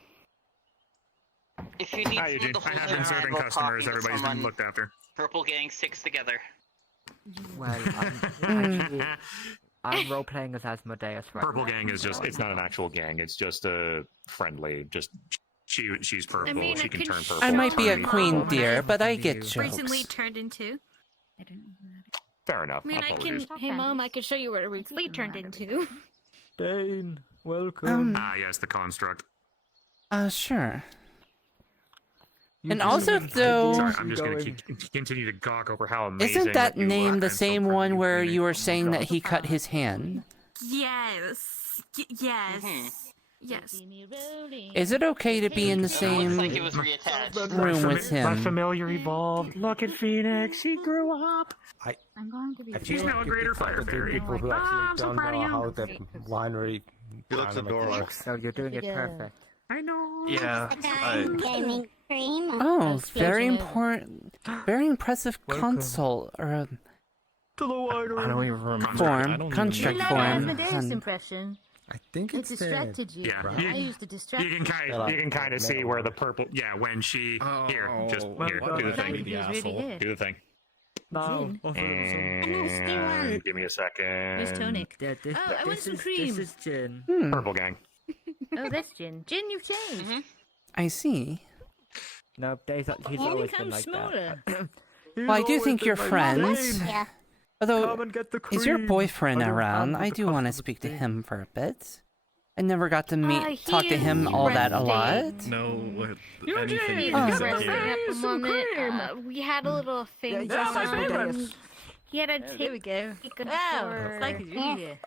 If you need Hi, Eugene. I have been serving customers. Everybody's been looked after. Purple Gang sticks together. Well, I'm role-playing as Asmodeus right Purple now. Gang is just—it's not an actual gang. It's just a friendly. Just she's purple. I mean, she can turn purple. I might be a queen, dear, but I get jokes. Recently turned into. Fair enough. I mean, Apologies. Hey, Mom, I could show you what a recently turned into. Dane, welcome. Yes, the construct. Sure. And also, though, Sorry, I'm just going to continue to gawk over how amazing. Isn't that you name are. the same one where you were saying that he cut his hand? Yes. Yes. Yes. Is it okay to be in the same Looks like it was reattached. room with My him? familiar evolved. Look at Phoenix. He grew up. I'm going to be. She's now a greater fire fairy. People who actually don't know how the winery. He looks adorable. Oh, you're doing it perfect. I know. Yeah. Gaming cream. Oh, very important, very impressive console or To the winery. I don't even remember. form, construct form. Impression. I think It it's distracted you. Yeah, I used to distract you can kind of see where the purple. Yeah, when she here, do the thing. Do the thing. No. And give me a second. There's tonic. Oh, I want some cream. This is gin. Purple Gang. Oh, that's gin. Gin, you've changed. I see. No, Dave's he's You always become been like smaller. Well, I do think you're friends. Yeah. Although, Come and get the is your cream. boyfriend I don't around? handle I the do want to customer speak to thing. him for a bit. I never got to He talk to him is all that a lot. resting. No, what? He's Anything resting except here. at the moment. We had a little thing. Yeah, my going on. favorite. He had to take we go. a Oh, thank you, tour.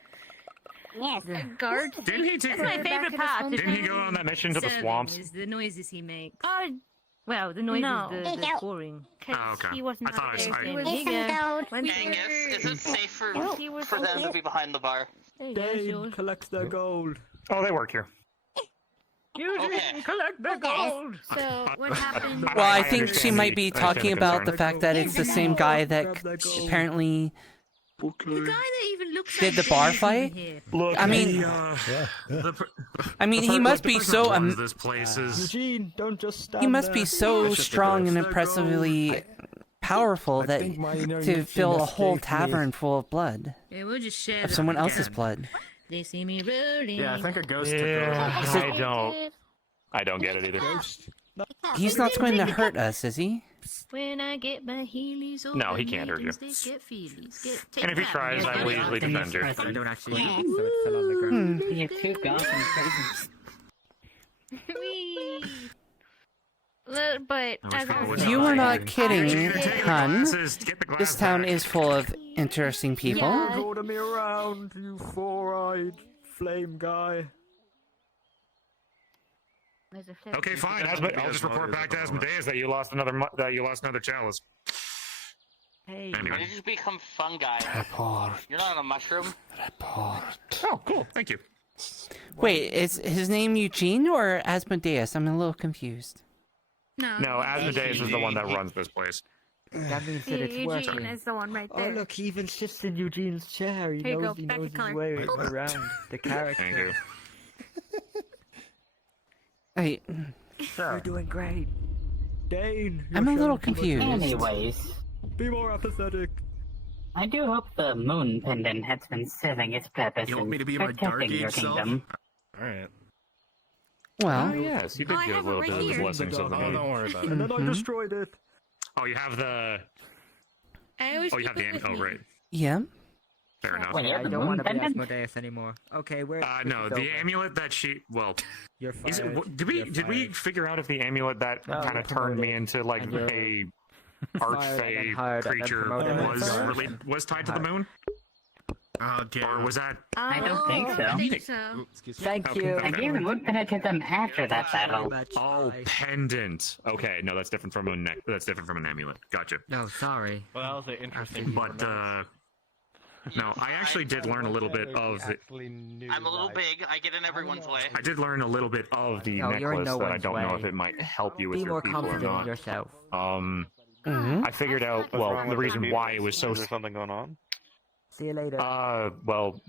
Yes. A guard. Didn't he take? That's my favorite part. Didn't he go on that mission to the swamps? Is the noises he makes. Oh, Well, the noises, No. the pouring. Oh, okay. He was I not thought I there. saw He it. was Here you go. Angus, is it safe for them to be behind the bar? There you go, Dane George. collects their gold. Oh, they work here. Eugene, collect the gold. So what happened? Well, I think understand she might be I understand talking the about concern. the fact that it's the same guy that apparently The guy that even looks did like the bar Dave fight. over here. Look, I mean, he must be so This place is. Eugene, don't just stand he must there. be so strong and impressively powerful that think my inner to Eugene fill a whole escaped me. tavern full of blood, Yeah, we'll just share of the someone else's can. blood. They see me rolling. Yeah, I think a ghost Yeah, I don't get it either. He's not going to hurt us, is he? When I get my heelys open, No, he can't hurt you. they get feelies. And if he tries, I will easily defend you. Hmm. Hmm. I don't actually Yeah. so it fell on the ground. You're too gone But as I was You were not kidding, Take the hun. glasses, get the This glass town back. is full of interesting people. Yeah. Order me around, you four-eyed flame guy. Okay, fine. I'll just report back to Asmodeus that you lost another chalice. Hey. When Anyway. did you become fungi? You're not a mushroom. Oh, cool. Thank you. Wait, is his name Eugene or Asmodeus? I'm a little confused. No, Asmodeus is the one that runs this place. That means that it's Eugene working. is the one right Oh there. look, he even sits in Eugene's chair. He Here you knows, go, he back knows to his color. way around the character. Thank you. Hey, You're doing great. Dane, I'm a you're little showing too much confused. Anyways, Be more apathetic. I do hope the moon pendant has been serving its purpose You want me to be in my dark protecting your age self? kingdom. Alright. Well, Oh, yes, you did get a little bit of the blessings of the Oh, moon. don't worry about And it. then I destroyed it. Oh, you have the. I always Oh, you keep have the. it with Oh, me. right. yeah. Fair enough. Well, yeah, I the don't moon want to be pendant. Asmodeus anymore. Okay, where? No, the amulet that she. Well, You're is fired. it? Did we? You're Did we fired. figure out if the amulet that No, kind you're of turned me promoted. into like And you're a fired and then archfey hired and then creature promoted. was tied to the moon? Oh, Or was that? I don't think so. I think so. Thank Okay, you. okay. I gave the moon pendant to them after that battle. Oh, pendant. Okay, no, that's different from a that's different from an amulet. Gotcha. No, sorry. Well, that was an interesting. But no, I actually did learn a little bit of. I'm a little big. I get in everyone's way. I did learn a little bit of the No, you're in necklace no that I one's don't know way. if it might help you with Be your more people or confident in not. yourself. I figured out well the reason why it was so. Is there something going on? See you later. Well,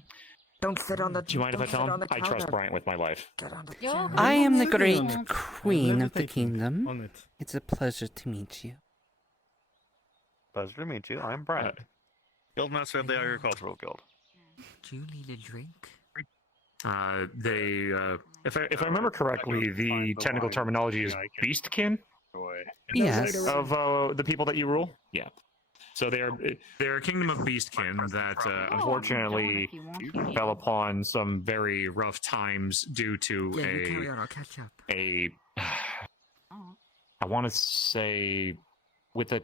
Don't sit on the. do you mind if I don't sit tell on him? the I trust counter. Bryant with my life. Get on the chair. I am the Sitting great on it. queen of the Levitating kingdom. on it. It's a pleasure to meet you. Pleasure to meet you. I'm Bryant, Guildmaster of the Agricultural Guild. Do you need a drink? If I remember correctly, the technical terminology is beastkin Yes. of the people that you rule. Yeah. So they're a kingdom of beastkin that unfortunately fell upon some very rough times due to Yeah, you carry on. I'll catch up. I want to say with a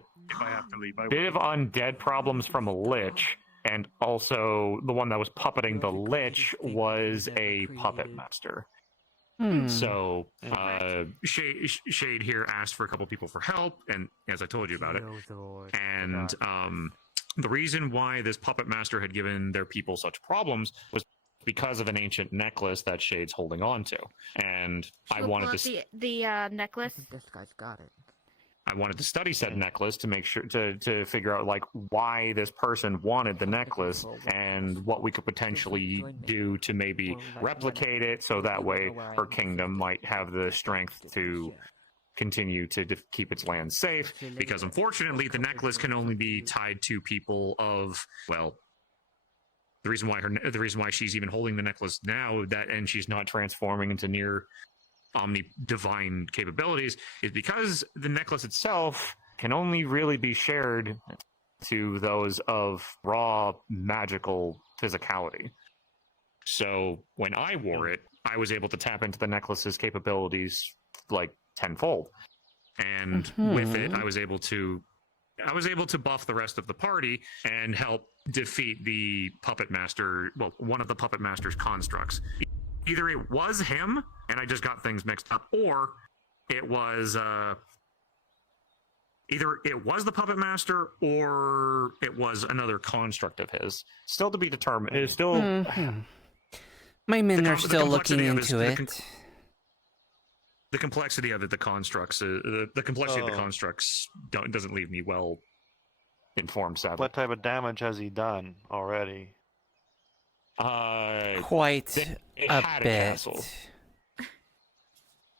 bit of undead problems from a lich, and also the one that was puppeting the lich was a puppet master. So Shade here asked for a couple people for help, and as I told you about it, and the reason why this puppet master had given their people such problems was because of an ancient necklace that Shade's holding on to, and I wanted to the necklace. This guy's got it. I wanted to study said necklace to make sure to figure out like why this person wanted the necklace and what we could potentially do to maybe replicate it so that way her kingdom might have the strength to continue to keep its land safe, because unfortunately the necklace can only be tied to people of, well, the reason why she's even holding the necklace now, and she's not transforming into near omni-divine capabilities, is because the necklace itself can only really be shared to those of raw magical physicality. So when I wore it, I was able to tap into the necklace's capabilities like tenfold. And with it, I was able to buff the rest of the party and help defeat the puppet master, well, one of the puppet master's constructs. Either it was him and I just got things mixed up, or it was either it was the puppet master or it was another construct of his. Still to be determined. It's still my men are still looking into it. The complexity of it, the constructs, the complexity of the constructs doesn't leave me well informed, sadly. What type of damage has he done already? Quite a bit.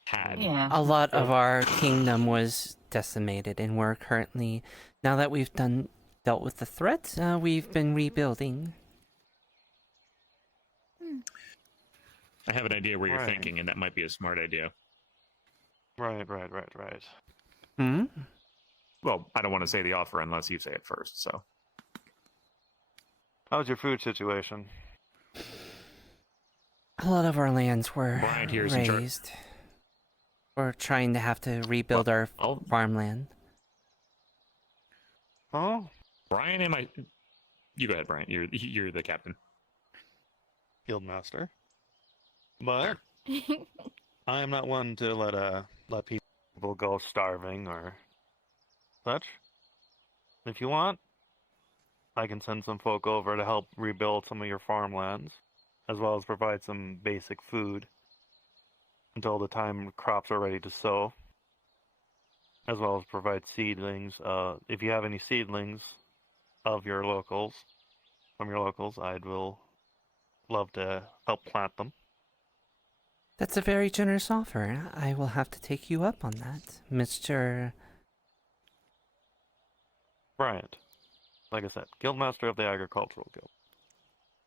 Had. A lot of our kingdom was decimated, and we're currently, now that we've dealt with the threat, we've been rebuilding. I have an idea where you're thinking, and that might be a smart idea. Right. Well, I don't want to say the offer unless you say it first, so. How's your food situation? A lot of our lands were Brian here is raised. We're trying to have to rebuild our farmland. Oh? Brian, you go ahead, Brian. You're the captain. Guildmaster. But I am not one to let people go starving or such. If you want, I can send some folk over to help rebuild some of your farmlands, as well as provide some basic food until the time crops are ready to sow, as well as provide seedlings. If you have any seedlings of your locals, I'd love to help plant them. That's a very generous offer. I will have to take you up on that, Mr. Bryant. Like I said, Guildmaster of the Agricultural Guild.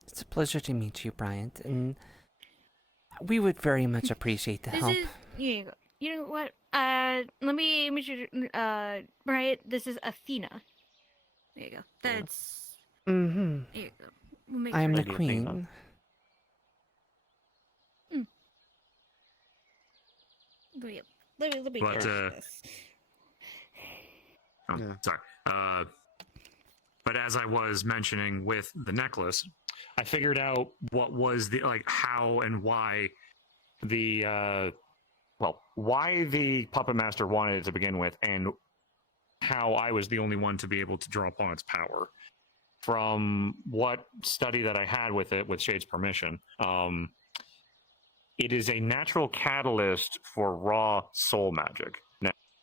It's a pleasure to meet you, Bryant, and we would very much appreciate the help. You know what? Let me introduce, Bryant, this is Athena. There you go. That's... Mm-hmm. There you go. We'll I am the queen. Let me But, this. Sorry. But as I was mentioning with the necklace, I figured out what was how and why why the puppet master wanted it to begin with, and how I was the only one to be able to draw upon its power. From what study that I had with it, with Shade's permission, it is a natural catalyst for raw soul magic.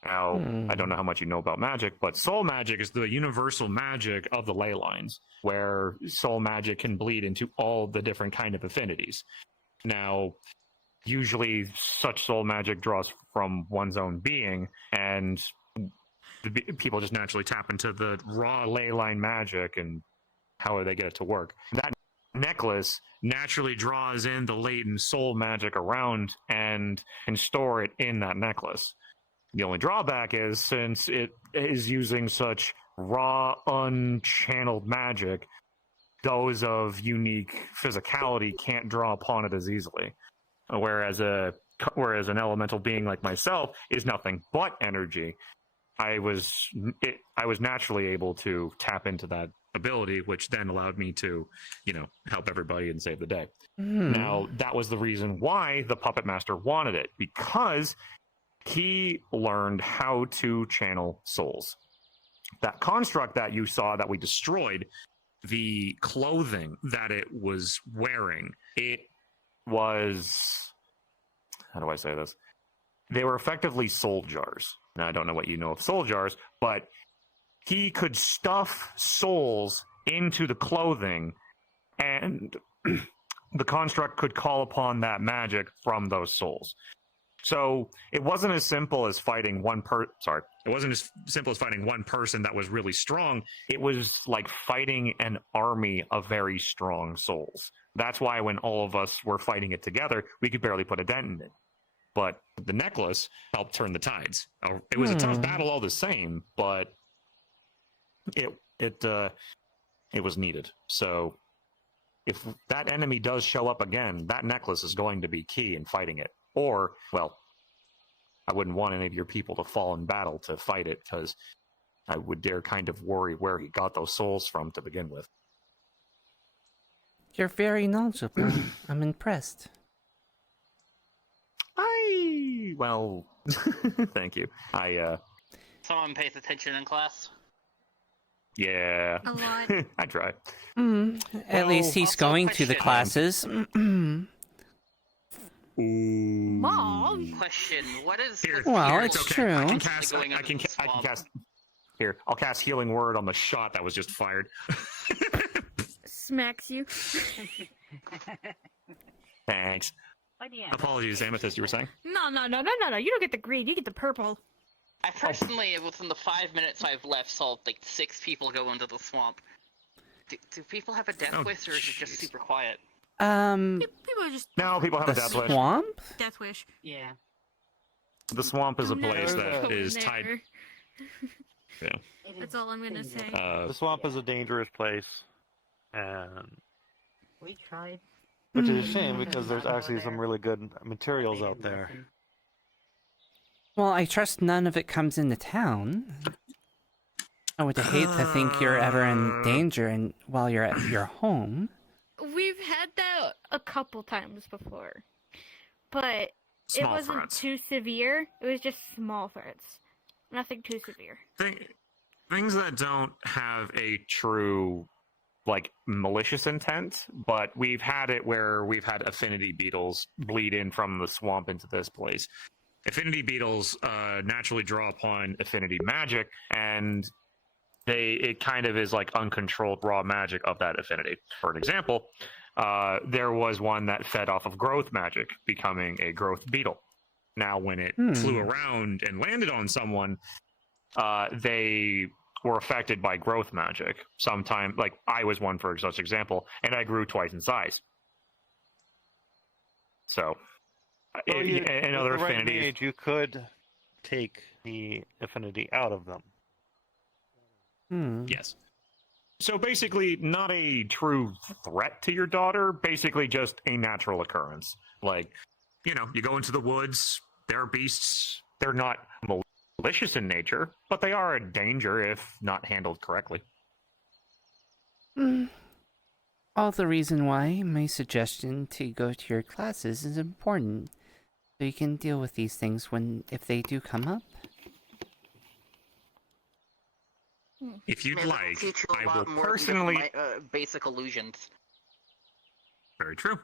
Now, I don't know how much you know about magic, but soul magic is the universal magic of the ley lines, where soul magic can bleed into all the different kind of affinities. Now, usually such soul magic draws from one's own being, and people just naturally tap into the raw ley line magic and how they get it to work. That necklace naturally draws in the latent soul magic around and can store it in that necklace. The only drawback is, since it is using such raw, unchanneled magic, those of unique physicality can't draw upon it as easily. Whereas an elemental being like myself is nothing but energy. I was naturally able to tap into that ability, which then allowed me to, help everybody and save the day. Now, that was the reason why the Puppet Master wanted it, because he learned how to channel souls. That construct that you saw that we destroyed, the clothing that it was wearing, it was... How do I say this? They were effectively soul jars. Now, I don't know what you know of soul jars, but he could stuff souls into the clothing, and the construct could call upon that magic from those souls. So it wasn't as simple as fighting one It wasn't as simple as fighting one person that was really strong. It was like fighting an army of very strong souls. That's why when all of us were fighting it together, we could barely put a dent in it. But the necklace helped turn the tides. It was a tough battle all the same, but it it was needed. So if that enemy does show up again, that necklace is going to be key in fighting it. Or, well, I wouldn't want any of your people to fall in battle to fight it, because I would dare kind of worry where he got those souls from to begin with. You're very knowledgeable. I'm impressed. Well, thank you. Someone pays attention in class. Yeah. A lot. I try. At least he's going to the classes. Mom? Question, what is... Well, it's true. I can cast... Here, I'll cast Healing Word on the shot that was just fired. Smacks you. Thanks. Apologies, Amethyst, you were saying? No. You don't get the green. You get the purple. I personally, within the 5 minutes I've left, saw like 6 people go into the swamp. Do people have a death wish, or is it just super quiet? People just... No, people have a death wish. Swamp? Death wish. Yeah. The swamp is a place that is tied... Yeah. That's all I'm gonna say. The swamp is a dangerous place, and we tried. Which is a shame, because there's actually some really good materials out there. Well, I trust none of it comes into town. I would hate to think you're ever in danger while you're at your home. We've had that a couple times before, but it wasn't too severe. It was just small threats. Nothing too severe. Things that don't have a true, like, malicious intent, but we've had it where we've had affinity beetles bleed in from the swamp into this place. Affinity beetles naturally draw upon affinity magic, and it kind of is like uncontrolled raw magic of that affinity. For an example, there was one that fed off of growth magic, becoming a growth beetle. Now, when it flew around and landed on someone, they were affected by growth magic. Sometime, like I was one for such example, and I grew twice in size. So, and other affinities, mage, you could take the affinity out of them. Yes. So basically, not a true threat to your daughter. Basically, just a natural occurrence. Like, you go into the woods. There are beasts. They're not malicious in nature, but they are a danger if not handled correctly. All the reason why my suggestion to go to your classes is important, so you can deal with these things if they do come up. If you'd like, teach you a I lot will more personally... basic illusions. Very true.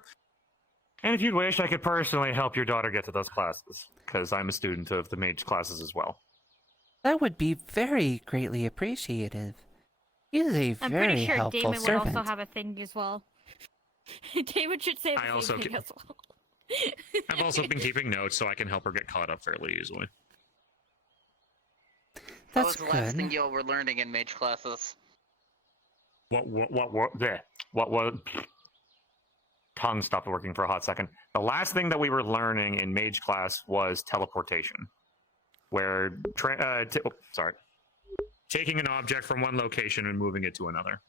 And if you'd wish, I could personally help your daughter get to those classes, because I'm a student of the mage classes as well. That would be very greatly appreciated. He is a I'm very pretty sure helpful Damon servant. would also have a thing as well. David should say the same thing as well. I've also been keeping notes, so I can help her get caught up fairly easily. That was the last thing y'all were learning in mage classes. What tongue stopped working for a hot second. The last thing that we were learning in mage class was teleportation, where taking an object from one location and moving it to another.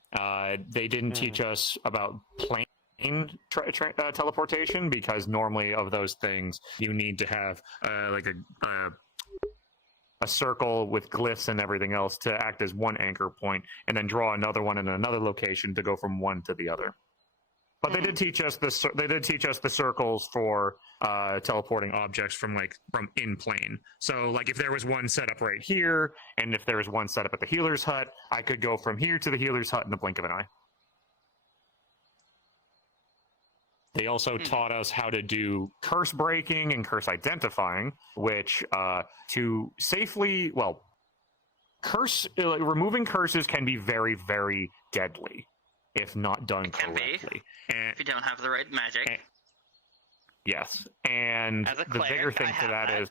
They didn't teach us about plane teleportation, because normally of those things you need to have a circle with glyphs and everything else to act as one anchor point, and then draw another one in another location to go from one to the other. But they did teach us the circles for teleporting objects from in plane. So if there was one set up right here, and if there was one set up at the healer's hut, I could go from here to the healer's hut in the blink of an eye. They also taught us how to do curse breaking and curse identifying, which to safely, removing curses can be very, very deadly if not done correctly. And if you don't have the right magic. Yes, and As a the bigger thing to that is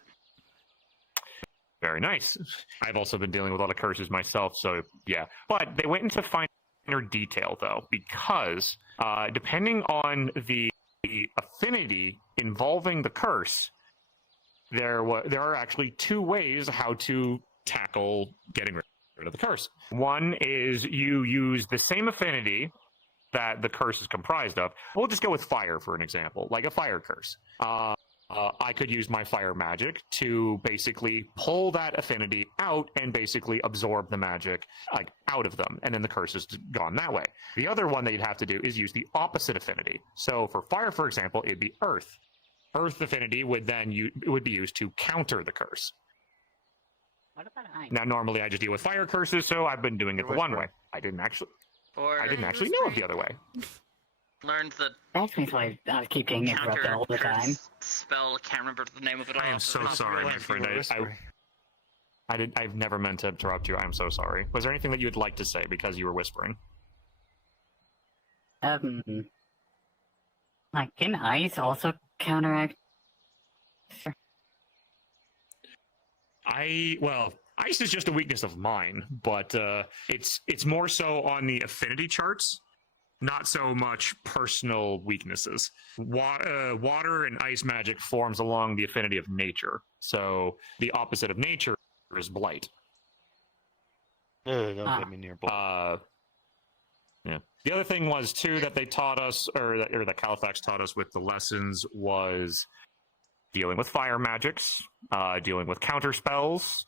very nice. I've also been dealing with a lot of curses myself, so yeah. But they went into finer detail though, because depending on the affinity involving the curse, there are actually two ways how to tackle getting rid rid of the curse. One is you use the same affinity that the curse is comprised of. We'll just go with fire for an example, like a fire curse. I could use my fire magic to basically pull that affinity out and basically absorb the magic like out of them, and then the curse is gone that way. The other one that you'd have to do is use the opposite affinity. So for fire, for example, it'd be earth. Earth affinity would then would be used to counter the curse. What about ice? Now, normally I just deal with fire curses, so I've been doing it the one way. I didn't actually know of the other way. Learned the That means why I keep getting interrupted all the time. spell. Can't remember the name of it. I am so sorry, my friend. I've never meant to interrupt you. I am so sorry. Was there anything that you would like to say because you were whispering? Like, can ice also counteract? Well, ice is just a weakness of mine, but it's more so on the affinity charts, not so much personal weaknesses. Water and ice magic forms along the affinity of nature, so the opposite of nature is blight. Don't get me near blight. Yeah. The other thing was too that they taught us, or that Califax taught us with the lessons, was dealing with fire magics, dealing with counter spells,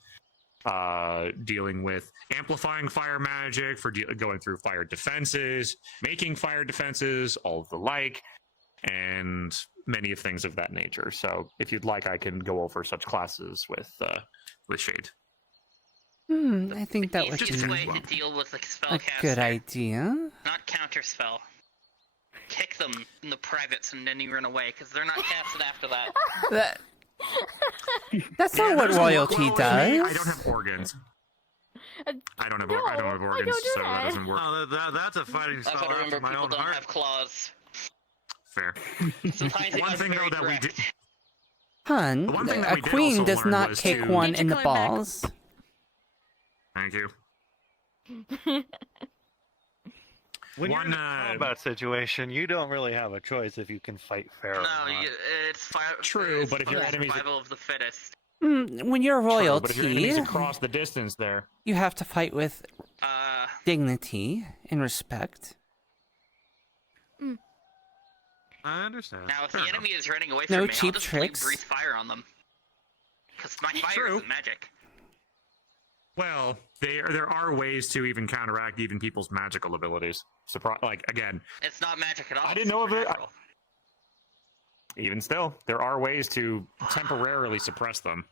dealing with amplifying fire magic for going through fire defenses, making fire defenses, all of the like, and many of things of that nature. So if you'd like, I can go over such classes with Shade. I think that would be easiest way to deal with like a good idea. Not counter spell. Kick them in the privates and then you run away because they're not casted after that. That's not what royalty does. I don't have organs. I don't have organs, so that doesn't work. Oh, that's a fighting style. I gotta remember after my people own don't heart. have claws. Fair. Sometimes One thing though that we did. Hun, The one thing that a we did queen also does learn not was kick to- one Need in to the call it back. balls. Thank you. When you're in a combat situation, you don't really have a choice if you can fight fair or No, not. it's fire. True, but if your enemies survival of the fittest. When you're True, but if your enemies royalty, across the distance there, you have to fight with dignity and respect. I understand. Now, if the enemy is running away No from me, cheap I'll just tricks. breathe fire on them. Because my fire isn't magic. well, there are ways to even counteract even people's magical abilities. Like again, It's not magic at all. I didn't know of it. Even still, there are ways to temporarily suppress them.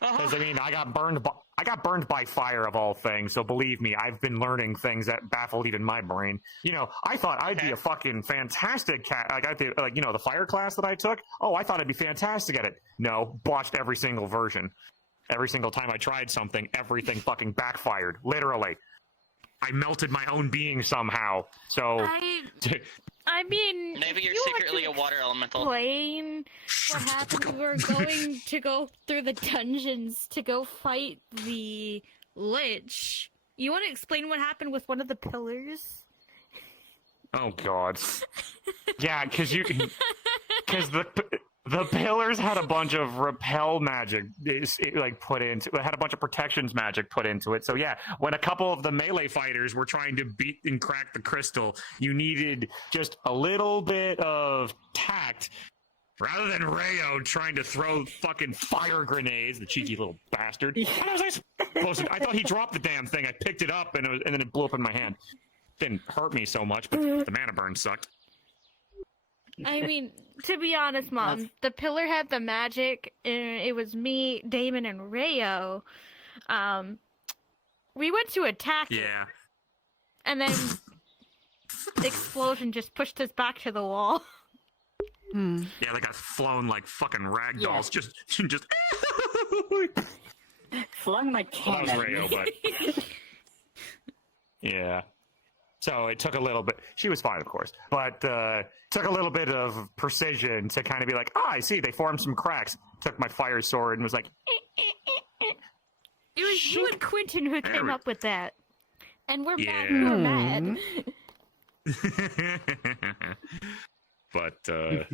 Because I mean, I got burned by fire of all things. So believe me, I've been learning things that baffled even my brain. You know, I thought I'd be a fucking fantastic cat. The fire class that I took. Oh, I thought I'd be fantastic at it. No, botched every single version. Every single time I tried something, everything fucking backfired. Literally, I melted my own being somehow. So. I mean, Maybe you're you secretly have a to water elemental. Explain what happened. We were going to go through the dungeons to go fight the Lich. You want to explain what happened with one of the pillars? Oh God. Yeah, because the pillars had a bunch of repel magic put into it, had a bunch of protections magic put into it. So yeah, when a couple of the melee fighters were trying to beat and crack the crystal, you needed just a little bit of tact rather than Rayo trying to throw fucking fire grenades, the cheeky little bastard. How was I supposed to? I thought he dropped the damn thing. I picked it up and then it blew up in my hand. Didn't hurt me so much, but the mana burn sucked. I mean, to be honest, Mom, the pillar had the magic, and it was me, Damon, and Rayo. We went to attack it, and then the explosion just pushed us back to the wall. Yeah, they got flown like fucking ragdolls. Just. Flung my cannon. That was Rayo, but yeah. So it took a little bit. She was fine, of course, but took a little bit of precision to kind of be like, I see, they formed some cracks. Took my fire sword and was like, It was you and Quentin who came up with that, and we're back. Yeah. We're mad. But yeah.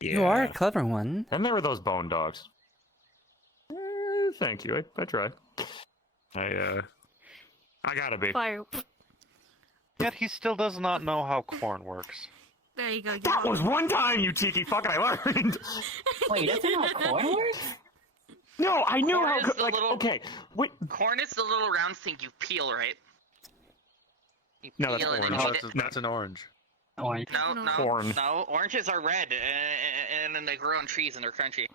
You are a clever one. And there were those bone dogs. Thank you. I tried. I gotta be. Fire. Yet he still does not know how corn works. There you go. That was one time, you tiki fuck, I learned. Wait, that's not how corn works? No, I knew Corn how. is the Like, little- okay, wait. Corn is the little round thing you peel, right? You No, that's peel it orange. and No, eat it. That's an orange. Orange. No, Corn. no. Oranges are red, and then they grow on trees and they're crunchy.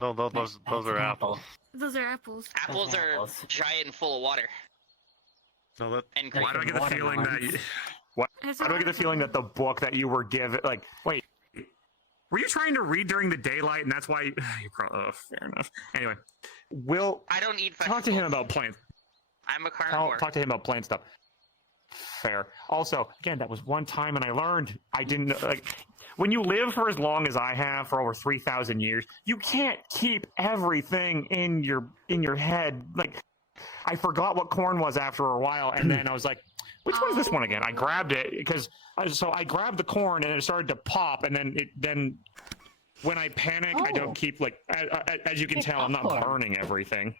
No, those are apples. Those are apples. Apples are giant and full of water. No, that. And Why do I get the feeling that? Why Has do I get the feeling that the book that you were given, like, wait, were you trying to read during the daylight, and that's why you probably? Fair enough. Anyway, I don't eat talk to him about plants. I'm a carnivore. Talk to him about plant stuff. Fair. Also, again, that was one time, and I learned I didn't know, like. When you live for as long as I have, for over 3,000 years, you can't keep everything in your head. Like, I forgot what corn was after a while, and then I was like, which one's this one again? I grabbed it, because, so I grabbed the corn, and it started to pop, and then when I panic, I don't keep, like, as you can tell, I'm not burning everything.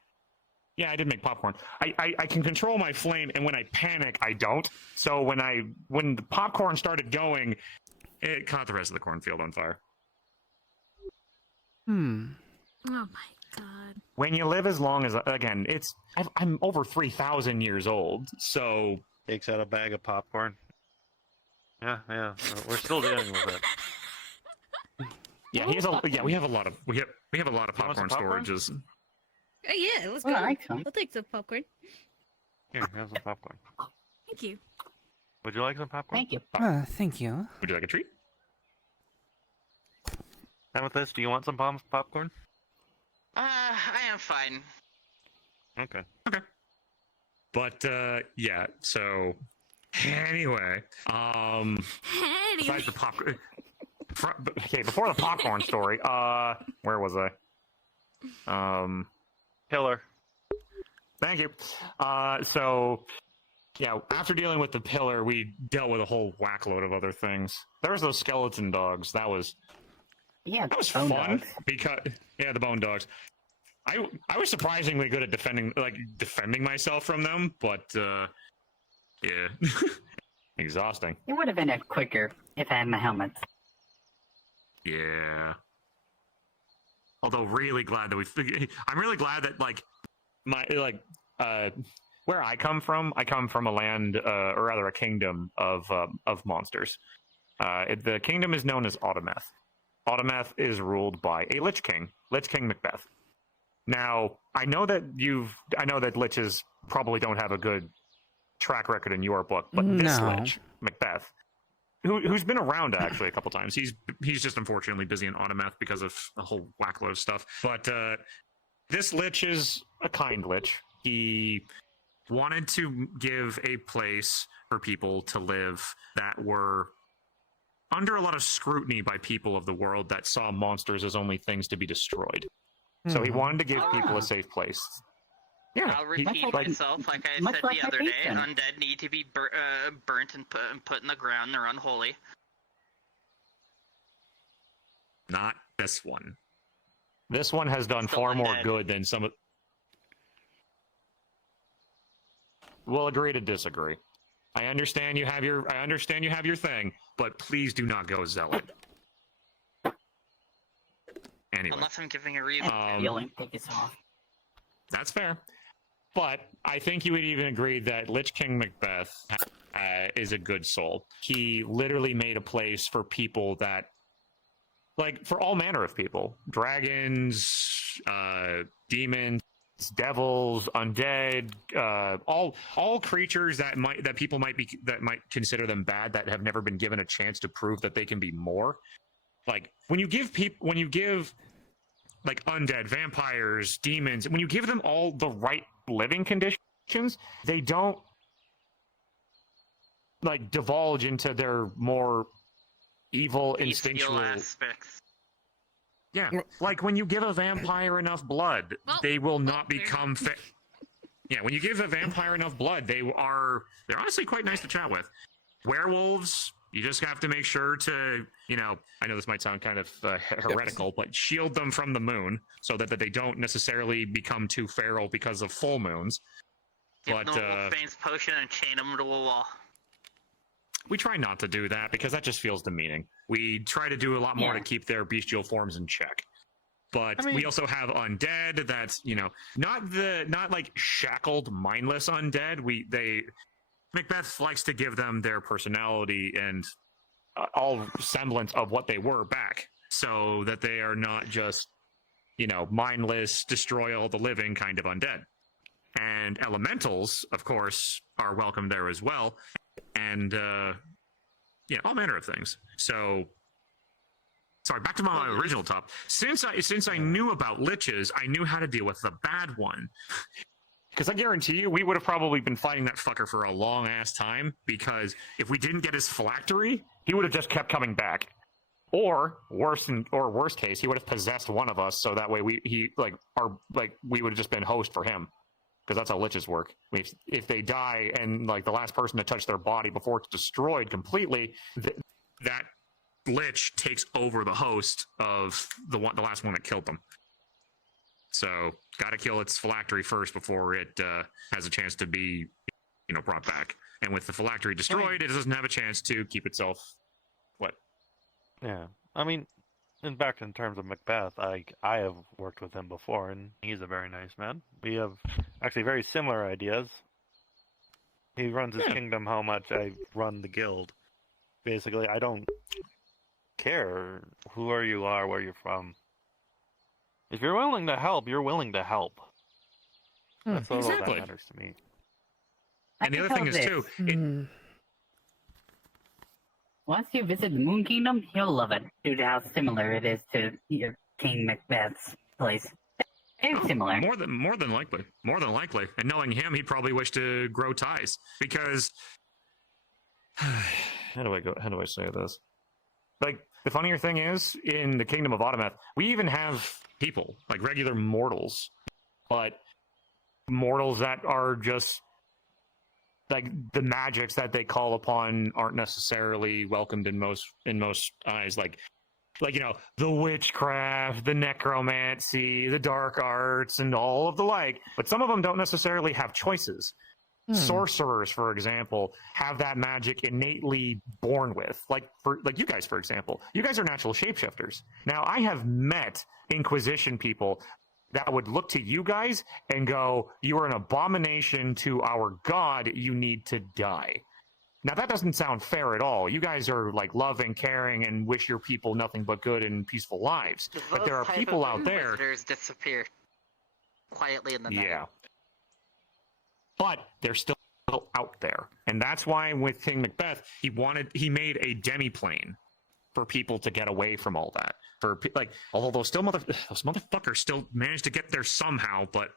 Yeah, I did make popcorn. I can control my flame, and when I panic, I don't. So when the popcorn started going, it caught the rest of the cornfield on fire. Oh my god. When you live as long as, again, I'm over 3,000 years old, so... Takes out a bag of popcorn. Yeah, we're still dealing with it. Yeah, we have a lot of popcorn storages. Yeah, let's go. Well, I like some. I'll take some popcorn. Here, have some popcorn. Thank you. Would you like some popcorn? Thank you. Thank you. Would you like a treat? Amethyst, do you want some popcorn? I am fine. Okay. But, yeah, so... Anyway, besides the popcorn... Okay, before the popcorn story, where was I? Pillar. Thank you. So, yeah, after dealing with the pillar, we dealt with a whole whackload of other things. There was those skeleton dogs. That was fun dogs. because the bone dogs. I was surprisingly good at defending myself from them, but yeah, exhausting. It would have been quicker if I had my helmet. Yeah. Although, really glad that I'm really glad that where I come from a land, or rather a kingdom of monsters. The kingdom is known as Autometh. Autometh is ruled by a Lich King Macbeth. Now, I know that Liches probably don't have a good track record in your book, but this Lich, Macbeth, who's been around actually a couple times. He's just unfortunately busy in Autometh because of a whole whackload of stuff. But this Lich is a kind Lich. He wanted to give a place for people to live that were under a lot of scrutiny by people of the world that saw monsters as only things to be destroyed. So he wanted to give people a safe place. Yeah, I'll repeat myself, like I said the other day, undead need to be burnt and put in the ground. They're unholy. Not this one. This one has done far more good than some of... We'll agree to disagree. I understand you have your thing, but please do not go zealot. Anyway. Unless I'm giving a reason. That's fair. But I think you would even agree that Lich King Macbeth is a good soul. He literally made a place for people that, like, for all manner of people. Dragons, demons, devils, undead, all creatures that people might consider them bad, that have never been given a chance to prove that they can be more. Like, when you give like undead, vampires, demons, when you give them all the right living conditions, they don't like divulge into their more evil, instinctual aspects. Yeah, like when you give a vampire enough blood, they will not become fit. Yeah, when you give a vampire enough blood, they're honestly quite nice to chat with. Werewolves, You just have to make sure to, you know, I know this might sound kind of heretical, but shield them from the moon so that they don't necessarily become too feral because of full moons. Give them a Wolfbane's potion and chain them to a wall. We try not to do that because that just feels demeaning. We try to do a lot more to keep their bestial forms in check. But we also have undead that's, you know, not like shackled, mindless undead. Macbeth likes to give them their personality and all semblance of what they were back, so that they are not just, you know, mindless, destroy all the living kind of undead. And elementals, of course, are welcome there as well, and yeah, all manner of things. So, sorry, back to my original top. Since I knew about liches, I knew how to deal with the bad one. Because I guarantee you, we would have probably been fighting that fucker for a long ass time. Because if we didn't get his phylactery, he would have just kept coming back. Or worst case, he would have possessed one of us, so that way we would have just been host for him. Because that's how liches work. If they die and like the last person to touch their body before it's destroyed completely, that lich takes over the host of the last one that killed them. So, gotta kill its phylactery first before it has a chance to be, you know, brought back. And with the phylactery destroyed, it doesn't have a chance to keep itself. What? Yeah, I mean, and back in terms of Macbeth, I have worked with him before, and he's a very nice man. We have actually very similar ideas. He runs his kingdom how much I run the guild. Basically, I don't care who are, where you're from. If you're willing to help, you're willing to help. That's all that matters to me. And the other thing is, too... Once you visit the Moon Kingdom, you'll love it, due to how similar it is to your King Macbeth's place. Very similar. More than likely. More than likely. And knowing him, he'd probably wish to grow ties. Because... How do I say this? Like, the funnier thing is, in the Kingdom of Autometh, we even have people, like regular mortals, but mortals that are just, like, the magics that they call upon aren't necessarily welcomed in most eyes, like, you know, the witchcraft, the necromancy, the dark arts, and all of the like, but some of them don't necessarily have choices. Sorcerers, for example, have that magic innately born with. Like you guys, for example. You guys are natural shapeshifters. Now, I have met Inquisition people that would look to you guys and go, "You are an abomination to our god, you need to die." Now, that doesn't sound fair at all. You guys are, like, loving, caring, and wish your people nothing but good and peaceful lives. But there are people out there... Inquisitors disappear quietly in the night. Yeah. But they're still out there. And that's why with King Macbeth, he made a demi-plane for people to get away from all that. Although those motherfuckers still managed to get there somehow, but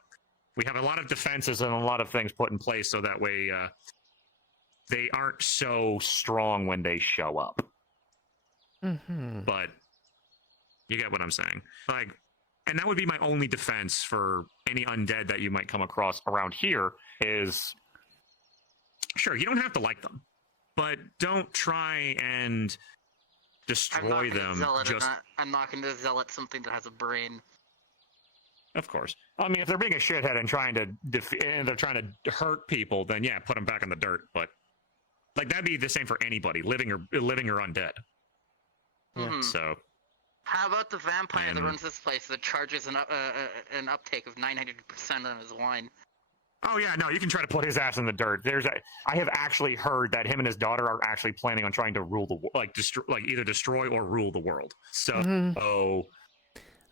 we have a lot of defenses and a lot of things put in place so that way they aren't so strong when they show up. But you get what I'm saying. Like, and that would be my only defense for any undead that you might come across around here is, sure, you don't have to like them, but don't try and destroy them. I'm not going to zealot something that has a brain. Of course. I mean, if they're being a shithead and trying to hurt people, then yeah, put them back in the dirt. But like that'd be the same for anybody, living or undead. So. How about the vampire that runs this place that charges an uptake of 900% on his wine? Oh yeah, no, you can try to put his ass in the dirt. I have actually heard that him and his daughter are actually planning on trying to rule either destroy or rule the world. So,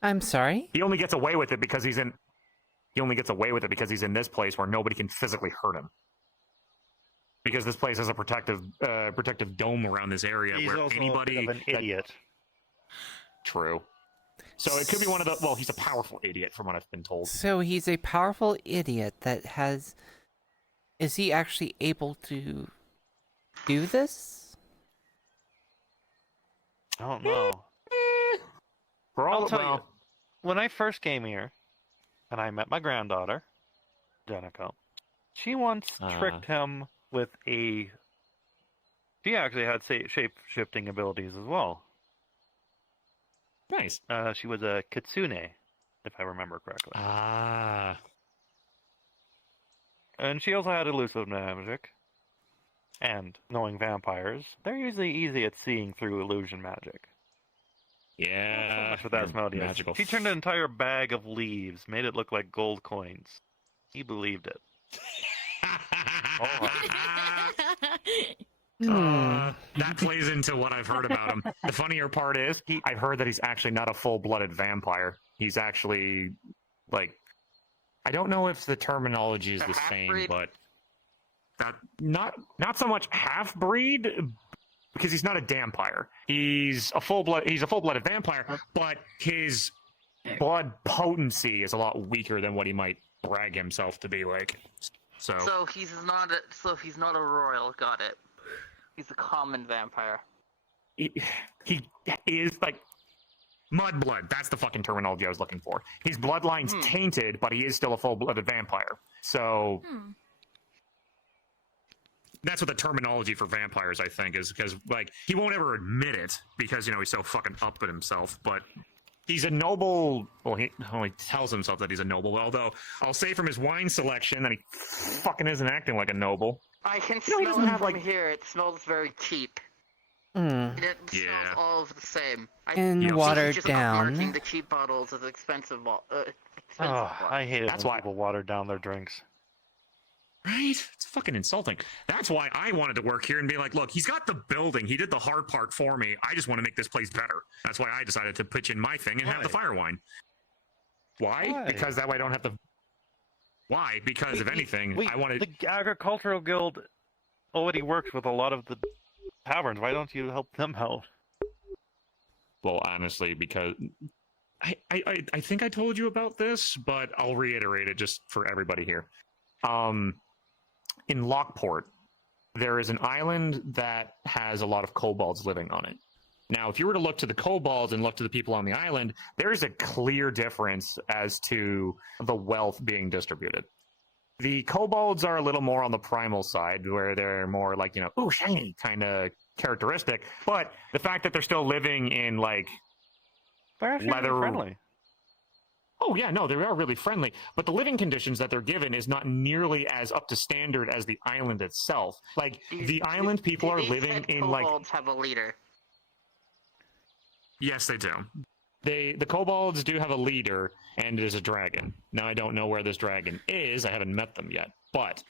I'm sorry. He only gets away with it because he's in this place where nobody can physically hurt him. Because this place has a protective dome around this area he's where also anybody a bit of an idiot. True. So it could be one of the... Well, he's a powerful idiot from what I've been told. So he's a powerful idiot that has... Is he actually able to do this? I don't know. I'll tell you, when I first came here, and I met my granddaughter, Jenico, she once tricked him with a She actually had shape-shifting abilities as well. Nice. She was a kitsune, if I remember correctly. Ah. And she also had elusive magic. And knowing vampires, they're usually easy at seeing through illusion magic. Yeah. Not so much with Asmodeus. Magical. She turned an entire bag of leaves, made it look like gold coins. He believed it. That plays into what I've heard about him. The funnier part is, I've heard that he's actually not a full-blooded vampire. He's actually, like, I don't know if the terminology is the same, but not so much half-breed, because he's not a dampire. He's a full-blooded vampire, but his blood potency is a lot weaker than what he might brag himself to be like. So he's not a royal. Got it. He's a common vampire. He is like mudblood. That's the fucking terminology I was looking for. His bloodline's tainted, but he is still a full-blooded vampire. So that's what the terminology for vampires, I think, is, because like he won't ever admit it because he's so fucking up with himself. But he's a noble. Well, he only tells himself that he's a noble. Although I'll say from his wine selection that he fucking isn't acting like a noble. I can smell it from here. It smells very cheap. It smells all of the same. And watered just down. marking the cheap bottles as expensive. I hate it when people water down their drinks. Right? It's fucking insulting. That's why I wanted to work here and be like, look, he's got the building. He did the hard part for me. I just want to make this place better. That's why I decided to pitch in my thing and have the fire wine. Why? Because that way I don't have to... Why? Because if anything, I wanted... The agricultural guild already works with a lot of the taverns. Why don't you help them out? Well, honestly, because... I think I told you about this, but I'll reiterate it just for everybody here. In Lockport, there is an island that has a lot of kobolds living on it. Now, if you were to look to the kobolds and look to the people on the island, there is a clear difference as to the wealth being distributed. The kobolds are a little more on the primal side, where they're more like, ooh, shiny kind of characteristic. But the fact that they're still living in, like, leather... friendly. Oh, yeah, no, they are really friendly. But the living conditions that they're given is not nearly as up to standard as the island itself. Like, the island people are living in, like... kobolds have a leader. Yes, they do. The kobolds do have a leader, and it is a dragon. Now, I don't know where this dragon is. I haven't met them yet. But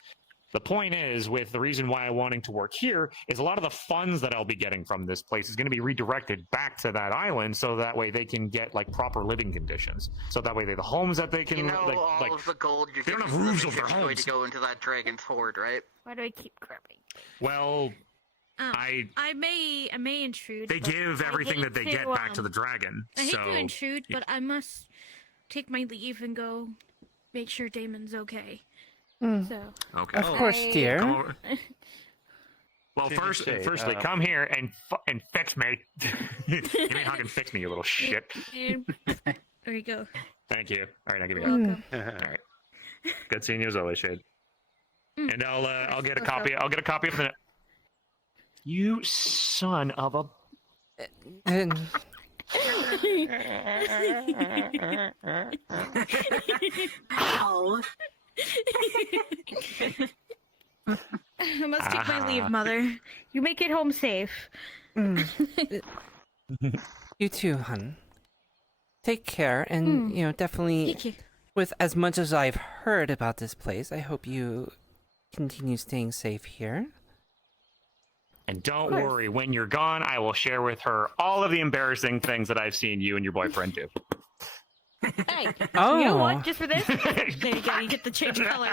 the point is, with the reason why I'm wanting to work here, is a lot of the funds that I'll be getting from this place is going to be redirected back to that island, so that way they can get, like, proper living conditions. So that way the homes that they can... all of the gold you're they don't getting have from roofs the over their mission is going homes. to go into that dragon's hoard, right? Why do I keep grabbing? Well... I may intrude. They but give I everything hate that they get back to the dragon. I hate so, to intrude, but I must take my leave and go make sure Damon's okay. So. Okay. Of course, dear. Well, firstly, come here and fix me. Give me a hug and fix me, you little shit. There you go. Thank you. All right, now give me Welcome. a hug. All right. Good seeing you as always, Shade. And I'll get a copy. I'll get a copy of the. You son of a. Ow. I must take my leave, Mother. You make it home safe. You too, hun. Take care, and definitely. Thank you. With as much as I've heard about this place, I hope you continue staying safe here. And don't worry, when you're gone, I will share with her all of the embarrassing things that I've seen you and your boyfriend do. Hey, Oh. you know what? Just for this, there you go. You get the change color.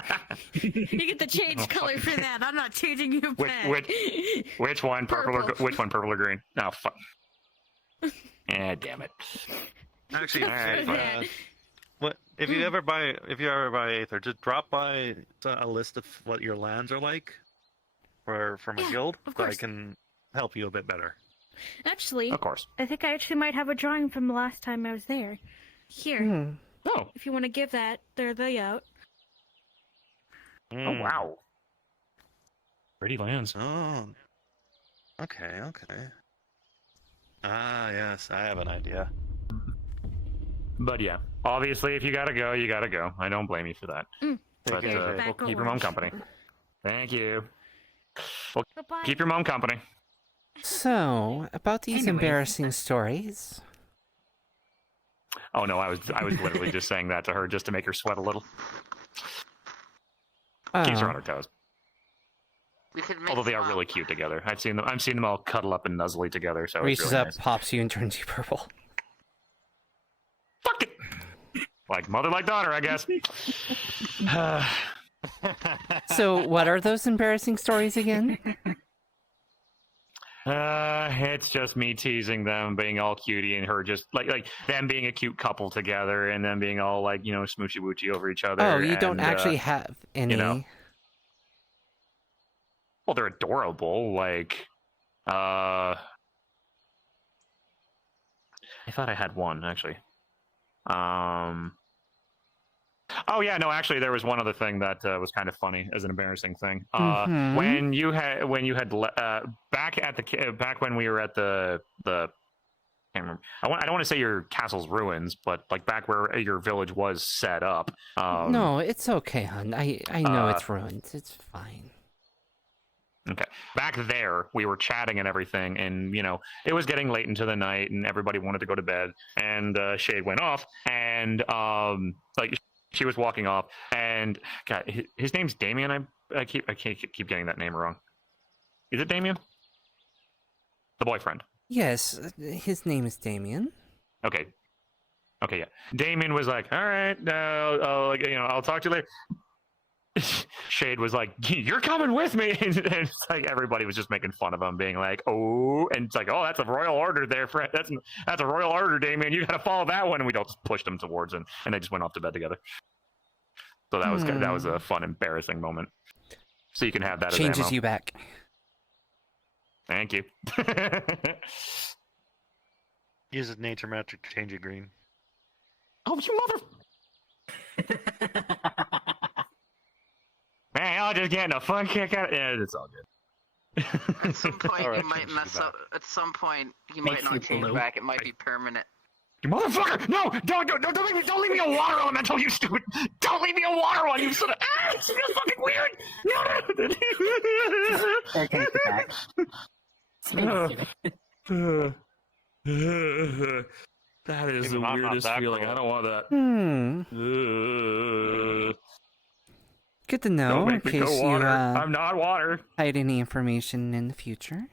You get the change color for that. I'm not changing you back. Which one, purple or green? No, fuck. Damn it. Actually, All right, what if you ever buy Aether, just drop by a list of what your lands are like, from a guild, so I can help you a bit better. Actually, of course. I think I actually might have a drawing from the last time I was there. Here. Oh. If you want to give that, they're the out. Oh wow. Pretty lands. Oh. Okay, okay. Ah, yes, I have an idea. But yeah, obviously, if you gotta go, you gotta go. I don't blame you for that. But we'll keep your mom company. Thank you. Well, keep your mom company. So, about these embarrassing stories. Oh no, I was literally just saying that to her just to make her sweat a little. Keeps her on her toes. Although they are really cute together. I've seen them all cuddle up and nuzzly together. So Reaches it's really up, nice. pops you, and turns you purple. Fuck it. Like mother, like daughter, I guess. So, what are those embarrassing stories again? It's just me teasing them, being all cutie, and her just like them being a cute couple together, and them being all like smoochy woochy over each other. Oh, you don't actually have any. Well, they're adorable. Like, I thought I had one actually. Oh yeah, no, actually, there was one other thing that was kind of funny as an embarrassing thing. When you had back when we were at the I can't remember. I don't want to say your castle's ruins, but like back where your village was set up. No, it's okay, hon. I know it's ruined. It's fine. Okay. Back there, we were chatting and everything, and it was getting late into the night, and everybody wanted to go to bed. And Shade went off, and like she was walking off, and God, his name's Damien. I keep getting that name wrong. Is it Damien? The boyfriend. Yes, his name is Damien. Okay. Okay, yeah. Damien was like, "All right, I'll talk to you later." Shade was like, "You're coming with me," and it's like everybody was just making fun of him, being like, "Oh," and it's like, "Oh, that's a royal order there, friend. That's a royal order, Damien. You got to follow that one." And we all just pushed him towards him, and they just went off to bed together. So that was good. That was a fun, embarrassing moment. So you can have that. Changes as ammo. You back. Thank you. Use a nature magic to change it green. Oh, you mother! Man, y'all just getting a fun kick out of it. Yeah, it's all good. At some point, Right, you might mess up. At some point, you Makes might not you change blue. back. It might be permanent. You motherfucker! No! Don't leave me a water elemental, you stupid! Don't leave me a water one, you son of... Ah! It feels fucking weird! No! That is the weirdest feeling. I don't want that. Good to know, Don't in make me case go you water. I'm not water. hide any information in the future.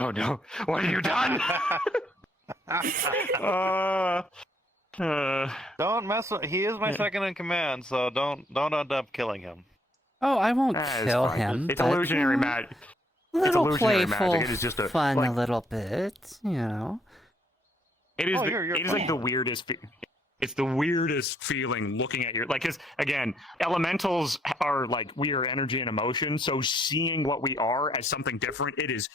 Oh no! What have you done? Don't mess with. He is my second in command, so don't end up killing him. Oh, I won't It's kill fine. him. It's but, illusionary magic. A It's little illusionary playful, magic. It is just a fun, a little bit, It is. Oh, It is like the weirdest. It's the weirdest feeling looking at your because again, elementals are like we are energy and emotion. So seeing what we are as something different, it is.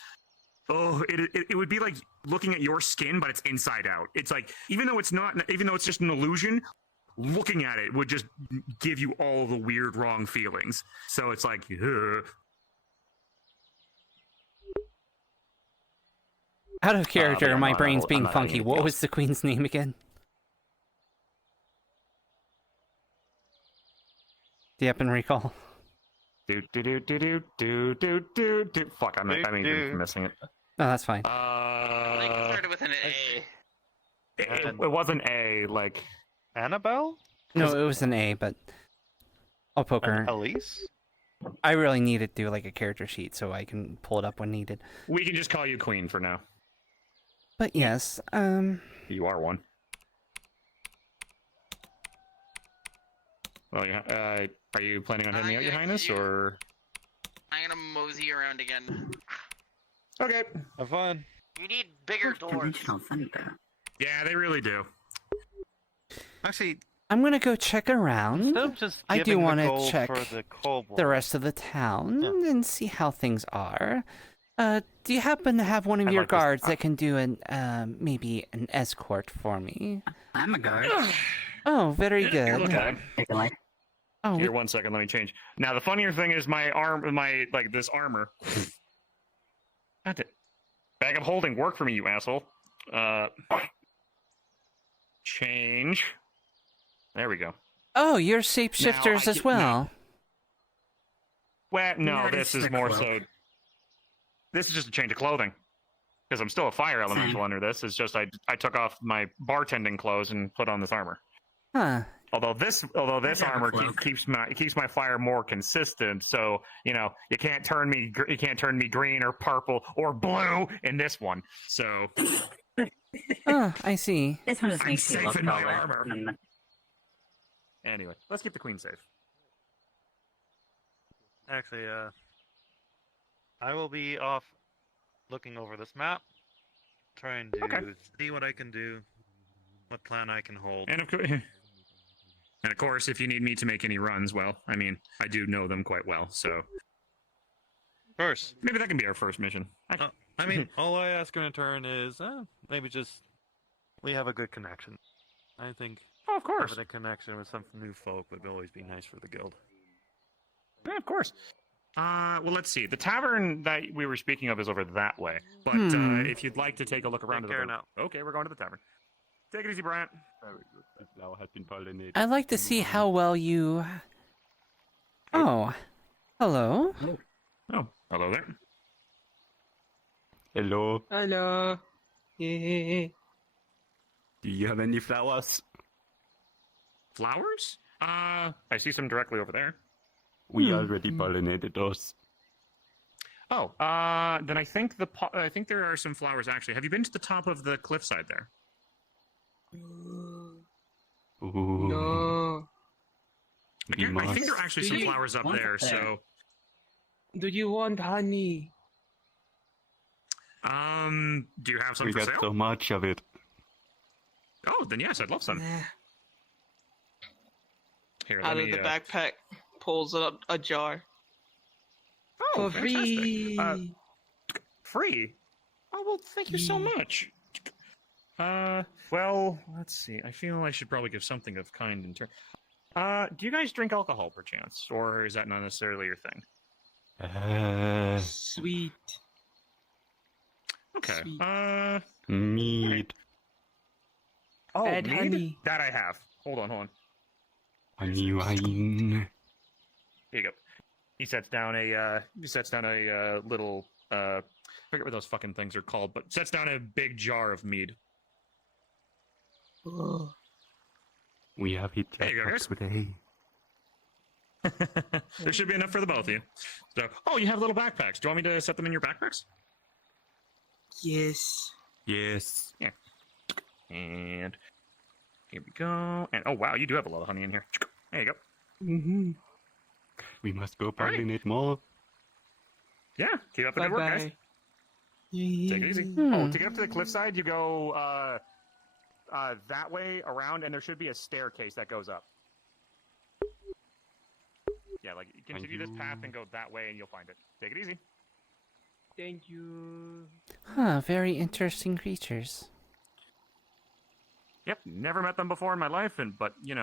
Oh, it would be like looking at your skin, but it's inside out. It's like even though it's just an illusion, looking at it would just give you all the weird, wrong feelings. So it's like. Out of character, yeah, my no, brain's I'm being not funky. anything What else. was the queen's name again? Do you happen to recall? Do. Fuck, I'm even missing it. Oh, that's fine. I think it started with an A. It wasn't A, like Annabelle. No, it was an A, but I'll poke her. Elise. I really need to do like a character sheet so I can pull it up when needed. We can just call you Queen for now. But yes, You are one. Well, yeah. Are you planning on heading out, Your Highness, or? I'm gonna mosey around again. Okay. Have fun. You need bigger doors. Yeah, they really do. Actually, I'm gonna go check around. instead of just I do giving the want to gold check for the kobold, the rest of the town and see how things are. Do you happen to have one of I your like this- guards that can do an maybe an escort for me? I'm a guard. Oh, very good. Take a light. Oh, Here, 1 second. Let me change. Now, the funnier thing is this armor. That's it. Bag of holding. Work for me, you asshole. Change. There we go. Oh, you're shapeshifters as well. Well, no, Nice. this is more so. This is just a change of clothing. Because I'm still a fire elemental under this. It's just I took off my bartending clothes and put on this armor. Huh. Although this armor keeps my fire more consistent, so you can't turn me green or purple or blue in this one. So. Oh, I see. This one just I'm makes you safe look in my taller. armor. Anyway, let's keep the queen safe. Actually, I will be off looking over this map, trying to see what I can do, what plan I can hold. And of course, if you need me to make any runs, well, I mean, I do know them quite well, so. Of course. Maybe that can be our first mission. I mean, all I ask in return is maybe just we have a good connection. I think of course. having a connection with some new folk would always be nice for the guild. Yeah, of course. Well, let's see. The tavern that we were speaking of is over that way. But if you'd like to take a look around Okay, we're going to the tavern. Take it easy, Bryant. Very good. The flower has been pollinated. I'd like to see how well you... Oh. Hello? Oh, hello there. Hello. Hello. Yeah. Do you have any flowers? Flowers? I see some directly over there. We already pollinated those. Oh, then I think I think there are some flowers actually. Have you been to the top of the cliffside there? Ooh. No. Yeah, I think there are actually some flowers up there. So, do you want honey? do you have some We for got sale? so much of it. Oh, then yes, I'd love some. Here, Out let of me, the backpack pulls up a jar. Oh, For free. fantastic. Free? Oh, well, thank you so much. Well, let's see. I feel I should probably give something of kind in turn. Do you guys drink alcohol, perchance? Or is that not necessarily your thing? Sweet. Okay. Sweet. Mead. Oh, Add mead? honey. That I have. Hold on. Honey wine. Here you go. He sets down a little I forget what those fucking things are called, but sets down a big jar of mead. We have hit There you go, guys. today. There should be enough for the both of you. So, oh, you have little backpacks. Do you want me to set them in your backpacks? Yes. Yes. Yeah. And here we go. And oh wow, you do have a lot of honey in here. There you go. Mm-hmm. We must go pollinate more. Yeah, keep up the good work, guys. Take it easy. Oh, to get up to the cliffside, you go that way around, and there should be a staircase that goes up. Yeah, like continue this path and go that way, and you'll find it. Take it easy. Thank you. Huh, very interesting creatures. Yep, never met them before in my life, but you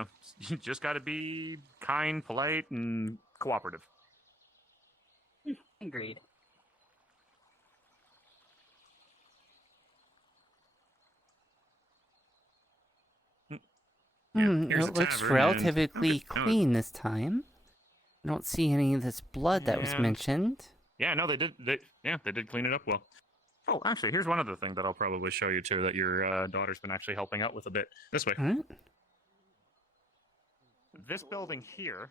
just got to be kind, polite, and cooperative. Agreed. Here's It the looks tavern, relatively and... clean this time. I don't see any of this blood that was Yeah. mentioned. Yeah, no, they did clean it up well. Oh, actually, here's one other thing that I'll probably show you too that your daughter's been actually helping out with a bit. This way. Alright. This building here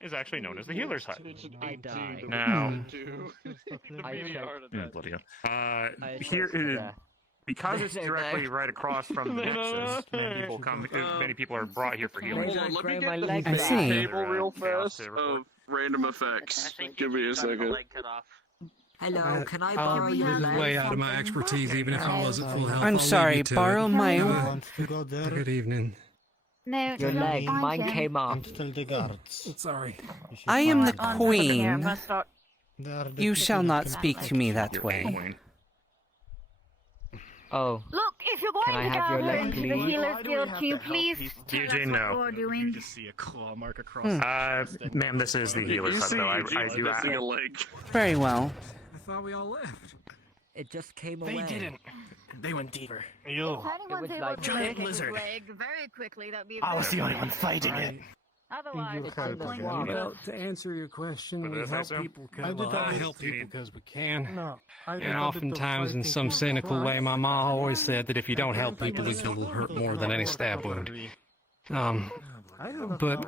is actually known as the Healer's Hut. I die. Now, I bloody hell. I Here chose is that. because it's They're directly there. right across from the nexus. Many people are brought here for healing. Hold on, let me my get leg the I see. table real fast of random effects. Give me a second. Hello, can I borrow your This is leg? way out of my expertise, even if I was at full health. I'm I'll sorry, leave you to borrow it. my... Want to go there? Good evening. No, Your you're leg, fine, mine Jen. came off. And tell the guards. Sorry. I am the On queen. there, must They are the You people shall that not can speak fight. to me that way. Queen. Oh. Look, if you're Can going I to have your gather leg, into the please? Healer's Guild, can you please tell us Eugene, what no. you're doing? Just see a claw mark across. Ma'am, this is the healer's hut, though. I do ask. Very well. I thought we all left. It just came They away. didn't. They went deeper. If anyone's able to giant get his lizard. leg very quickly, that'd be I was the very only one fighting it. Otherwise, You heard going that. to Well, to answer your question, What we did I help say, Sam? people I because did I all help this. people because we can. No, I And oftentimes, in some cynical way, my mom always said that if you don't help people, it will hurt more than any stab wound. But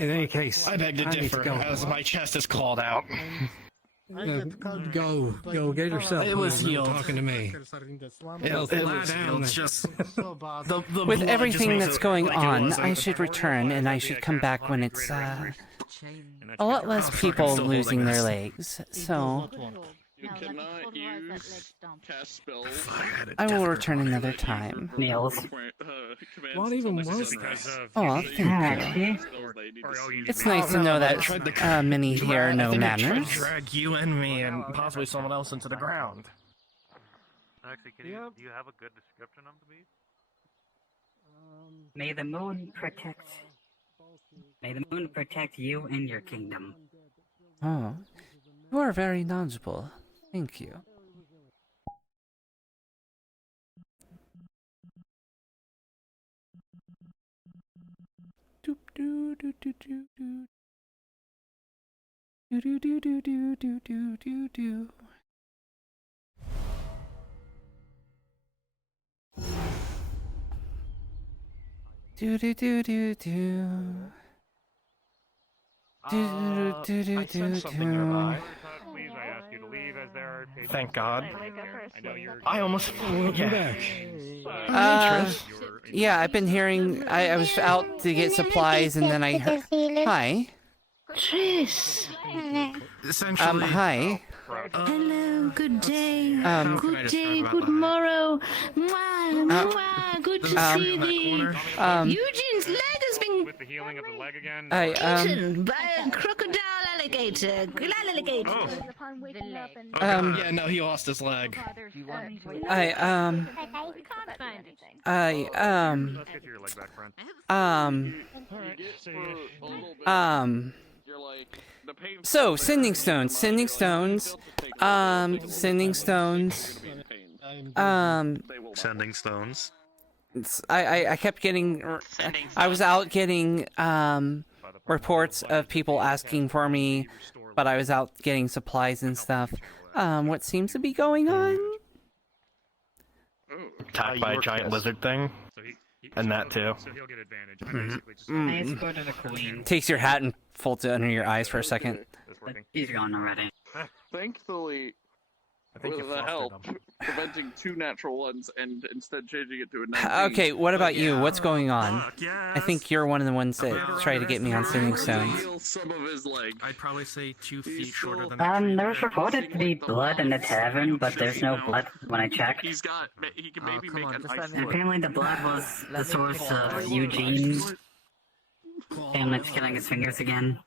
in any case, I beg to need differ, go. as my chest is clawed out. Go get yourself. It was one. You're healed. Talking to me. It was healed. Just the With blood everything just that's makes it going like it on, wasn't. I should return, and I should come back when it's a lot less people still losing holding their this. legs. So You cannot use cast spells. I will return another time. Niels. What even was that? Oh, thank you. It's nice to know that many here know I tried to manners. drag you and me and possibly someone else into the ground. Actually, do you have a good description of the beast? May the moon protect. May the moon protect you and your kingdom. Oh, you are very knowledgeable. Thank you. Doop doo doo doo doo doo. Doo doo doo doo doo doo doo doo doo. Do do do do do. Do do do do do. Please, I ask you to leave as there are patients. Thank God. I know you're. I almost. Welcome back. Yeah, I've been hearing. I was out to get supplies, and then I heard. Hi. Tris. Essentially. Hi. Hello, good day. Good day, about good that? morrow. Mwah, mwah, good to see thee. Eugene's leg has been With the healing of the leg again. eaten by a crocodile alligator. Alligator. Yeah, no, he lost his leg. I Let's get your leg back, friend. So, sending stones. Sending stones. Sending stones. I kept getting. I was out getting reports of people asking for me, but I was out getting supplies and stuff. What seems to be going on? Attacked by a giant lizard thing. And that too. So he'll get advantage. Takes your hat and folds it under your eyes for a second. He's gone already. Thankfully, with the help, preventing 2 natural ones and instead changing it to a 19. Okay, what about you? What's going on? I think you're one of the ones that tried to get me on sending stones. Some of his leg. I'd probably say 2 feet shorter than There was reported to be blood in the tavern, but there's no blood when I checked. He can maybe make an ice And apparently the blood was the source of Eugene. And let's killing his fingers again.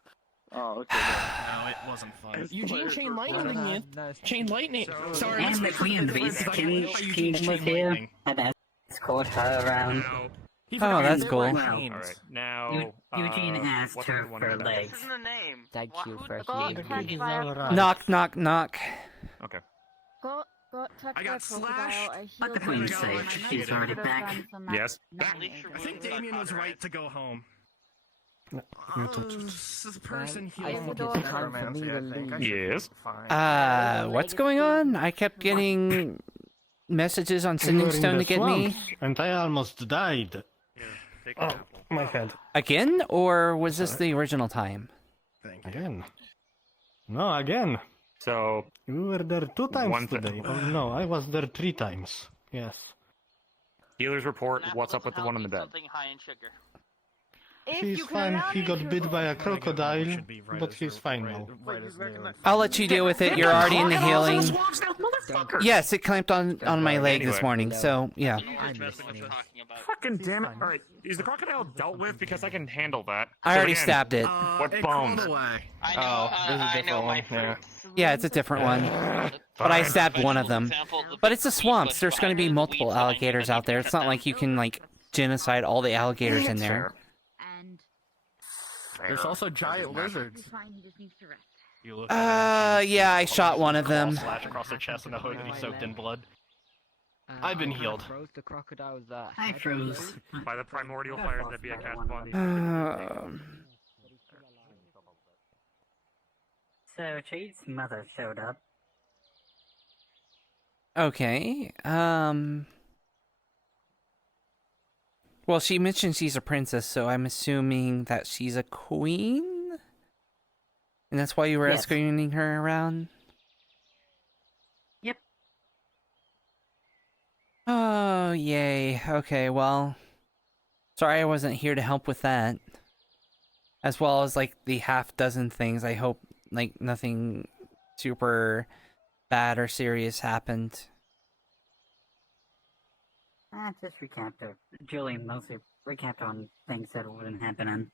Oh, okay. No, it wasn't fun. Eugene chain lightning it. Chain lightning. Sorry. And the Queen's Beast Kingdom was here. I'd escort her around. Oh, that's cool. Alright, now. Eugene asked her for legs. What's in the name? Thank you for healing. Knock, knock, knock. Okay. I got slashed. But the Queen's safe. She's already back. Yes. I think Damien was right to go home. This person I healed think it's time for me to leave. Yes. What's going on? I kept getting messages on sending stone to get me. And I almost died. Oh, my head. Again? Or was this the original time? Again. No, again. So. You were there 2 times today. Oh, no, I was there 3 times. Yes. Healers report. What's up with the one in the bed? Something high in sugar. He's fine. He got bit by a crocodile, but he's fine now. I'll let you deal with it. You're already in the healing. Yes, it clamped on my leg this morning, so yeah. Fucking damn it. Alright, is the crocodile dealt with? Because I can handle that. I So already again, stabbed it. What bones? I know, I know my fruits. Yeah, it's a different one. But I stabbed one of them. But it's a swamp. There's going to be multiple alligators out there. It's not like you can, like, genocide all the alligators in there. There's also giant lizards. You look Yeah, I shot one of them. Slash across their chest in the hood and he's soaked in blood. I've been healed. The crocodiles that I froze. By the primordial fires that be a cat spawn. So Jade's mother showed up. Okay, well, she mentioned she's a princess, so I'm assuming that she's a queen? And that's why you were escorting her around? Yep. Oh, yay. Okay, well, sorry I wasn't here to help with that. As well as, like, the half-dozen things. I hope, like, nothing super bad or serious happened. Just recapped. Julian mostly recapped on things that wouldn't happen, and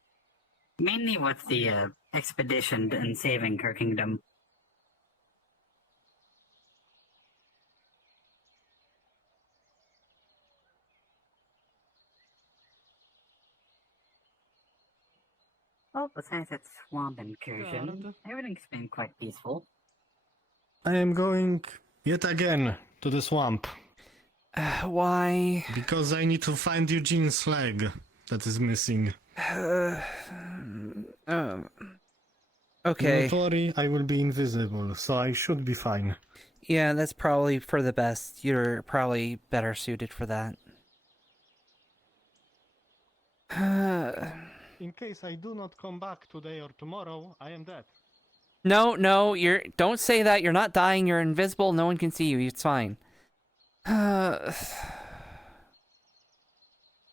mainly with the expedition and saving her kingdom. Well, besides that swamp incursion, everything's been quite peaceful. I am going yet again to the swamp. Why? Because I need to find Eugene's leg that is missing. Okay. Don't worry, I will be invisible, so I should be fine. Yeah, that's probably for the best. You're probably better suited for that. In case I do not come back today or tomorrow, I am dead. No, don't say that. You're not dying. You're invisible. No one can see you. It's fine.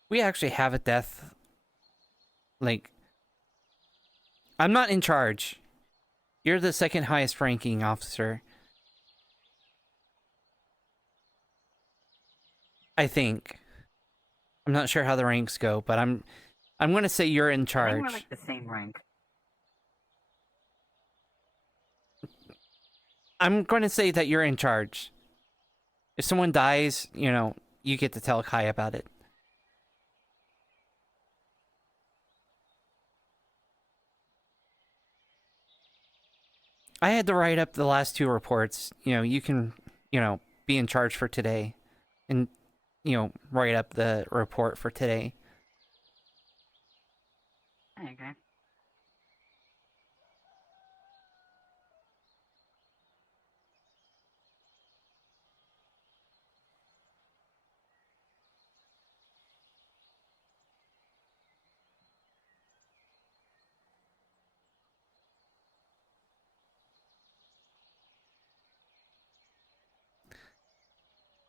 We actually have a death. Like, I'm not in charge. You're the second highest ranking officer. I think. I'm not sure how the ranks go, but I'm going to say you're in I charge. think we're like the same rank. I'm going to say that you're in charge. If someone dies, you know, you get to tell Kai about it. I had to write up the last two reports. You know, you can, you know, be in charge for today. And, you know, write up the report for today. Okay.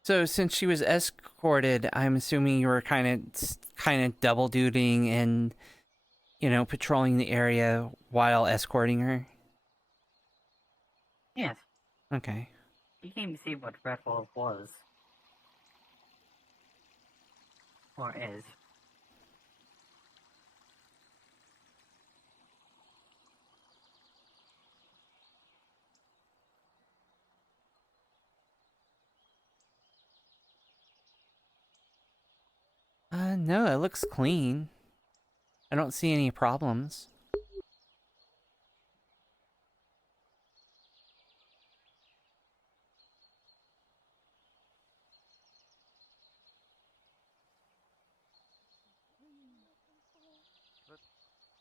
So since she was escorted, I'm assuming you were kind of double dutying and, you know, patrolling the area while escorting her. Yes. Okay. You came to see what Red Wolf was. Or is. No, it looks clean. I don't see any problems.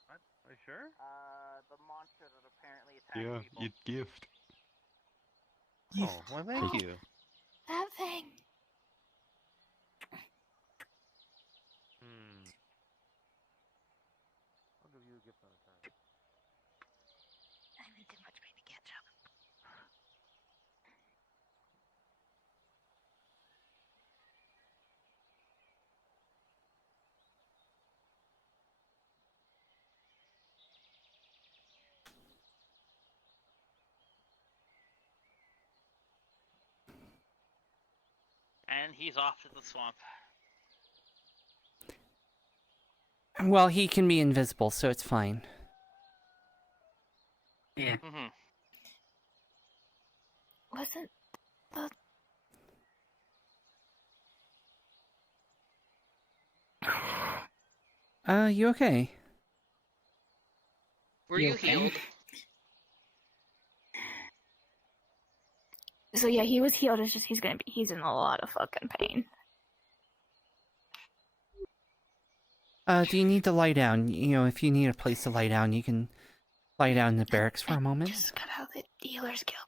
Are you sure? The monster that apparently attacked people. You'd gift. Oh, well, thank you. That thing. I'll give you a gift on a time. I'm in too much pain to catch up. And he's off to the swamp. Well, he can be invisible, so it's fine. Yeah. wasn't the... You okay? Were you healed? So yeah, he was healed. It's just he's in a lot of fucking pain. Do you need to lie down? You know, if you need a place to lie down, you can lie down in the barracks for a moment. Just got out of the dealer's guild.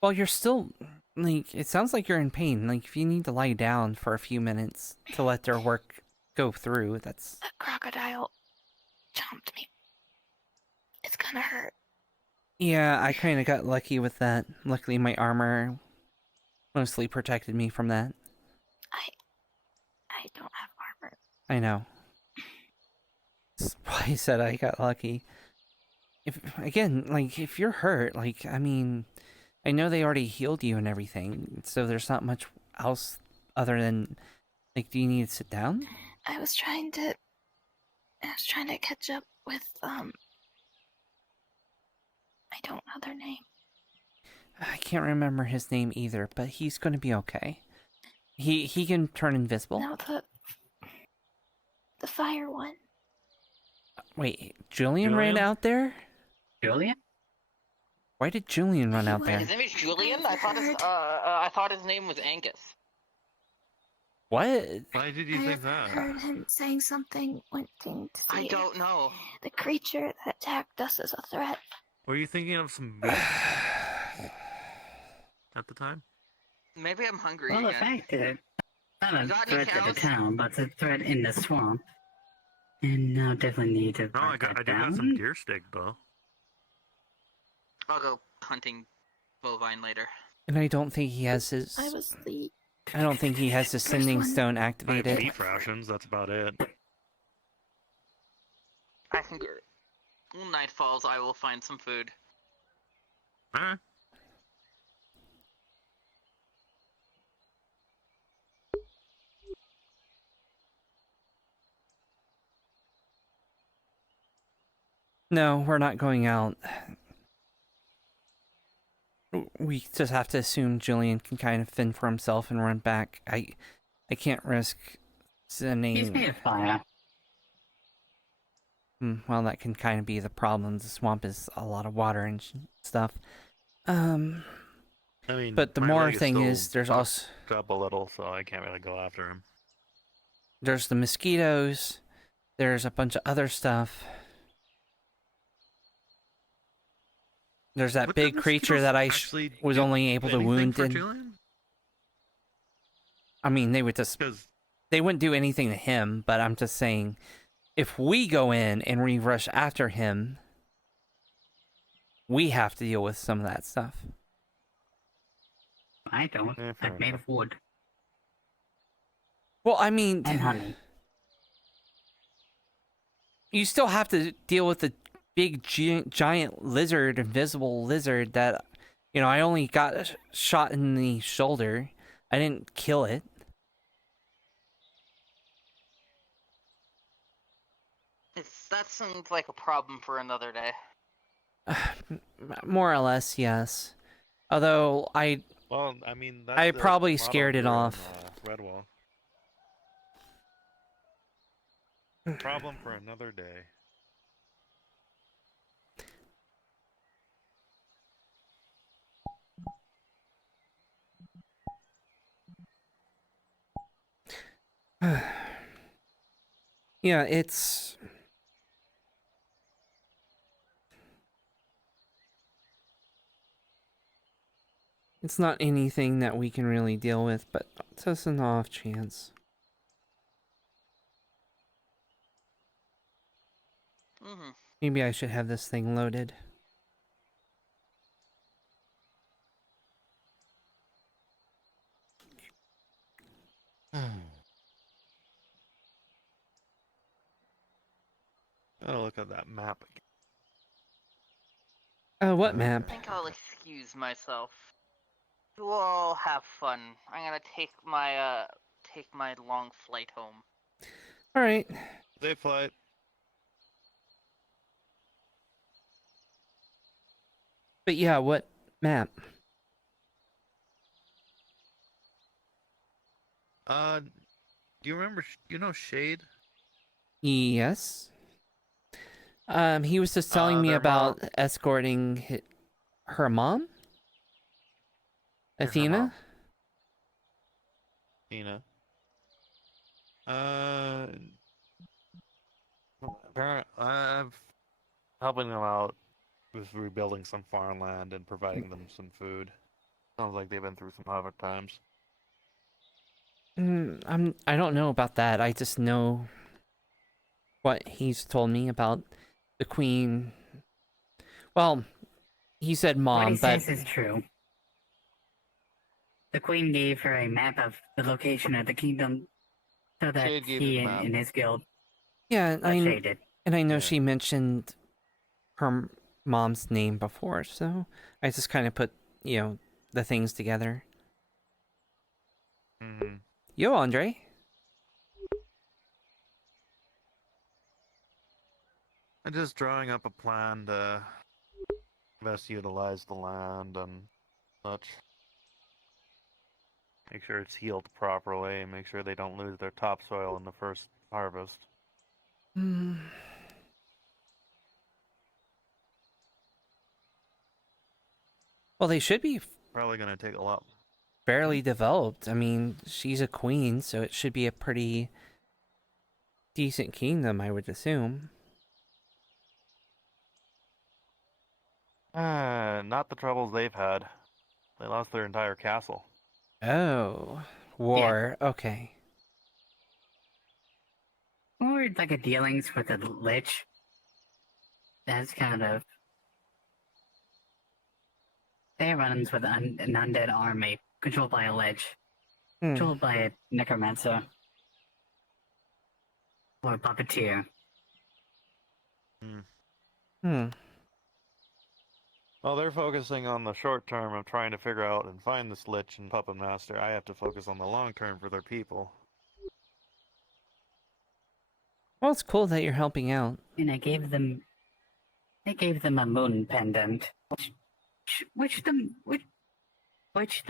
Well, you're still, like, it sounds like you're in pain. Like, if you need to lie down for a few minutes to let their work go through, that's... That crocodile chomped me. It's gonna hurt. Yeah, I kind of got lucky with that. Luckily, my armor mostly protected me from that. I don't have armor. I know. That's why I said I got lucky. If if you're hurt, like, I mean, I know they already healed you and everything, so there's not much else other than, like, do you need to sit down? I was trying to catch up with, I don't know their name. I can't remember his name either, but he's gonna be okay. He can turn invisible. No, the fire one. Wait, Julian ran out there? Julian? Why did Julian run out there? His name is Julian? I thought his name was Angus. What? Why did you think that? I heard him saying something, wanting to see I don't know. The creature that attacked us is a threat. Were you thinking of some meat at the time? Maybe I'm hungry Well, the again. fact is, not a Got any threat to the cows? town, but it's a threat in the swamp. And now definitely need to No, I write that do got down. some deer steak though. I'll go hunting bovine later. And I don't think he has his... I was the... I don't think he has his sending one. stone I have activated. beef rations, that's about it. I can get it. When night falls, I will find some food. Alright. No, we're not going out. We just have to assume Julian can kind of fend for himself and run back. I can't risk sending... He's made of fire. Well, that can kind of be the problem. The swamp is a lot of water and stuff. I mean, but the my more leg thing still is, there's also... up a little, so I can't really go after him. There's the mosquitoes. There's a bunch of other stuff. There's that big creature that I was only able to wound in. I mean, they would just... They wouldn't do anything to him, but I'm just saying, if we go in and we rush after him, we have to deal with some of that stuff. I don't. I'm made of wood. Well, I mean... And honey. You still have to deal with the big giant lizard, invisible lizard that, you know, I only got shot in the shoulder. I didn't kill it. That sounds like a problem for another day. More or less, yes. Although Well, I mean, that's I the probably model scared it here in, off. Redwall. Problem for another day. Yeah, it's... It's not anything that we can really deal with, but it's just an off chance. Maybe I should have this thing loaded. Gotta look at that map again. What map? I think I'll excuse myself. You all have fun. I'm gonna take my long flight home. All right. Safe flight. But yeah, what Map. Do you remember? You know Shade? Yes. He was just telling me Their about escorting her mom? Athena? Athena. I'm helping them out with rebuilding some farmland and providing them some food. Sounds like they've been through some hard times. I don't know about that. I just know what he's told me about the queen. Well, he said What mom, he but says is true. The queen gave her a map of the location of the kingdom so that Shade gave he him a map. and his guild. yeah, Shade did. and I know she mentioned her mom's name before, so I just kind of put, the things together. Mm-hmm. Yo, Andre. I'm just drawing up a plan to best utilize the land and such. Make sure it's healed properly, make sure they don't lose their topsoil in the first harvest. Well, they should be Probably gonna take a lot. fairly developed. I mean, she's a queen, so it should be a pretty decent kingdom, I would assume. Not the troubles they've had. They lost their entire castle. Oh, war. Okay. Or like a dealings with a lich. That's kind of. They have run-ins with an undead army controlled by a lich, controlled by a necromancer, or a puppeteer. Well, they're focusing on the short term of trying to figure out and find this lich and puppet master. I have to focus on the long term for their people. Well, it's cool that you're helping out. And I gave them a moon pendant, which the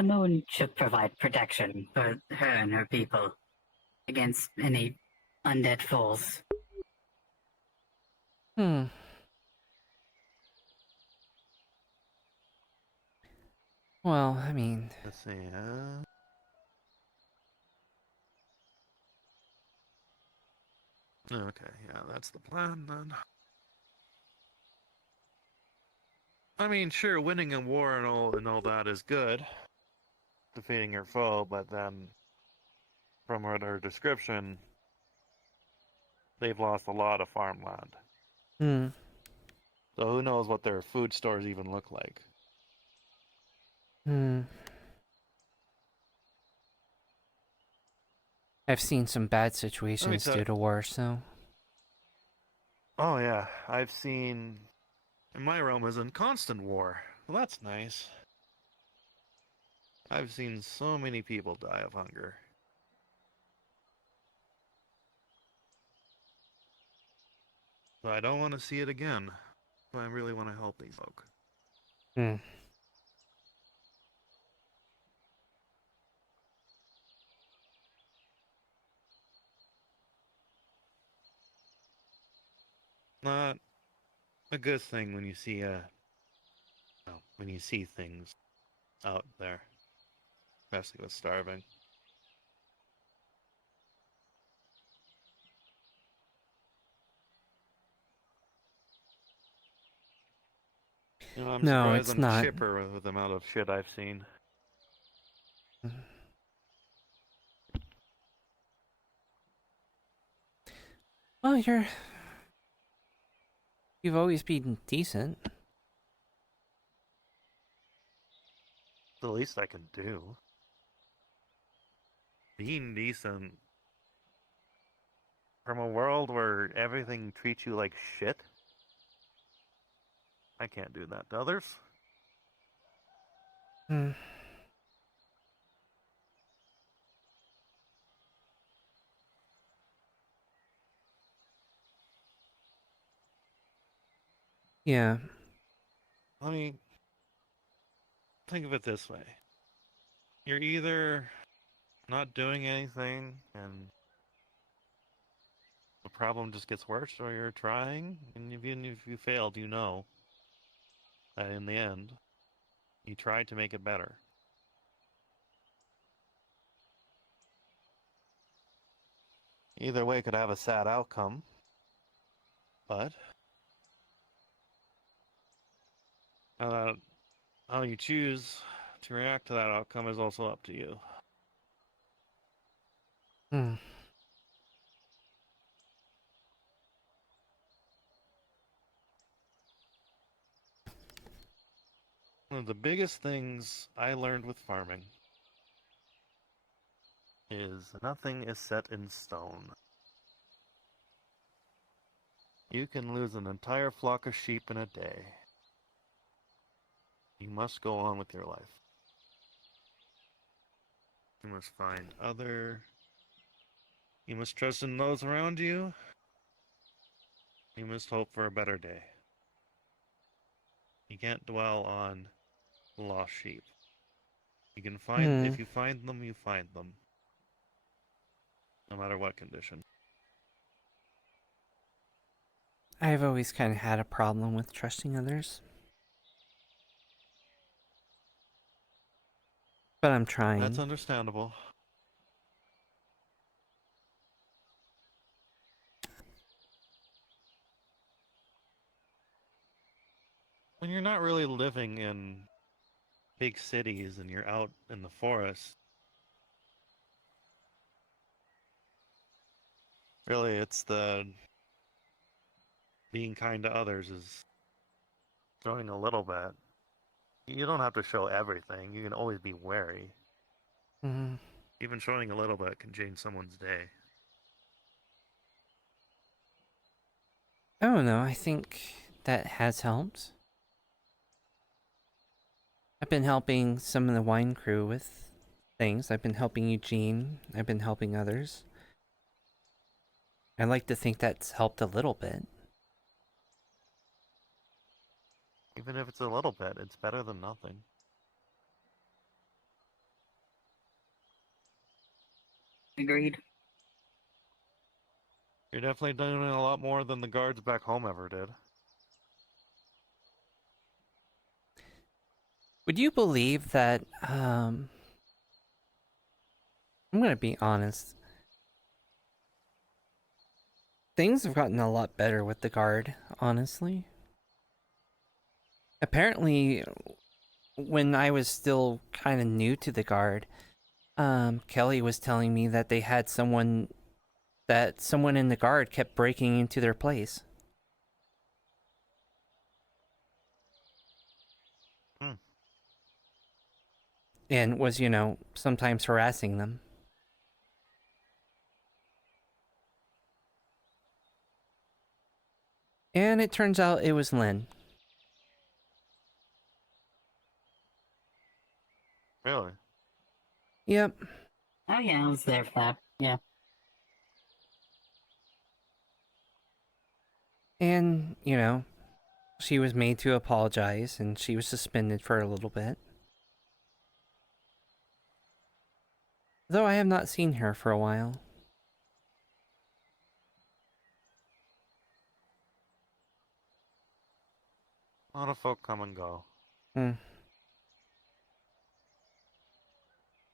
moon should provide protection for her and her people against any undead foes. Well, I mean... Let's see, Okay, yeah, that's the plan then. I mean, sure, winning a war and all that is good. Defeating your foe, but then from her description, they've lost a lot of farmland. So who knows what their food stores even look like. I've seen some bad situations due to war, so... Oh yeah, I've seen... And my realm is in constant war. Well, that's nice. I've seen so many people die of hunger. So I don't want to see it again. So I really want to help these folk. Not a good thing when you see things out there, especially with starving. I'm No, surprised it's I'm not. chipper with the amount of shit I've seen. Well, you've always been decent. The least I can do. Being decent from a world where everything treats you like shit. I can't do that to others. Yeah. I mean, think of it this way. You're either not doing anything and the problem just gets worse, or you're trying, and even if you failed, you know that in the end, you tried to make it better. Either way could have a sad outcome, but how you choose to react to that outcome is also up to you. Hmm. One of the biggest things I learned with farming is nothing is set in stone. You can lose an entire flock of sheep in a day. You must go on with your life. You must find You must trust in those around you. You must hope for a better day. You can't dwell on lost sheep. You can find, if you find them, you find them. No matter what condition. I've always kind of had a problem with trusting others. But I'm trying. That's understandable. When you're not really living in big cities and you're out in the forest, really it's the being kind to others is showing a little bit. You don't have to show everything. You can always be wary. Mm-hmm. Even showing a little bit can change someone's day. I don't know. I think that has helped. I've been helping some of the wine crew with things. I've been helping Eugene. I've been helping others. I like to think that's helped a little bit. Even if it's a little bit, it's better than nothing. Agreed. You're definitely doing a lot more than the guards back home ever did. Would you believe that, I'm gonna be honest. Things have gotten a lot better with the guard, honestly. Apparently, when I was still kind of new to the guard, Kelly was telling me that they had someone in the guard kept breaking into their place. And was, sometimes harassing them. And it turns out it was Lynn. Really? Yep. Oh yeah, I was there for that. Yeah. And, she was made to apologize, and she was suspended for a little bit. Though I have not seen her for a while. A lot of folk come and go.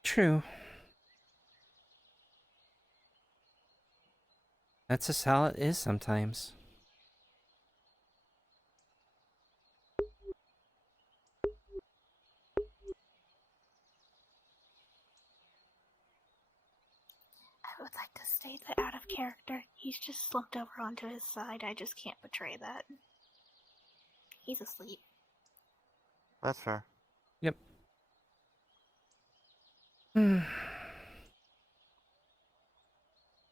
True. That's just how it is sometimes. I would like to state that out of character, he's just slumped over onto his side. I just can't betray that. He's asleep. That's fair. Yep.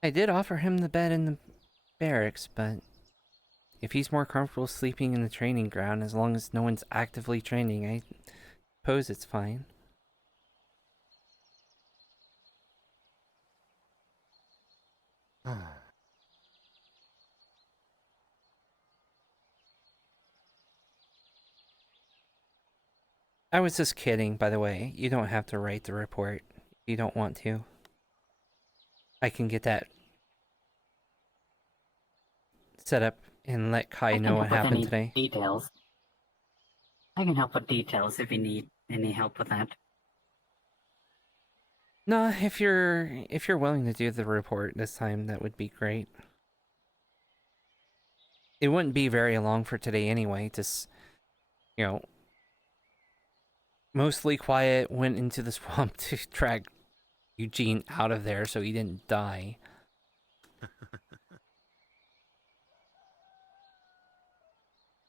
I did offer him the bed in the barracks, but if he's more comfortable sleeping in the training ground, as long as no one's actively training, I suppose it's fine. I was just kidding, by the way. You don't have to write the report if you don't want to. I can get that set up and let Kai know what happened today. Details. I can help with details if you need any help with that. No, if you're willing to do the report this time, that would be great. It wouldn't be very long for today anyway. Just, you know, mostly quiet, went into the swamp to track Eugene out of there so he didn't die.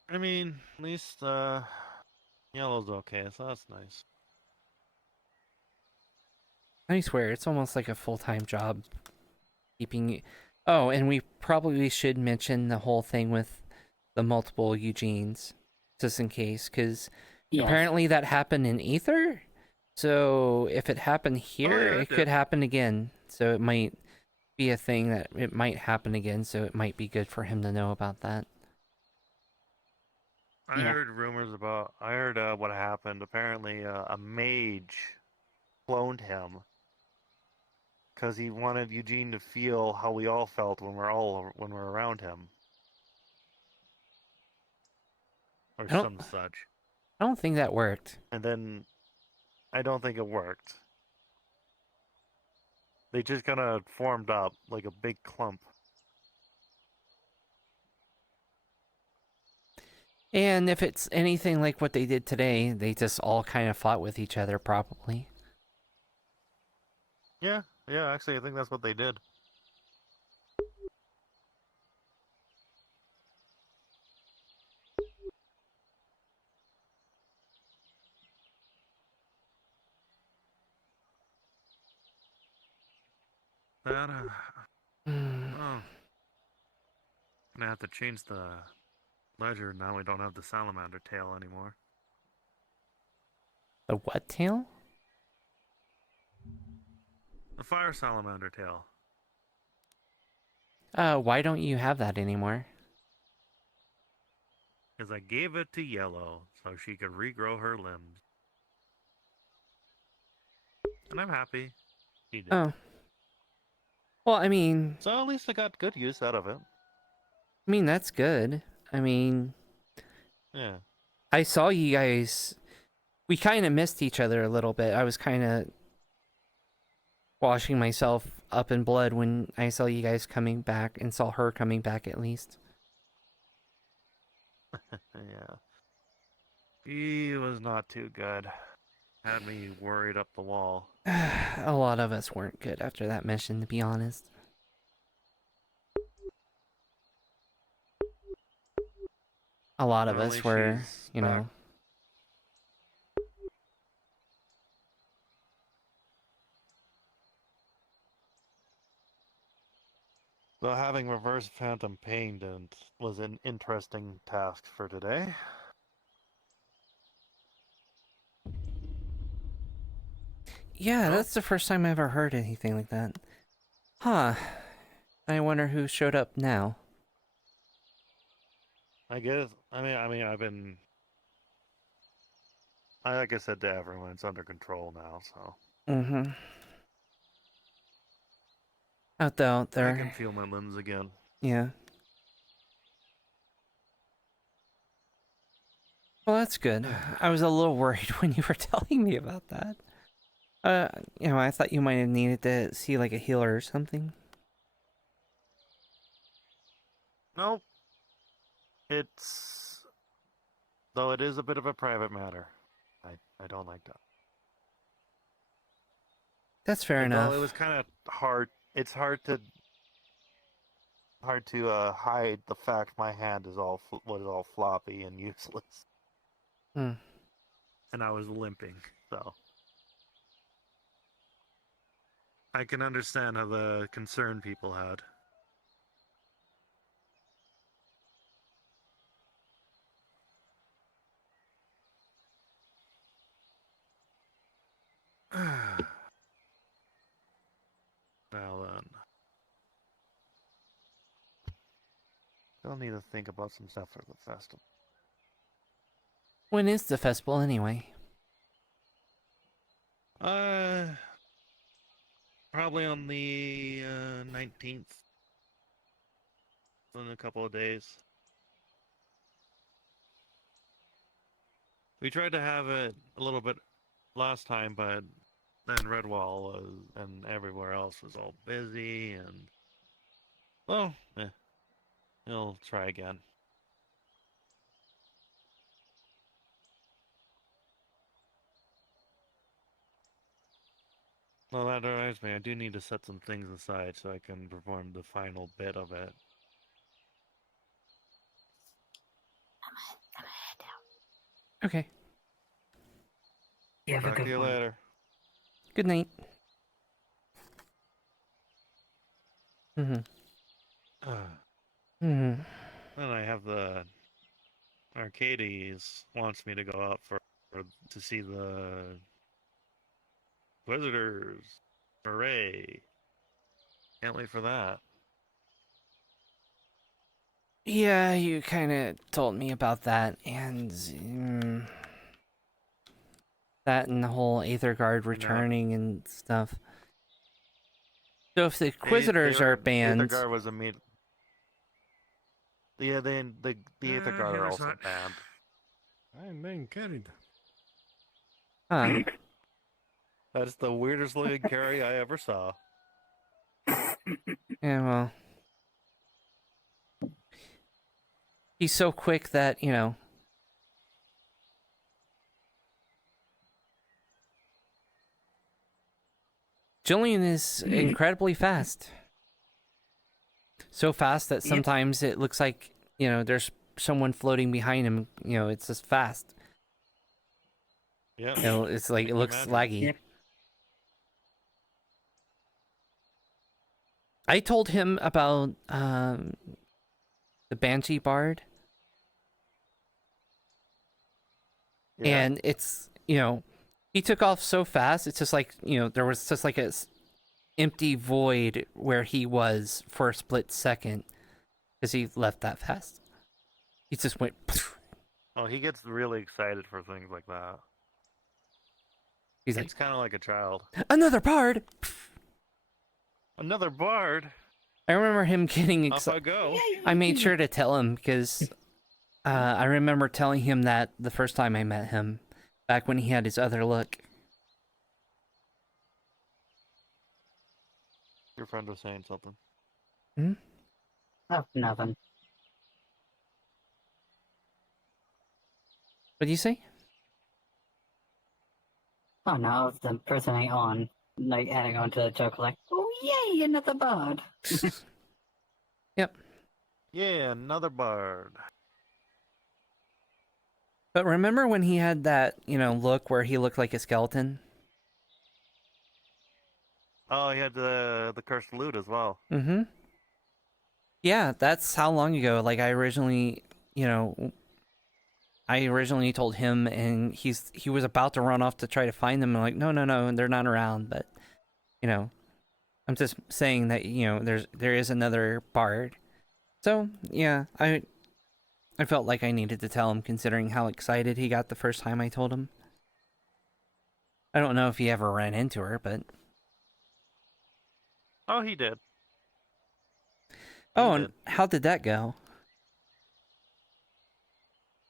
I mean, at least Yellow's okay, so that's nice. I swear, it's almost like a full-time job keeping... Oh, and we probably should mention the whole thing with the multiple Eugenes, just in case, because apparently that happened in Aether? So if it happened here, it could happen again. So it might be a thing that it might happen again, so it might be good for him to know about that. I heard rumors about... I heard what happened. Apparently, a mage cloned him because he wanted Eugene to feel how we all felt when we're around him, or some such. I don't think that worked. And then, I don't think it worked. They just kind of formed up like a big clump. And if it's anything like what they did today, they just all kind of fought with each other, probably. Yeah, actually, I think that's what they did. That, oh. Gonna have to change the ledger now we don't have the salamander tail anymore. The what tail? The fire salamander tail. Why don't you have that anymore? Because I gave it to Yellow so she could regrow her limbs. And I'm happy she did. Oh. Well, I mean... So at least I got good use out of it. I mean, that's good. I mean... Yeah. I saw you guys... We kind of missed each other a little bit. I was kind of washing myself up in blood when I saw you guys coming back, and saw her coming back at least. Yeah. He was not too good. Had me worried up the wall. A lot of us weren't good after that mission, to be honest. A lot of us were, you know... So having reverse phantom pain was an interesting task for today. Yeah, that's the first time I ever heard anything like that. Huh. I wonder who showed up now. I guess, I've been... like I said to everyone, it's under control now, so... Mm-hmm. Out there. I can feel my limbs again. Yeah. Well, that's good. I was a little worried when you were telling me about that. You know, I thought you might have needed to see like a healer or something. Nope. Though it is a bit of a private matter. I don't like that. That's fair enough. Well, it was kind of hard. It's hard to hide the fact my hand was all floppy and useless. Hmm. And I was limping, so I can understand how the concern people had. Now then, still need to think about some stuff for the festival. When is the festival anyway? Probably on the 19th. In a couple of days. We tried to have it a little bit last time, but then Redwall and everywhere else was all busy, and well, we'll try again. Well, that reminds me, I do need to set some things aside so I can perform the final bit of it. Okay. Yeah, Talk to you later. Good night. Mm-hmm. Mm-hmm. Then I have the Arcades wants me to go out to see the Visitors. Hooray! Can't wait for that. Yeah, you kind of told me about that, and that and the whole Aether Guard returning and stuff. So if the Inquisitors are banned, Aether Guard was yeah, the Aether Guard are also banned. I'm being carried. Huh. That's the weirdest looking carry I ever saw. Yeah, well, he's so quick that, you know. Jillian is incredibly fast. So fast that sometimes it looks like, you know, there's someone floating behind him. You know, it's just fast. Yeah. You know, it's like, it looks laggy. Yep. I told him about the Banshee Bard. Yeah. And it's, you know, he took off so fast, it's just like, you know, there was just like a empty void where he was for a split second because he left that fast. He just went. Oh, he gets really excited for things like that. He's It's kind of like a child. Another bard! Another bard? I remember him getting Off I go. I made sure to tell him because I remember telling him that the first time I met him, back when he had his other look. Your friend was saying something. Hmm? Oh, nothing. What do you say? Oh no, the person ain't on. Like adding on to the joke, like, oh yay, another bard. Yep. Yeah, another bard. But remember when he had that, you know, look where he looked like a skeleton? Oh, he had the cursed loot as well. Mm-hmm. Yeah, that's how long ago. Like, I originally, you know, told him, and he was about to run off to try to find them. I'm like, no, and they're not around. But, you know, I'm just saying that, you know, there is another bard. So yeah, I felt like I needed to tell him, considering how excited he got the first time I told him. I don't know if he ever ran into her, but Oh, he did. oh, and how did that go?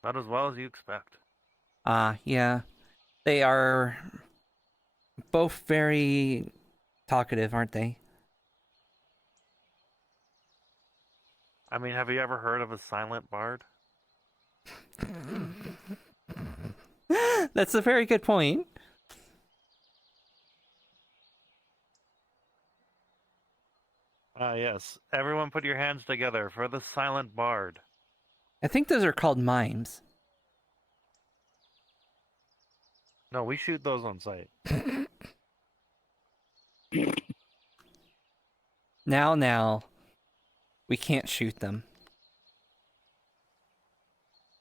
Not as well as you expect. Yeah. They are both very talkative, aren't they? I mean, have you ever heard of a silent bard? That's a very good point. Yes. Everyone put your hands together for the silent bard. I think those are called mimes. No, we shoot those on sight. Now. We can't shoot them.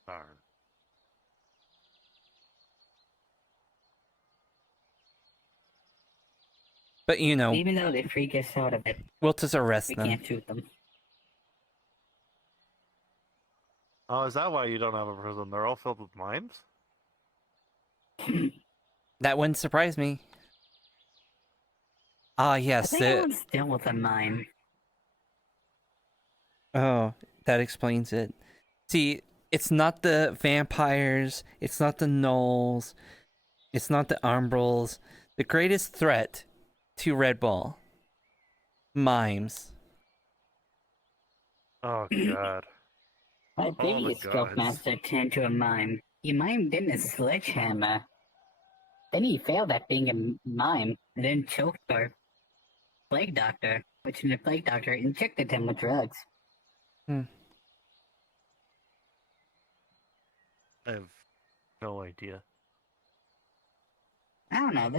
Darn. But, you know, Even though they freak us out a bit, we'll just arrest we them. can't shoot them. Oh, is that why you don't have a prison? They're all filled with mines? That wouldn't surprise me. Ah, yes. I think I'm still with a mime. Oh, that explains it. See, it's not the vampires, it's not the gnolls, it's not the umbrals. The greatest threat to Red Bull. Mimes. Oh god. My All the previous stroke gods. master turned to a mime. He mimed in a sledgehammer. Then he failed at being a mime, and then choked our plague doctor, which the plague doctor injected him with drugs. Hmm. I have no idea. I don't know,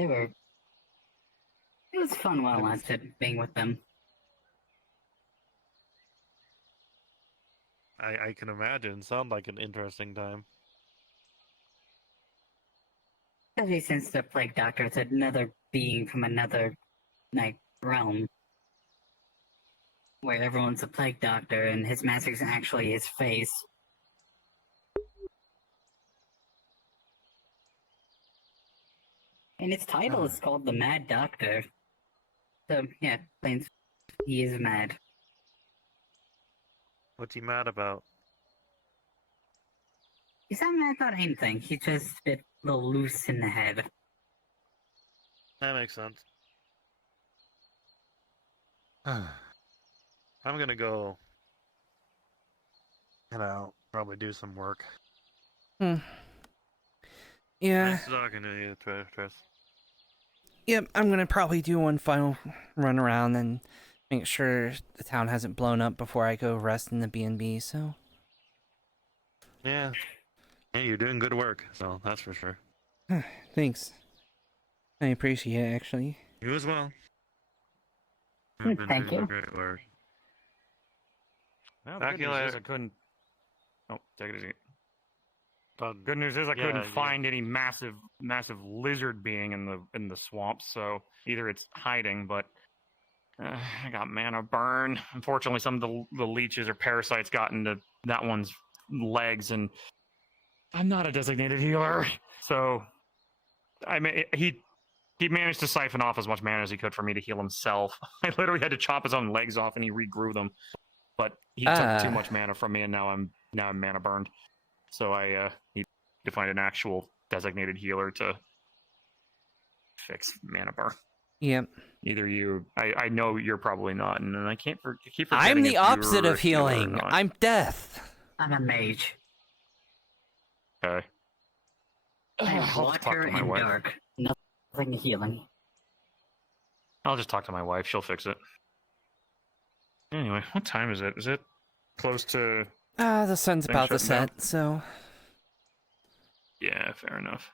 it was fun while I lasted being with them. I can imagine. Sound like an interesting time. Especially since the plague doctor is another being from another, realm. Where everyone's a plague doctor and his mask is actually his face. And its title is called the Mad Doctor. So, yeah, plain he is mad. What's he mad about? He's not mad about anything, he's just a bit little loose in the head. That makes sense. I'm gonna go head out, probably do some work. Hmm. Yeah. Nice talking to you, Tris. Yep, I'm gonna probably do one final run around and make sure the town hasn't blown up before I go rest in the B&B, so... Yeah. Yeah, you're doing good work, so that's for sure. Thanks. I appreciate it, actually. You as well. Thank You've been doing you. great work. Well, Back the you good news is later. I couldn't. Oh, take it easy. The good news is I couldn't yeah. find any massive lizard being in the swamp. So either it's hiding, but I got mana burn. Unfortunately, some of the leeches or parasites got into that one's legs, and I'm not a designated healer, so I mean he managed to siphon off as much mana as he could for me to heal himself. I literally had to chop his own legs off, and he regrew them. But he took too much mana from me, and now I'm mana burned. So I need to find an actual designated healer to fix mana burn. Yep. Either you, I know you're probably not, and I keep forgetting. I'm the if opposite you're of a healer or healing. not. I'm death. I'm a mage. Okay. I have I'll just talk water to my and wife. dark. Nothing healing. I'll just talk to my wife. She'll fix it. Anyway, what time is it? Is it close to... The sun's things about to shutting down? set, so... Yeah, fair enough.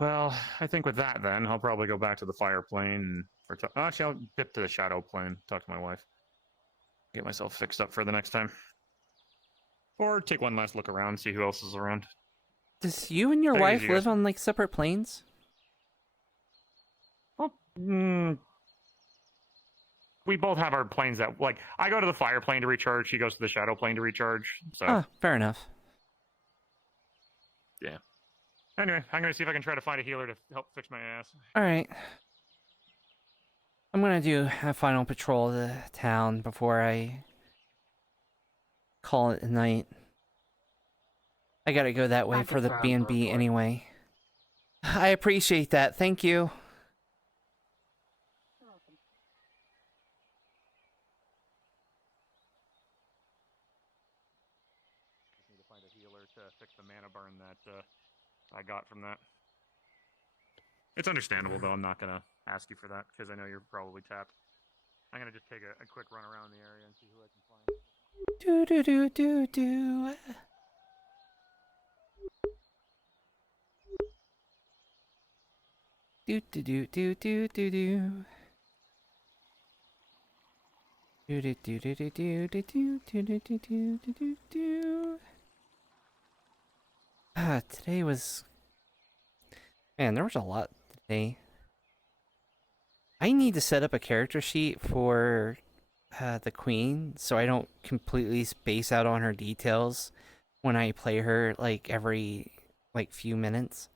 Well, I think with that then, I'll probably go back to the fire plane. Actually, I'll dip to the shadow plane, talk to my wife. Get myself fixed up for the next time. Or take one last look around, see who else is around. Does you and your Take it wife easy, guys. live on, like, separate planes? We both have our planes that, like, I go to the fire plane to recharge, she goes to the shadow plane to recharge, so... Oh, fair enough. Yeah. Anyway, I'm gonna see if I can try to find a healer to help fix my ass. Alright. I'm gonna do a final patrol of the town before I call it a night. I gotta go that way Thank for you the for our B&B report. anyway. I appreciate that, thank you. Just need to find a healer to fix the mana burn that I got from that. It's understandable, though. I'm not gonna ask you for that because I know you're probably tapped. I'm gonna just take a quick run around the area and see who I can find. Do do do do do. Do do do do do do do. Do do do do do do do do do do do do do do. Today was... Man, there was a lot today. I need to set up a character sheet for the queen so I don't completely space out on her details when I play her, like, every, like, few minutes.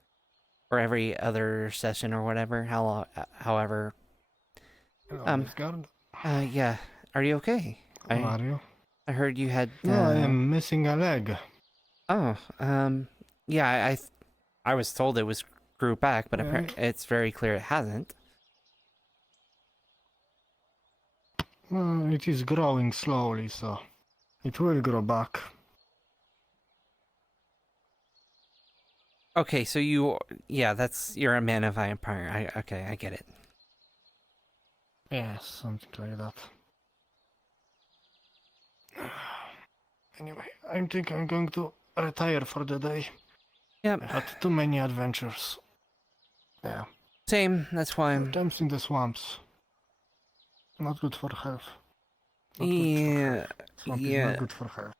Or every other session or whatever, however Yeah. Are you okay? How are you? I heard you had. No, I am missing a leg. Oh, yeah. I was told it was grew back, but it's very clear it hasn't. It is growing slowly, so it will grow back. Okay, so you're a man of vampire. I get it. Yeah, something like that. Anyway, I think I'm going to retire for the day. Yep. I had too many adventures. Yeah. Same, that's why I'm... Times in the swamps. Not good for health. Swamp is not good for health.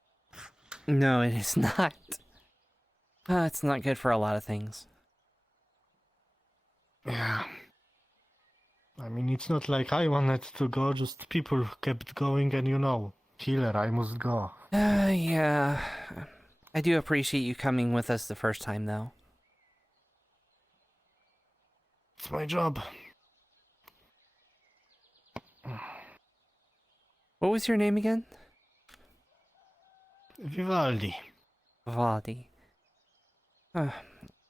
No, it is not. It's not good for a lot of things. Yeah. I mean, it's not like I wanted to go, just people kept going and healer, I must go. Yeah. I do appreciate you coming with us the first time, though. It's my job. What was your name again? Vivaldi. Vivaldi.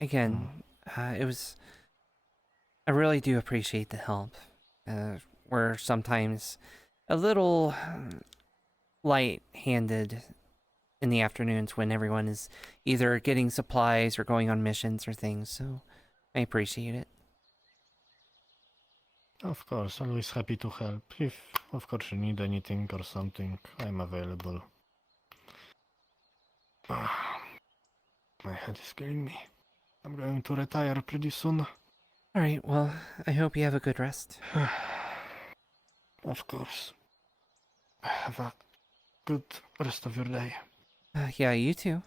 Again, it was... I really do appreciate the help. We're sometimes a little light-handed in the afternoons when everyone is either getting supplies or going on missions or things, so I appreciate it. Of course, always happy to help. If, of course, you need anything or something, I'm available. My head is killing me. I'm going to retire pretty soon. Alright, well, I hope you have a good rest. Of course. Have a good rest of your day. Yeah, you too.